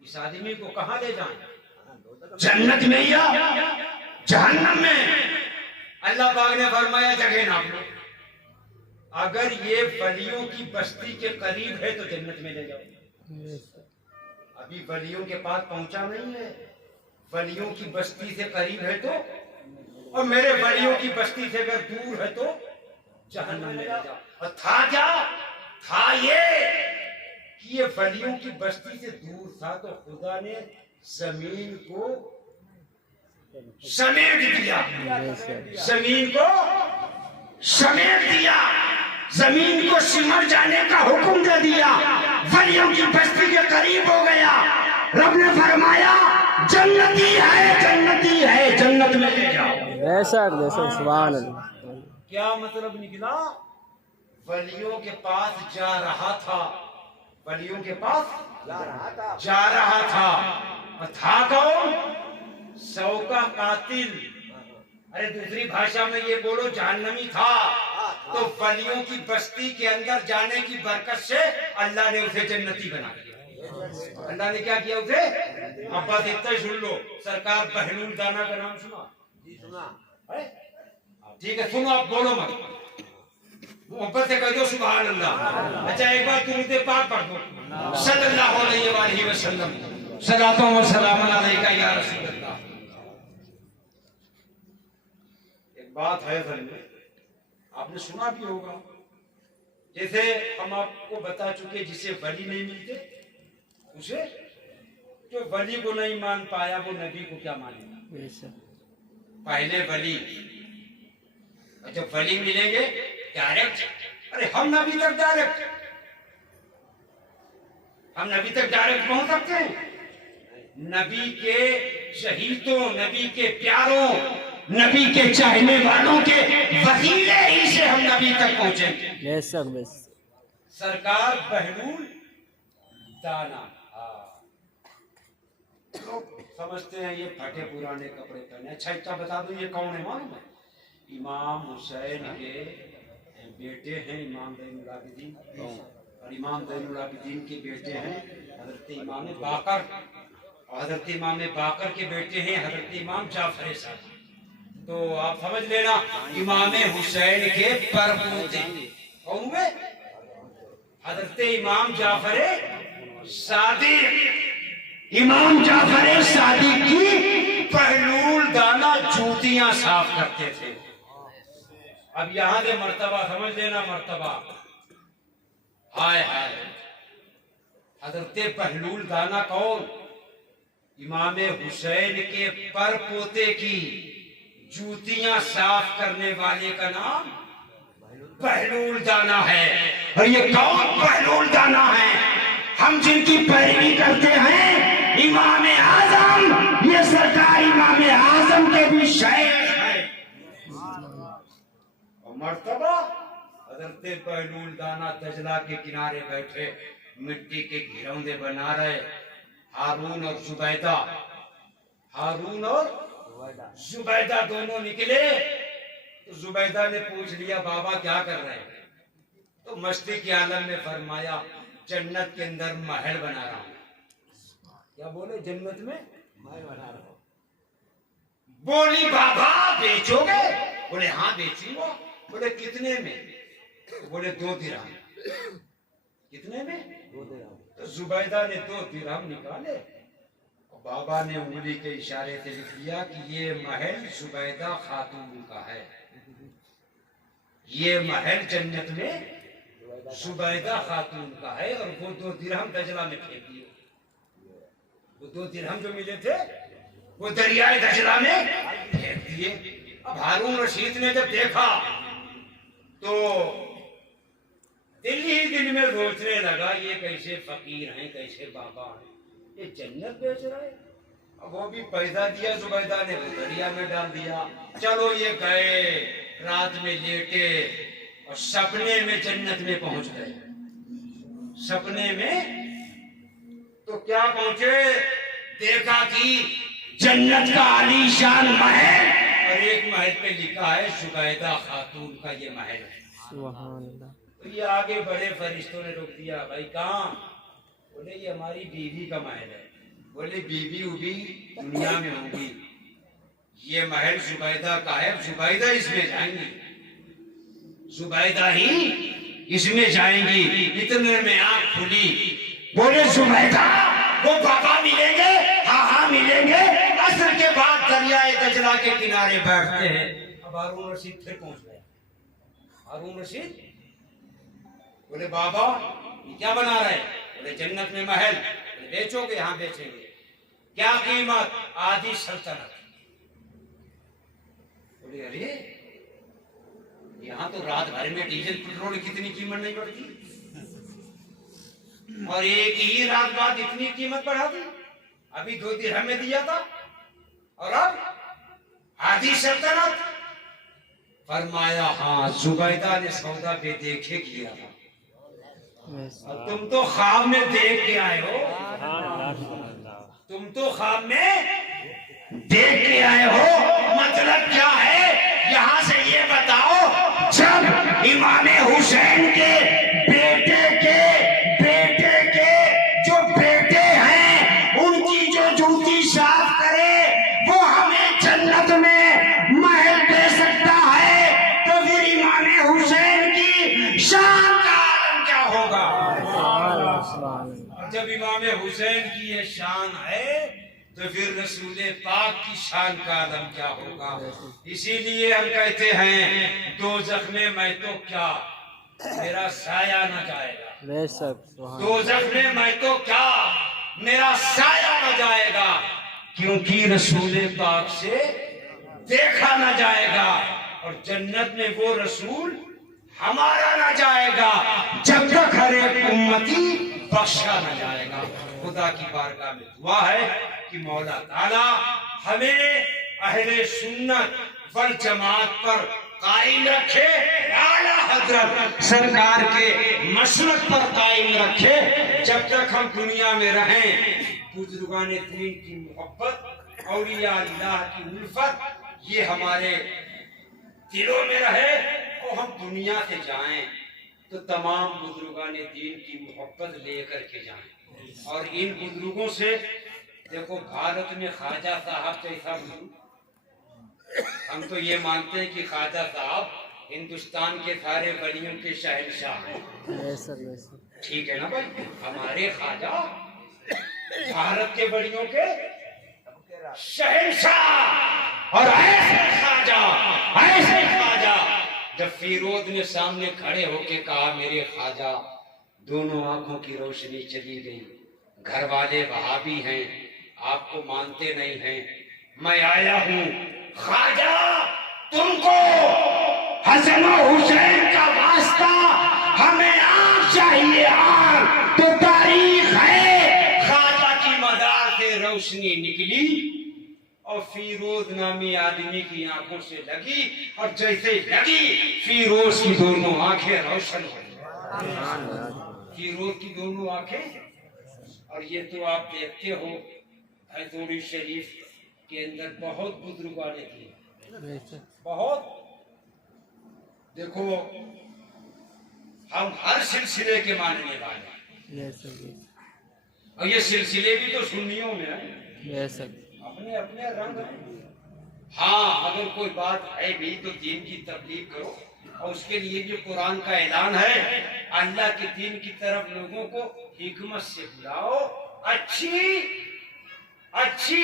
इस आदमी को कहां ले जाएं? जन्नत में या जहन्नम में? अल्लाह पाक ने फरमाया जगह नाप लो। अगर ये वलियों की बस्ती के करीब है तो जन्नत में ले जाओ। अभी वलियों के पास पहुंचा नहीं है, वलियों की बस्ती से करीब है तो, और मेरे वलियों की बस्ती से अगर दूर है तो जहन्नम में ले जाओ। और था क्या? था ये कि ये वलियों की बस्ती से दूर था तो खुदा ने जमीन को समेट दिया, जमीन को समेट दिया, जमीन को सिमट जाने का हुक्म दे दिया। वलियों की बस्ती के करीब हो गया। रब ने फरमाया जन्नती है, जन्नती है, जन्नत में ले जाओ। बेशक बेशक। सुभान अल्लाह। क्या मतलब निकला? वलियों के पास जा रहा था, वलियों के पास जा रहा था। और था कौन? 100 का कातिल। अरे दूसरी भाषा में ये बोलो जहन्नमी था। तो वलियों की बस्ती के अंदर जाने की बरकत से अल्लाह ने उसे जन्नती बना दिया। अल्लाह ने क्या किया उसे? अब बस इतना ही सुन लो। सरकार बहलूल दाना का नाम सुना? जी सुना। ठीक है, सुनो, आप बोलो मत, मोहब्बत से कह दो सुभान अल्लाह। अच्छा एक बार तुम पाक पढ़ दो सल्लल्लाहु अलैहि वसल्लम। सलातो व सलाम अलैका या रसूल अल्लाह। एक बात है असल में, आपने सुना भी होगा, जैसे हम आपको बता चुके, जिसे वली नहीं मिलते उसे, जो वली को नहीं मान पाया वो नबी को क्या मानेगा। बेशक पहले वली, और जब वली मिलेंगे डायरेक्ट, अरे हम नबी तक डायरेक्ट पहुंच सकते हैं। नबी के शहीदों, नबी के प्यारों, नबी के चाहने वालों के वसीले ही से हम नबी तक पहुंचेंगे। बेशक बेशक सरकार बहलूल दाना, लोग समझते हैं ये फटे पुराने कपड़े पहने। अच्छा इतना बता दो ये कौन है मालूम है? इमाम हुसैन के बेटे हैं इमाम ज़ैनुल आबिदीन, और इमाम ज़ैनुल आबिदीन के बेटे हैं हजरत इमाम बाकर, और हजरत इमाम बाकर के बेटे हैं हजरत इमाम जाफर सादिक। तो आप समझ लेना इमाम हुसैन के परपोते कौन हुए? हजरत इमाम जाफर सादिक। इमाम जाफर सादिक की पहलूल दाना जूतियां साफ करते थे। अब यहां से मर्तबा समझ लेना, मर्तबा हाय हाय। हजरत पहलूल दाना कौन? इमाम हुसैन के पर पोते की जूतियां साफ करने वाले का नाम पहलूल दाना है। और ये कौन पहलूल दाना है? हम जिनकी पैरवी करते हैं, इमाम आजम, ये सरकार इमाम आजम के भी शेख है। और मर्तबा हजरत पहलूल दाना दजला के किनारे बैठे मिट्टी के घिरौंदे बना रहे, हारून और जुबैदा दोनों निकले। तो जुबैदा ने पूछ लिया बाबा क्या कर रहे हैं? तो मस्ती के आलम में फरमाया जन्नत के अंदर महल बना रहा हूं। क्या बोले? जन्नत में महल बना रहा हूं। बोली बाबा बेचोगे? बोले हाँ बेचूंगा। बोले कितने में? बोले 2 दिरहम। कितने में? 2 दिरहम। तो जुबैदा ने 2 दिरहम निकाले, बाबा ने उंगली के इशारे से लिख दिया कि ये महल जुबैदा खातून का है। ये महल जन्नत में जुबैदा खातून का है। और वो 2 दिरहम दजला में फेंक दिए। वो 2 दिरहम जो मिले थे वो दरियाए दजला में फेंक दिए। अब हारून रशीद ने जब देखा तो दिल ही दिल में सोचने लगा ये कैसे फकीर हैं, कैसे बाबा हैं, ये जन्नत बेच रहे। अब वो भी पैसा दिया जुबैदा ने, वो दरिया में डाल दिया। चलो ये गए, रात में लेटे और सपने में जन्नत में पहुंच गए। सपने में तो क्या पहुंचे? देखा कि जन्नत का आलीशान महल, और एक महल पे लिखा है जुबैदा खातून का ये महल है। सुभान अल्लाह। तो ये आगे बड़े फरिश्तों ने रोक दिया, भाई कहाँ? बोले ये हमारी बीवी का महल है। बोले बीवी उबी दुनिया में होगी, ये महल जुबैदा का है, जुबैदा इसमें जाएंगी, जुबैदा ही इसमें जाएंगी। इतने में आंख खुली। बोले जुबैदा वो बाबा मिलेंगे? हाँ हाँ मिलेंगे। असर के बाद दरियाए दजला के किनारे बैठते हैं। अब हारून रशीद फिर पहुंच गया। हारून रशीद बोले बाबा ये क्या बना रहे? बोले जन्नत में महल। बोले बेचोगे? हाँ बेचेंगे। क्या कीमत? आधी सल्तनत। बोले अरे यहाँ तो रात भर में डीजल पेट्रोल कितनी कीमत नहीं बढ़ती, और एक ही रात बाद इतनी कीमत बढ़ा दी। अभी 2 दिरहम में दिया था और अब आधी सल्तनत। फरमाया हाँ जुबैदा ने सौदा पे देखे किया था, और तुम तो ख्वाब में देख के आए हो। तुम तो ख्वाब में देख के आए हो। मतलब क्या है? यहाँ से ये बताओ, जब इमाम हुसैन के बेटे के जो बेटे हैं उनकी जो जूती साफ करे वो हमें जन्नत में महल दे सकता है, तो फिर इमाम हुसैन की शान का आलम क्या होगा? सुभान अल्लाह। जब इमाम हुसैन की ये शान है तो फिर रसूल पाक की शान का आलम क्या होगा। इसीलिए हम कहते हैं दोज़ख में मैं तो क्या, मेरा साया न जाएगा। बेशक सुभान दोज़ख में मैं तो क्या, मेरा साया न जाएगा, क्योंकि रसूल पाक से देखा न जाएगा। और जन्नत में वो रसूल हमारा न जाएगा जब तक हर एक उम्मती बख्शा न जाएगा। खुदा की बारगाह में दुआ है कि मौला ताला हमें अहले सुन्नत वल जमात पर कायम रखे, आला हजरत सरकार के मसलक पर कायम रखे। जब तक हम दुनिया में रहें बुजुर्गान दीन की मोहब्बत, औलिया अल्लाह की उल्फत ये हमारे दिलों में रहे। और हम दुनिया से जाएं तो तमाम बुजुर्गान दीन की मोहब्बत लेकर के जाएं। और इन बुजुर्गों से देखो, भारत में ख्वाजा साहब जैसा हम तो ये मानते हैं कि ख्वाजा साहब हिंदुस्तान के सारे वलियों के शहंशाह हैं। बेशक बेशक ठीक है ना भाई, हमारे ख्वाजा भारत के वलियों के शहंशाह। और ऐसे ख्वाजा जब फिरोज ने सामने खड़े होके कहा, मेरे ख्वाजा दोनों आंखों की रोशनी चली गई, घर वाले वहाबी हैं, आपको मानते नहीं हैं, मैं आया हूं ख्वाजा तुमको हसन और हुसैन का वास्ता, हमें आग चाहिए, आग तो तारीख है। ख्वाजा की मदार से रोशनी निकली और फिरोज नामी आदमी की आंखों से लगी, और जैसे लगी फिरोज की दोनों आंखें रोशन हो गई। फिरोज की दोनों आंखें। और ये तो आप देखते हो हजूरी शरीफ के अंदर बहुत बुजुर्ग वाले थे, बेशक बहुत। देखो हम हर सिलसिले के मानने वाले हैं, बेशक बेशक और ये सिलसिले भी तो सुन्नियों में है, बेशक अपने अपने रंग हैं। हाँ, अगर कोई बात है भी तो दीन की तबलीग करो, और उसके लिए भी कुरान का ऐलान है, अल्लाह के दीन की तरफ लोगों को हिकमत से बुलाओ, अच्छी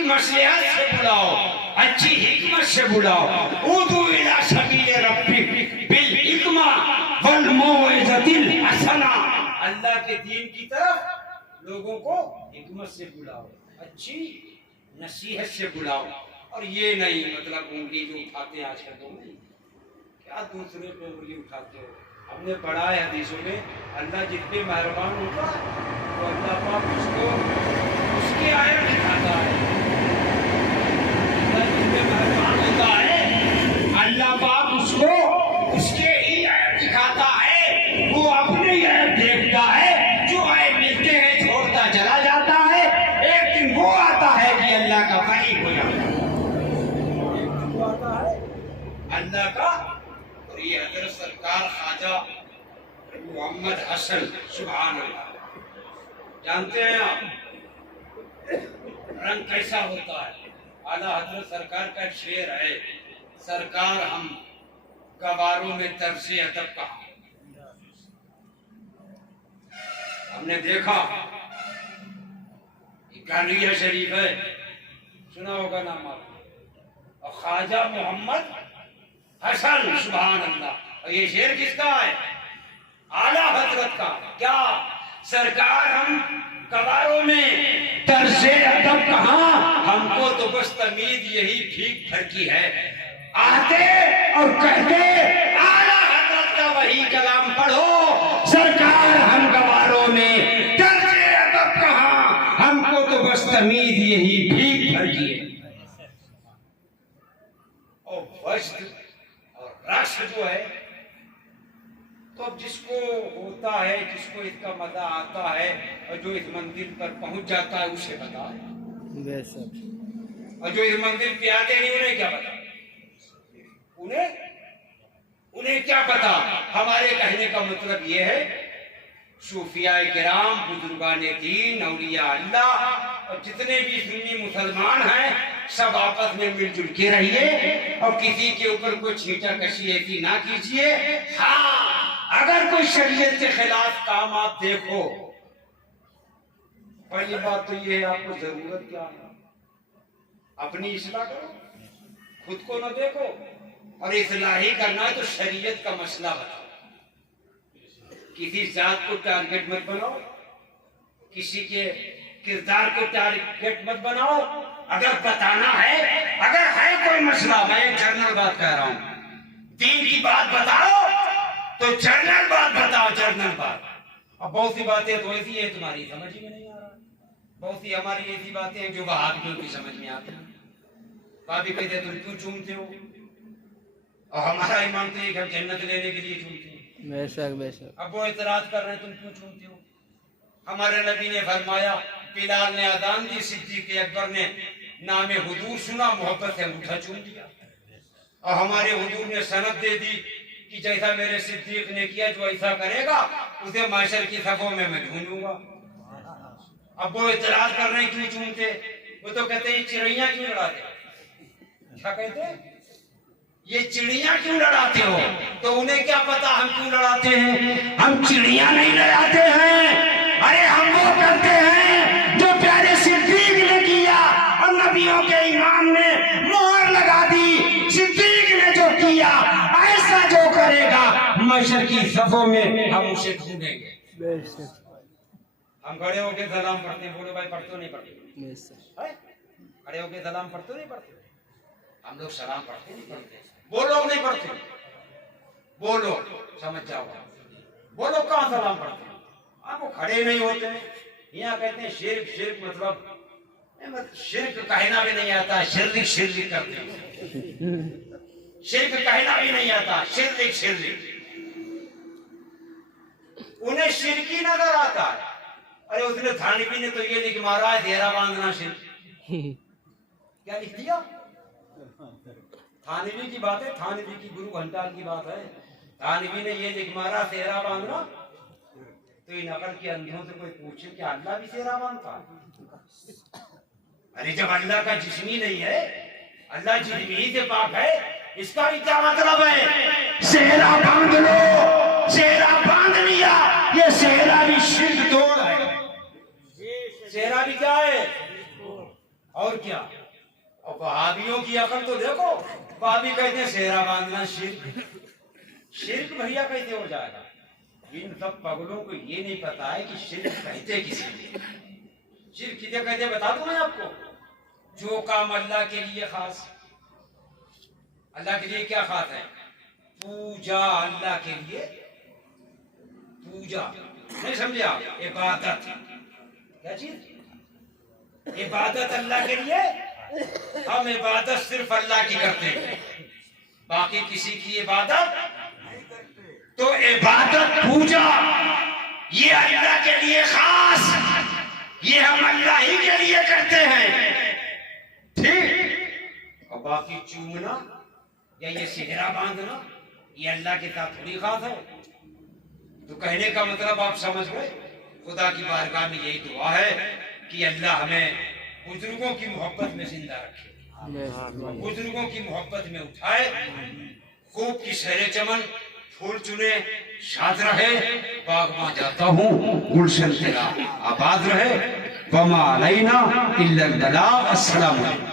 मसलिहत से बुलाओ, अच्छी हिकमत से बुलाओ। उदू इला सबील रब्बिक बिल हिकमा वल मौइज़तिल हसना। अल्लाह के दीन की तरफ लोगों को हिकमत से बुलाओ, अच्छी नसीहत से बुलाओ। और ये नहीं मतलब उंगली जो उठाते आजकल लोग, नहीं क्या दूसरे पे उंगली उठाते हो। हमने पढ़ा है हदीसों में, अल्लाह जिस पे मेहरबान होता है तो अल्लाह पाक उसको उसके आयत दिखाता है। अल्लाह जिस पे मेहरबान होता है अल्लाह पाक उसको उसके ही आयत दिखाता है, वो अपने ही आयत देखता है। जो आयत मिलते हैं छोड़ता चला जाता है, एक दिन वो आता है कि अल्लाह का वही हो जाता है, अल्लाह का। और ये हजरत सरकार ख्वाजा मोहम्मद हसन, सुभान अल्लाह, जानते हैं आप रंग कैसा होता है। आला हजरत सरकार का एक शेर है, सरकार हम गवारों में तर्ज़े अदब कहा। हमने देखा गालिया शरीफ है, सुना होगा नाम आपने, और ख्वाजा मोहम्मद हसन, सुभान अल्लाह। और ये शेर किसका है? आला हजरत का। क्या सरकार हम कबारों में तर्ज़े अदब कहाँ, हमको तो बस तमीज यही ठीक भर की है। आते और कहते आला हजरत का वही कलाम पढ़ो, सरकार हम गवारों में तर्ज़े अदब कहाँ, हमको तो बस तमीज यही ठीक भर की है। और वज्द और रक्स जो है, तो अब जिसको होता है, जिसको इसका मजा आता है, और जो इस मंदिर पर पहुंच जाता है उसे पता है। बेशक और जो इस मंदिर पे आते नहीं उन्हें क्या पता, उन्हें क्या पता। हमारे कहने का मतलब ये है, सूफिया किराम, बुजुर्गान दीन, औलिया अल्लाह और जितने भी सुन्नी मुसलमान हैं, सब आपस में मिलजुल के रहिए और किसी के ऊपर कोई छींटा कशी ऐसी ना कीजिए। हाँ, अगर कोई शरीयत के खिलाफ काम आप देखो पहली बात तो ये है, आपको जरूरत क्या है? अपनी इस्लाह करो, खुद को न देखो। और इस्लाह ही करना है तो शरीयत का मसला बताओ। किसी जात को टारगेट मत बनाओ, किसी के किरदार को टारगेट मत बनाओ। अगर बताना है, अगर है कोई मसला, मैं एक जनरल बात कह रहा हूं, दीन की बात बताओ तो जनरल बात बताओ, जनरल बात। अब बहुत सी बातें तो ऐसी है तुम्हारी समझ में नहीं आ रहा, बहुत सी हमारी ऐसी बातें हैं जो वहाबियों की समझ में आती है। भाभी कहते तुम क्यों चूमते हो, और हमारा ईमान तो एक हम जन्नत लेने के लिए चूमते हैं। बेशक बेशक। अब वो इतराज कर रहे हैं तुम क्यों चूमते हो। हमारे नबी ने फरमाया, बिलाल ने अजान दी, सिद्दीक अकबर ने नामे हुजूर सुना, मोहब्बत से अंगूठा चूम दिया। और हमारे हुजूर ने सनद दे दी कि जैसा मेरे सिद्दीक ने किया, जो ऐसा करेगा उसे माशर की सफों में मैं ढूंढूंगा। अब वो इतराज कर रहे हैं क्यों चूमते, वो तो कहते हैं चिड़िया क्यों लड़ाते। क्या कहते हैं, ये चिड़िया क्यों लड़ाते हो। तो उन्हें क्या पता हम क्यों लड़ाते हैं। हम चिड़िया नहीं लड़ाते हैं, अरे हम वो करते हैं जो प्यारे सिद्दीक ने किया, और नबियों के इमाम ने मोहर लगा दी। सिद्दीक ने जो किया, ऐसा जो करेगा माशर की सफों में हम उसे ढूंढेंगे। बेशक हम खड़े होके सलाम पढ़ते हैं, बोलो भाई पढ़ते हो नहीं पढ़ते, बेशक। खड़े होके सलाम पढ़ते हो नहीं पढ़ते। हम लोग सलाम पढ़ते नहीं पढ़ते, वो लोग नहीं पढ़ते। बोलो समझ जाओ, बोलो कहाँ सलाम पढ़ते हैं। आप वो खड़े नहीं होते हैं। यहाँ कहते हैं शिर्क, शिर्क मतलब शिर्क कहना भी नहीं आता, शिर्क शिर्क करते हैं। शिर्क कहना भी नहीं आता, शिर्क शिर्क। उन्हें शिरकी नजर आता है। अरे उसने थानवी ने तो ये लिख मारा है, देहरा बांधना शिर्क। क्या लिख दिया। थानवी की बात है, थानवी की गुरु घंटाल की बात है। थानवी ने ये लिख मारा सेहरा बांधना। तो इन अकल के अंधों से कोई पूछे क्या अल्लाह भी सेहरा बांधता है। अरे जब अल्लाह का जिस्मी नहीं है, अल्लाह जिस्मी से पाक है, इसका भी क्या मतलब है। सेहरा बांध लो, सेहरा बांध लिया, ये सेहरा भी शिर्क तोड़ है। सेहरा भी क्या है और क्या। और वहाबियों की अकल तो देखो, वहाबी कहते हैं सेहरा बांधना शिर्क। शिर्क भैया कैसे हो जाएगा। इन सब पगलों को ये नहीं पता है कि शिर्क कहते किसे। शिर्क किसे कहते बता दूं मैं आपको। जो काम अल्लाह के लिए खास, अल्लाह के लिए क्या खास है, पूजा। अल्लाह के लिए पूजा, नहीं समझे आप, इबादत। क्या चीज, इबादत अल्लाह के लिए। हम इबादत सिर्फ अल्लाह की करते हैं, बाकी किसी की इबादत। तो इबादत पूजा ये अल्लाह के लिए खास, ये हम अल्लाह ही के लिए करते हैं, ठीक। और बाकी चूमना या ये सेहरा बांधना ये अल्लाह के साथ थोड़ी खास है। तो कहने का मतलब आप समझ गए। खुदा की बारगाह में यही दुआ है कि अल्लाह हमें बुजुर्गों की मोहब्बत में जिंदा रखे, बुजुर्गों की मोहब्बत में उठाए, खूब की शहरे चमन, फूल चुने, शाद रहे। बागबां जाता हूँ, गुलशन तेरा आबाद रहे। वमा अलैना इल्लल बलाग। अस्सलाम वालेकुम।